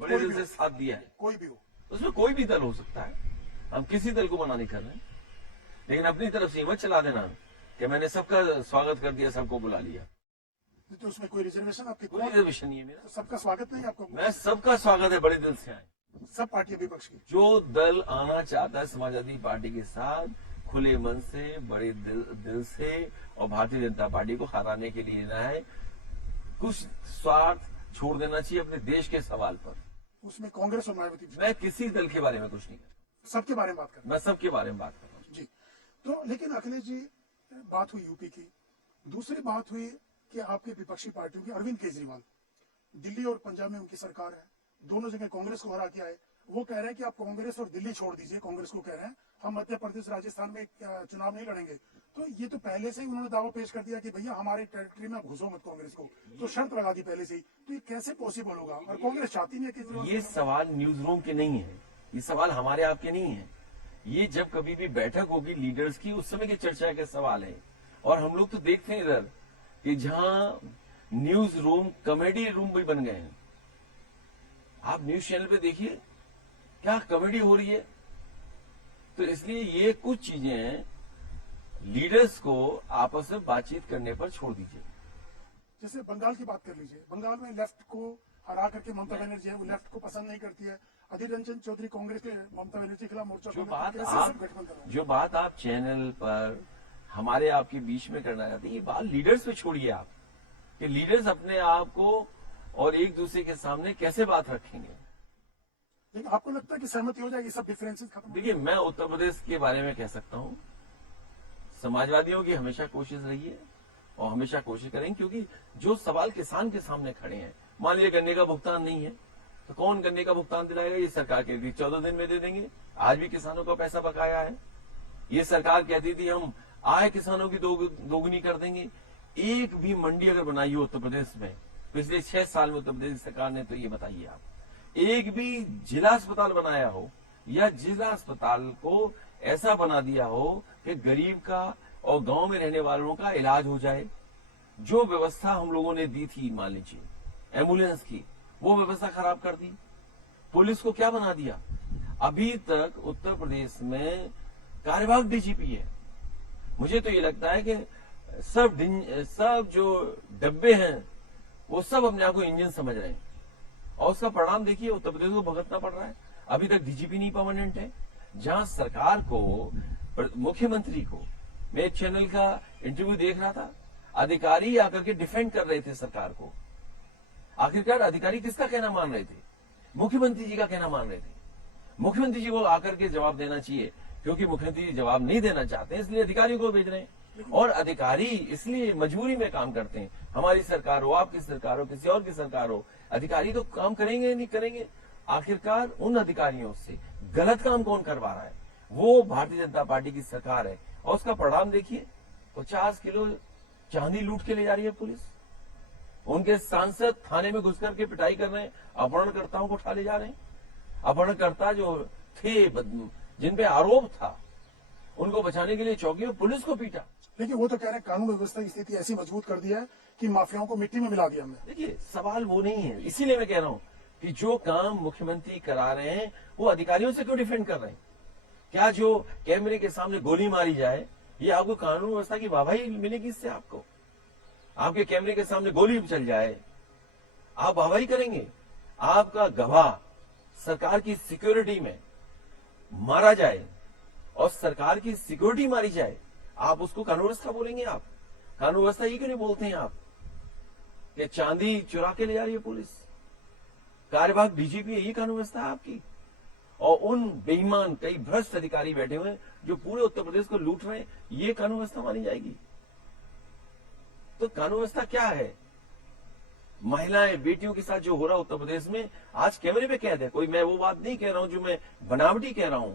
बड़े दिल से साथ दिया है, कोई भी हो, उसमें कोई भी दल हो सकता है। हम किसी दल को मना नहीं कर रहे, लेकिन अपनी तरफ से मत चला देना कि मैंने सबका स्वागत कर दिया, सबको बुला लिया। तो उसमें कोई रिजर्वेशन आपके? कोई रिजर्वेशन नहीं है मेरा। सबका स्वागत नहीं आपको? मैं सबका स्वागत है, बड़े दिल से आए। सब पार्टियां विपक्ष की, जो दल आना चाहता है समाजवादी पार्टी के साथ, खुले मन से, बड़े दिल से, और भारतीय जनता पार्टी को हराने के लिए लेना है। कुछ स्वार्थ छोड़ देना चाहिए अपने देश के सवाल पर। उसमें कांग्रेस और मायावती? मैं किसी दल के बारे में कुछ नहीं कर रहा, सबके बारे में बात कर रहा हूं। मैं सबके बारे में बात कर रहा हूँ जी। तो लेकिन अखिलेश जी, बात हुई यूपी की। दूसरी बात हुई कि आपके विपक्षी पार्टियों की अरविंद केजरीवाल, दिल्ली और पंजाब में उनकी सरकार है, दोनों जगह कांग्रेस को हरा के आए। वो कह रहे हैं कि आप कांग्रेस और दिल्ली छोड़ दीजिए, कांग्रेस को कह रहे हैं हम मध्य प्रदेश राजस्थान में चुनाव नहीं लड़ेंगे। तो ये तो पहले से ही उन्होंने दावा पेश कर दिया कि भैया हमारे टेरिटरी में घुसो मत कांग्रेस को, तो शर्त लगा दी पहले से ही। तो ये कैसे पॉसिबल होगा? और कांग्रेस चाहती नहीं है केजरीवाल। ये सवाल न्यूज रूम के नहीं है, ये सवाल हमारे आपके नहीं है। ये जब कभी भी बैठक होगी लीडर्स की, उस समय की चर्चा के सवाल है। और हम लोग तो देखते हैं इधर कि जहां न्यूज रूम कॉमेडी रूम भी बन गए हैं। आप न्यूज चैनल पे देखिए क्या कॉमेडी हो रही है। तो इसलिए ये कुछ चीजें हैं, लीडर्स को आपस में बातचीत करने पर छोड़ दीजिए। जैसे बंगाल की बात कर लीजिए, बंगाल में लेफ्ट को हरा करके ममता बनर्जी है, वो लेफ्ट को पसंद नहीं करती है। अधीर रंजन चौधरी कांग्रेस के ममता बनर्जी के खिलाफ मोर्चा जो बात आप चैनल पर हमारे आपके बीच में करना चाहते हैं, ये बात लीडर्स पे छोड़िए आप, कि लीडर्स अपने आप को और एक दूसरे के सामने कैसे बात रखेंगे। लेकिन आपको लगता है कि सहमति हो जाएगी, सब डिफरेंसेस खत्म? देखिए, मैं उत्तर प्रदेश के बारे में कह सकता हूं, समाजवादियों की हमेशा कोशिश रही है और हमेशा कोशिश करेंगे, क्योंकि जो सवाल किसान के सामने खड़े हैं, मान लीजिए गन्ने का भुगतान नहीं है तो कौन गन्ने का भुगतान दिलाएगा? ये सरकार कहती थी 14 दिन में दे देंगे, आज भी किसानों का पैसा बकाया है। ये सरकार कहती थी हम आय किसानों की दोगुनी कर देंगे। एक भी मंडी अगर बनाई हो उत्तर प्रदेश में पिछले 6 साल में उत्तर प्रदेश सरकार ने, तो ये बताइए आप, एक भी जिला अस्पताल बनाया हो या जिला अस्पताल को ऐसा बना दिया हो कि गरीब का और गांव में रहने वालों का इलाज हो जाए। जो व्यवस्था हम लोगों ने दी थी, मान लीजिए एम्बुलेंस की, वो व्यवस्था खराब कर दी। पुलिस को क्या बना दिया? अभी तक उत्तर प्रदेश में कार्यवाहक डीजीपी है। मुझे तो ये लगता है कि सब जो डब्बे हैं वो सब अपने आप को इंजन समझ रहे हैं, और उसका परिणाम देखिए, उत्तर प्रदेश को भुगतना पड़ रहा है। अभी तक डीजीपी नहीं परमानेंट है। जहां सरकार को, मुख्यमंत्री को, मैं एक चैनल का इंटरव्यू देख रहा था, अधिकारी आकर के डिफेंड कर रहे थे सरकार को। आखिरकार अधिकारी किसका कहना मान रहे थे? मुख्यमंत्री जी का कहना मान रहे थे। मुख्यमंत्री जी को आकर के जवाब देना चाहिए, क्योंकि मुख्यमंत्री जी जवाब नहीं देना चाहते हैं, इसलिए अधिकारियों को भेज रहे हैं। और अधिकारी इसलिए मजबूरी में काम करते हैं। हमारी सरकार हो, आपकी सरकार हो, किसी और की सरकार हो, अधिकारी तो काम करेंगे नहीं करेंगे। आखिरकार उन अधिकारियों से गलत काम कौन करवा रहा है? वो भारतीय जनता पार्टी की सरकार है। और उसका परिणाम देखिए, 50 किलो चांदी लूट के ले जा रही है पुलिस। उनके सांसद थाने में घुस करके पिटाई कर रहे हैं, अपहरणकर्ताओं को उठा ले जा रहे हैं। अपहरणकर्ता जो थे, जिन पे आरोप था, उनको बचाने के लिए चौकी में पुलिस को पीटा। लेकिन वो तो कह रहे हैं कानून व्यवस्था की स्थिति ऐसी मजबूत कर दिया है कि माफियाओं को मिट्टी में मिला दिया हमने। देखिए, सवाल वो नहीं है। इसीलिए मैं कह रहा हूं कि जो काम मुख्यमंत्री करा रहे हैं, वो अधिकारियों से क्यों डिफेंड कर रहे हैं? क्या जो कैमरे के सामने गोली मारी जाए, ये आपको कानून व्यवस्था की वाहवाही मिलेगी? इससे आपको, आपके कैमरे के सामने गोली चल जाए, आप वाहवाही करेंगे? आपका गवाह सरकार की सिक्योरिटी में मारा जाए और सरकार की सिक्योरिटी मारी जाए, आप उसको कानून व्यवस्था बोलेंगे? आप कानून व्यवस्था ये क्यों नहीं बोलते हैं आप कि चांदी चुरा के ले जा रही है पुलिस? कार्यवाहक डीजीपी है, ये कानून व्यवस्था है आपकी? और उन बेईमान कई भ्रष्ट अधिकारी बैठे हुए हैं जो पूरे उत्तर प्रदेश को लूट रहे हैं, ये कानून व्यवस्था मानी जाएगी? तो कानून व्यवस्था क्या है? महिलाएं, बेटियों के साथ जो हो रहा है उत्तर प्रदेश में, आज कैमरे पे कैद है। कोई, मैं वो बात नहीं कह रहा हूं जो मैं बनावटी कह रहा हूं।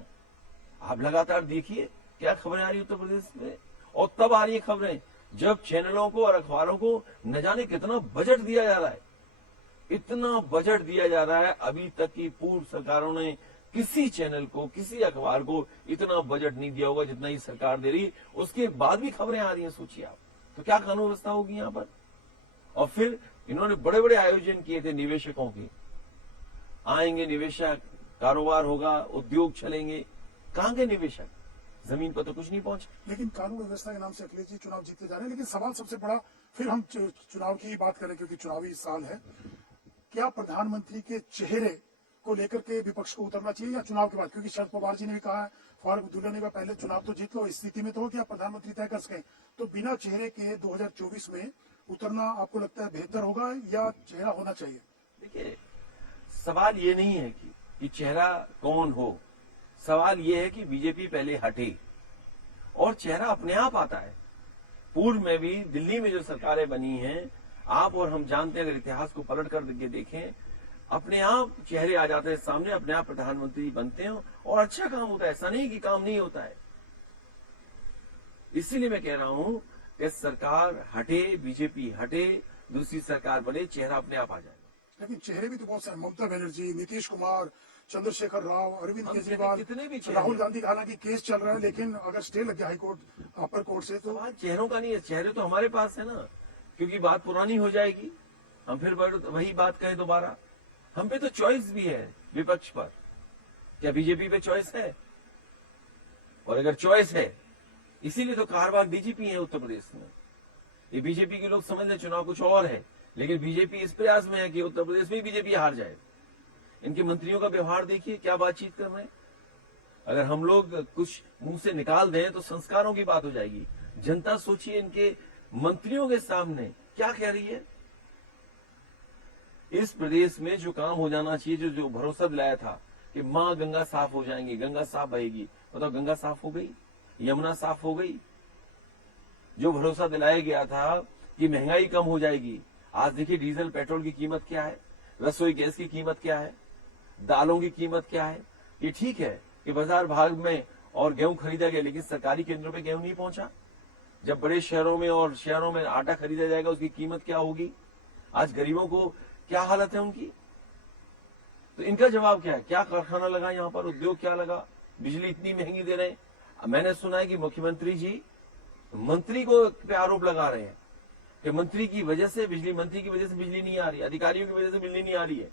आप लगातार देखिए क्या खबरें आ रही उत्तर प्रदेश में। और तब आ रही है खबरें जब चैनलों को और अखबारों को न जाने कितना बजट दिया जा रहा है। इतना बजट दिया जा रहा है, अभी तक की पूर्व सरकारों ने किसी चैनल को, किसी अखबार को इतना बजट नहीं दिया होगा जितना ये सरकार दे रही। उसके बाद भी खबरें आ रही हैं, सोचिए आप। तो क्या कानून व्यवस्था होगी यहाँ पर? और फिर इन्होंने बड़े बड़े आयोजन किए थे निवेशकों के, आएंगे निवेशक, कारोबार होगा, उद्योग चलेंगे। कहां के निवेशक? जमीन पर तो कुछ नहीं पहुंचा। लेकिन कानून व्यवस्था के नाम से अखिलेश जी चुनाव जीतते जा रहे हैं। लेकिन सवाल सबसे बड़ा, फिर हम चुनाव की बात करें क्योंकि चुनावी साल है, क्या प्रधानमंत्री के चेहरे को लेकर के विपक्ष को उतरना चाहिए या चुनाव के बाद? क्योंकि शरद पवार जी ने भी कहा है, फारूक अब्दुल्ला ने भी, पहले चुनाव तो जीत लो, इस स्थिति में तो हो कि आप प्रधानमंत्री तय कर सकें। तो बिना चेहरे के 2024 में उतरना आपको लगता है बेहतर होगा या चेहरा होना चाहिए? देखिए, सवाल ये नहीं है कि चेहरा कौन हो। सवाल ये है कि बीजेपी पहले हटे और चेहरा अपने आप आता है। पूर्व में भी दिल्ली में जो सरकारें बनी हैं, आप और हम जानते हैं, अगर इतिहास को पलट कर के देखें, अपने आप चेहरे आ जाते हैं सामने, अपने आप प्रधानमंत्री बनते हैं और अच्छा काम होता है। ऐसा नहीं कि काम नहीं होता है। इसीलिए मैं कह रहा हूं कि सरकार हटे, बीजेपी हटे, दूसरी सरकार बने, चेहरा अपने आप आ जाएगा। लेकिन चेहरे भी तो बहुत सारे, ममता बनर्जी, नीतीश कुमार, चंद्रशेखर राव, अरविंद केजरीवाल, कितने भी चेहरे राहुल गांधी का हालांकि केस चल रहा है, लेकिन अगर स्टे लग गया हाईकोर्ट अपर कोर्ट से तो सवाल चेहरों का नहीं है, चेहरे तो हमारे पास है ना, क्योंकि बात पुरानी हो जाएगी, हम फिर वही बात कहें दोबारा। हम पे तो चॉइस भी है विपक्ष पर, क्या बीजेपी पे चॉइस है? और अगर चॉइस है, इसीलिए तो कारवार डीजीपी है उत्तर प्रदेश में। ये बीजेपी के लोग समझ लें चुनाव कुछ और है, लेकिन बीजेपी इस प्रयास में है कि उत्तर प्रदेश में बीजेपी हार जाए। इनके मंत्रियों का व्यवहार देखिए, क्या बातचीत कर रहे हैं। अगर हम लोग कुछ मुंह से निकाल दें तो संस्कारों की बात हो जाएगी। जनता सोचिए इनके मंत्रियों के सामने क्या कह रही है। इस प्रदेश में जो काम हो जाना चाहिए, जो भरोसा दिलाया था कि मां गंगा साफ हो जाएंगी, गंगा साफ बहेगी, बताओ गंगा साफ हो गई? यमुना साफ हो गई? जो भरोसा दिलाया गया था कि महंगाई कम हो जाएगी, आज देखिए डीजल पेट्रोल की कीमत क्या है, रसोई गैस की कीमत क्या है, दालों की कीमत क्या है। ये ठीक है कि बाजार भाग में और गेहूं खरीदा गया, लेकिन सरकारी केंद्रों पे गेहूं नहीं पहुंचा। जब बड़े शहरों में और शहरों में आटा खरीदा जाएगा, उसकी कीमत क्या होगी? आज गरीबों को क्या हालत है उनकी। तो इनका जवाब क्या है? क्या कारखाना लगा यहाँ पर, उद्योग क्या लगा, बिजली इतनी महंगी दे रहे हैं। मैंने सुना है कि मुख्यमंत्री जी मंत्री को पे आरोप लगा रहे हैं कि मंत्री की वजह से, बिजली मंत्री की वजह से बिजली नहीं आ रही, अधिकारियों की वजह से बिजली नहीं आ रही है।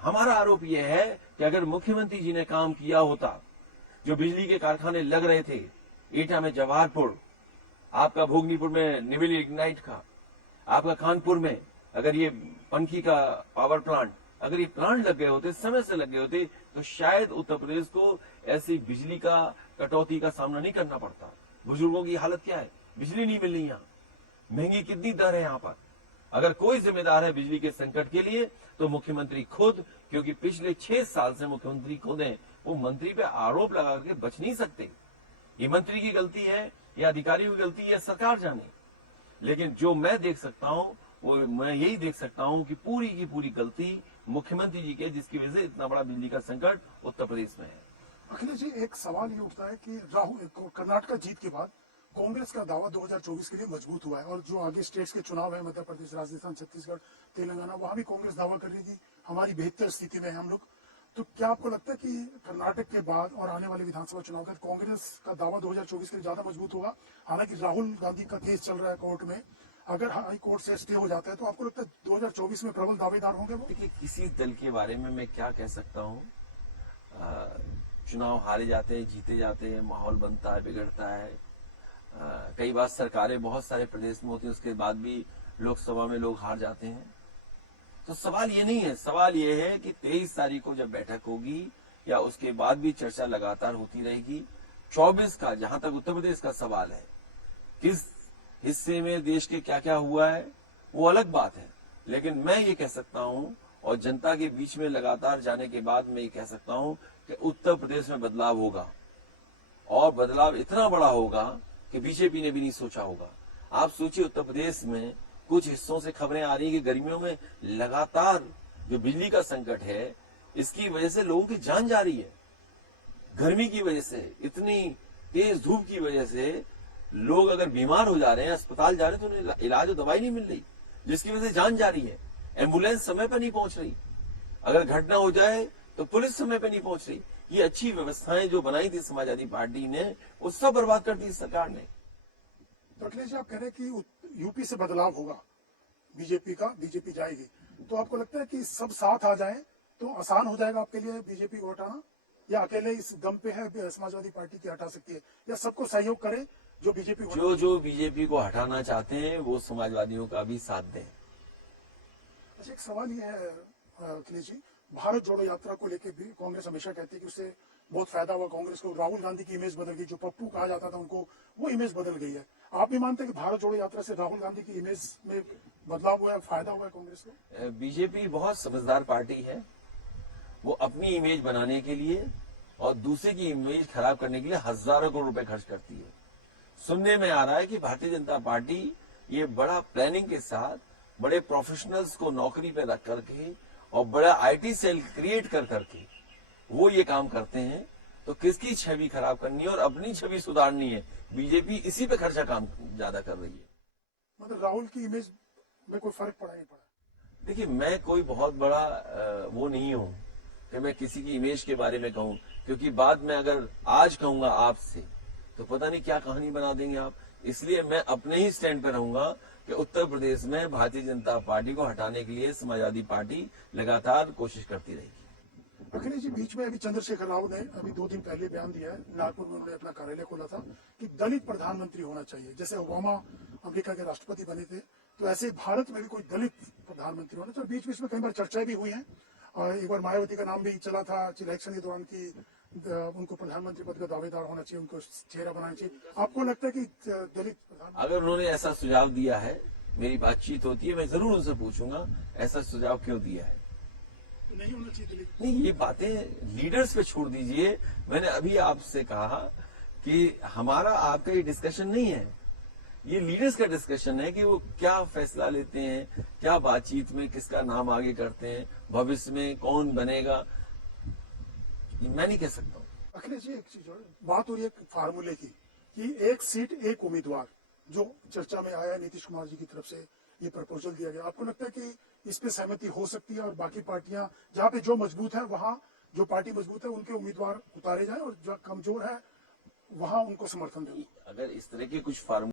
हमारा आरोप यह है कि अगर मुख्यमंत्री जी ने काम किया होता, जो बिजली के कारखाने लग रहे थे, एटा में जवाहरपुर, आपका भोगनीपुर में निविल इग्नाइट का, आपका कानपुर में अगर ये पंखी का पावर प्लांट, अगर ये प्लांट लग गए होते, समय से लग गए होते, तो शायद उत्तर प्रदेश को ऐसी बिजली का कटौती का सामना नहीं करना पड़ता। बुजुर्गों की हालत क्या है, बिजली नहीं मिल रही यहाँ, महंगी कितनी दर है यहाँ पर। अगर कोई जिम्मेदार है बिजली के संकट के लिए तो मुख्यमंत्री खुद, क्योंकि पिछले 6 साल से मुख्यमंत्री खुद हैं। वो मंत्री पे आरोप लगा करके बच नहीं सकते। ये मंत्री की गलती है या अधिकारियों की गलती है, सरकार जाने। लेकिन जो मैं देख सकता हूँ, वो मैं यही देख सकता हूँ कि पूरी की पूरी गलती मुख्यमंत्री जी के, जिसकी वजह से इतना बड़ा बिजली का संकट उत्तर प्रदेश में है। अखिलेश जी, एक सवाल ये उठता है कि कर्नाटक जीत के बाद कांग्रेस का दावा 2024 के लिए मजबूत हुआ है, और जो आगे स्टेट्स के चुनाव है, मध्य प्रदेश, राजस्थान, छत्तीसगढ़, तेलंगाना, वहां भी कांग्रेस दावा कर रही थी हमारी बेहतर स्थिति में है हम लोग। तो क्या आपको लगता है कि कर्नाटक के बाद और आने वाले विधानसभा चुनाव का कांग्रेस का दावा 2024 के लिए ज्यादा मजबूत होगा? हालांकि राहुल गांधी का केस चल रहा है कोर्ट में, अगर हाई कोर्ट से स्टे हो जाता है तो आपको लगता है 2024 में प्रबल दावेदार होंगे वो? देखिए, किसी दल के बारे में मैं क्या कह सकता हूँ। चुनाव हारे जाते हैं, जीते जाते हैं, माहौल बनता है, बिगड़ता है। कई बार सरकारें बहुत सारे प्रदेश में होती है, उसके बाद भी लोकसभा में लोग हार जाते हैं। तो सवाल ये नहीं है, सवाल ये है कि 23 तारीख को जब बैठक होगी या उसके बाद भी चर्चा लगातार होती रहेगी। 24 का, जहां तक उत्तर प्रदेश का सवाल है, किस हिस्से में देश के क्या क्या हुआ है वो अलग बात है, लेकिन मैं ये कह सकता हूं और जनता के बीच में लगातार जाने के बाद मैं ये कह सकता हूं कि उत्तर प्रदेश में बदलाव होगा, और बदलाव इतना बड़ा होगा कि बीजेपी ने भी नहीं सोचा होगा। आप सोचिए, उत्तर प्रदेश में कुछ हिस्सों से खबरें आ रही है कि गर्मियों में लगातार जो बिजली का संकट है, इसकी वजह से लोगों की जान जा रही है। गर्मी की वजह से, इतनी तेज धूप की वजह से लोग अगर बीमार हो जा रहे हैं, अस्पताल जा रहे हैं, तो उन्हें इलाज और दवाई नहीं मिल रही, जिसकी वजह से जान जा रही है। एम्बुलेंस समय पर नहीं पहुंच रही, अगर घटना हो जाए तो पुलिस समय पर नहीं पहुंच रही। ये अच्छी व्यवस्थाएं जो बनाई थी समाजवादी पार्टी ने, वो सब बर्बाद कर दी सरकार ने। तो अखिलेश जी, आप कह रहे हैं कि यूपी से बदलाव होगा, बीजेपी जाएगी, तो आपको लगता है कि सब साथ आ जाएं तो आसान हो जाएगा आपके लिए बीजेपी को हटाना, या अकेले इस दम पे है समाजवादी पार्टी की हटा सकती है, या सबको सहयोग करे जो बीजेपी जो बीजेपी को हटाना चाहते हैं वो समाजवादियों का भी साथ दें। अच्छा, एक सवाल ये है अखिलेश जी, भारत जोड़ो यात्रा को लेकर भी कांग्रेस हमेशा कहती है कि उससे बहुत फायदा हुआ कांग्रेस को, राहुल गांधी की इमेज बदल गई, जो पप्पू कहा जाता था उनको, वो इमेज बदल गई है। आप भी मानते हैं कि भारत जोड़ो यात्रा से राहुल गांधी की इमेज में बदलाव हुआ है, फायदा हुआ है कांग्रेस को? बीजेपी बहुत समझदार पार्टी है, वो अपनी इमेज बनाने के लिए और दूसरे की इमेज खराब करने के लिए हजारों करोड़ रुपए खर्च करती है। सुनने में आ रहा है कि भारतीय जनता पार्टी ये बड़ा प्लानिंग के साथ बड़े प्रोफेशनल्स को नौकरी पे रख करके और बड़ा आईटी सेल क्रिएट कर करके वो ये काम करते हैं। तो किसकी छवि खराब करनी है और अपनी छवि सुधारनी है, बीजेपी इसी पे खर्चा काम ज्यादा कर रही है। मतलब राहुल की इमेज में कोई फर्क पड़ा नहीं पड़ा? देखिए, मैं कोई बहुत बड़ा वो नहीं हूं कि मैं किसी की इमेज के बारे में कहूं, क्योंकि बाद में अगर आज कहूंगा आपसे तो पता नहीं क्या कहानी बना देंगे आप। इसलिए मैं अपने ही स्टैंड पर रहूंगा कि उत्तर प्रदेश में भारतीय जनता पार्टी को हटाने के लिए समाजवादी पार्टी लगातार कोशिश करती रहेगी। अखिलेश जी, बीच में अभी चंद्रशेखर राव ने अभी 2 दिन पहले बयान दिया है, नागपुर में उन्होंने अपना कार्यालय खोला था कि दलित प्रधानमंत्री होना चाहिए। जैसे ओबामा अमेरिका के राष्ट्रपति बने थे, तो ऐसे भारत में भी कोई दलित प्रधानमंत्री होना चाहिए। बीच बीच में कई बार चर्चाएं भी हुई हैं और एक बार मायावती का नाम भी चला था इलेक्शन के दौरान की उनको प्रधानमंत्री पद का दावेदार होना चाहिए, उनको चेहरा बनाना चाहिए। आपको लगता है कि दलित प्रधानमंत्री? अगर उन्होंने ऐसा सुझाव दिया है, मेरी बातचीत होती है, मैं जरूर उनसे पूछूंगा ऐसा सुझाव क्यों दिया है। नहीं होना चाहिए दलित? नहीं, ये बातें लीडर्स पे छोड़ दीजिए। मैंने अभी आपसे कहा कि हमारा आपका ये डिस्कशन नहीं है, ये लीडर्स का डिस्कशन है कि वो क्या फैसला लेते हैं, क्या बातचीत में किसका नाम आगे करते हैं, भविष्य में कौन बनेगा, ये मैं नहीं कह सकता हूँ। अखिलेश जी, एक चीज और बात हो रही है फार्मूले की कि एक सीट एक उम्मीदवार, जो चर्चा में आया नीतीश कुमार जी की तरफ से ये प्रपोजल दिया गया। आपको लगता है कि इस पे सहमति हो सकती है और बाकी पार्टियां जहां पे जो मजबूत है वहां जो पार्टी मजबूत है उनके उम्मीदवार उतारे जाए और जो कमजोर है वहां उनको समर्थन दें? अगर इस तरह के कुछ फार्मूले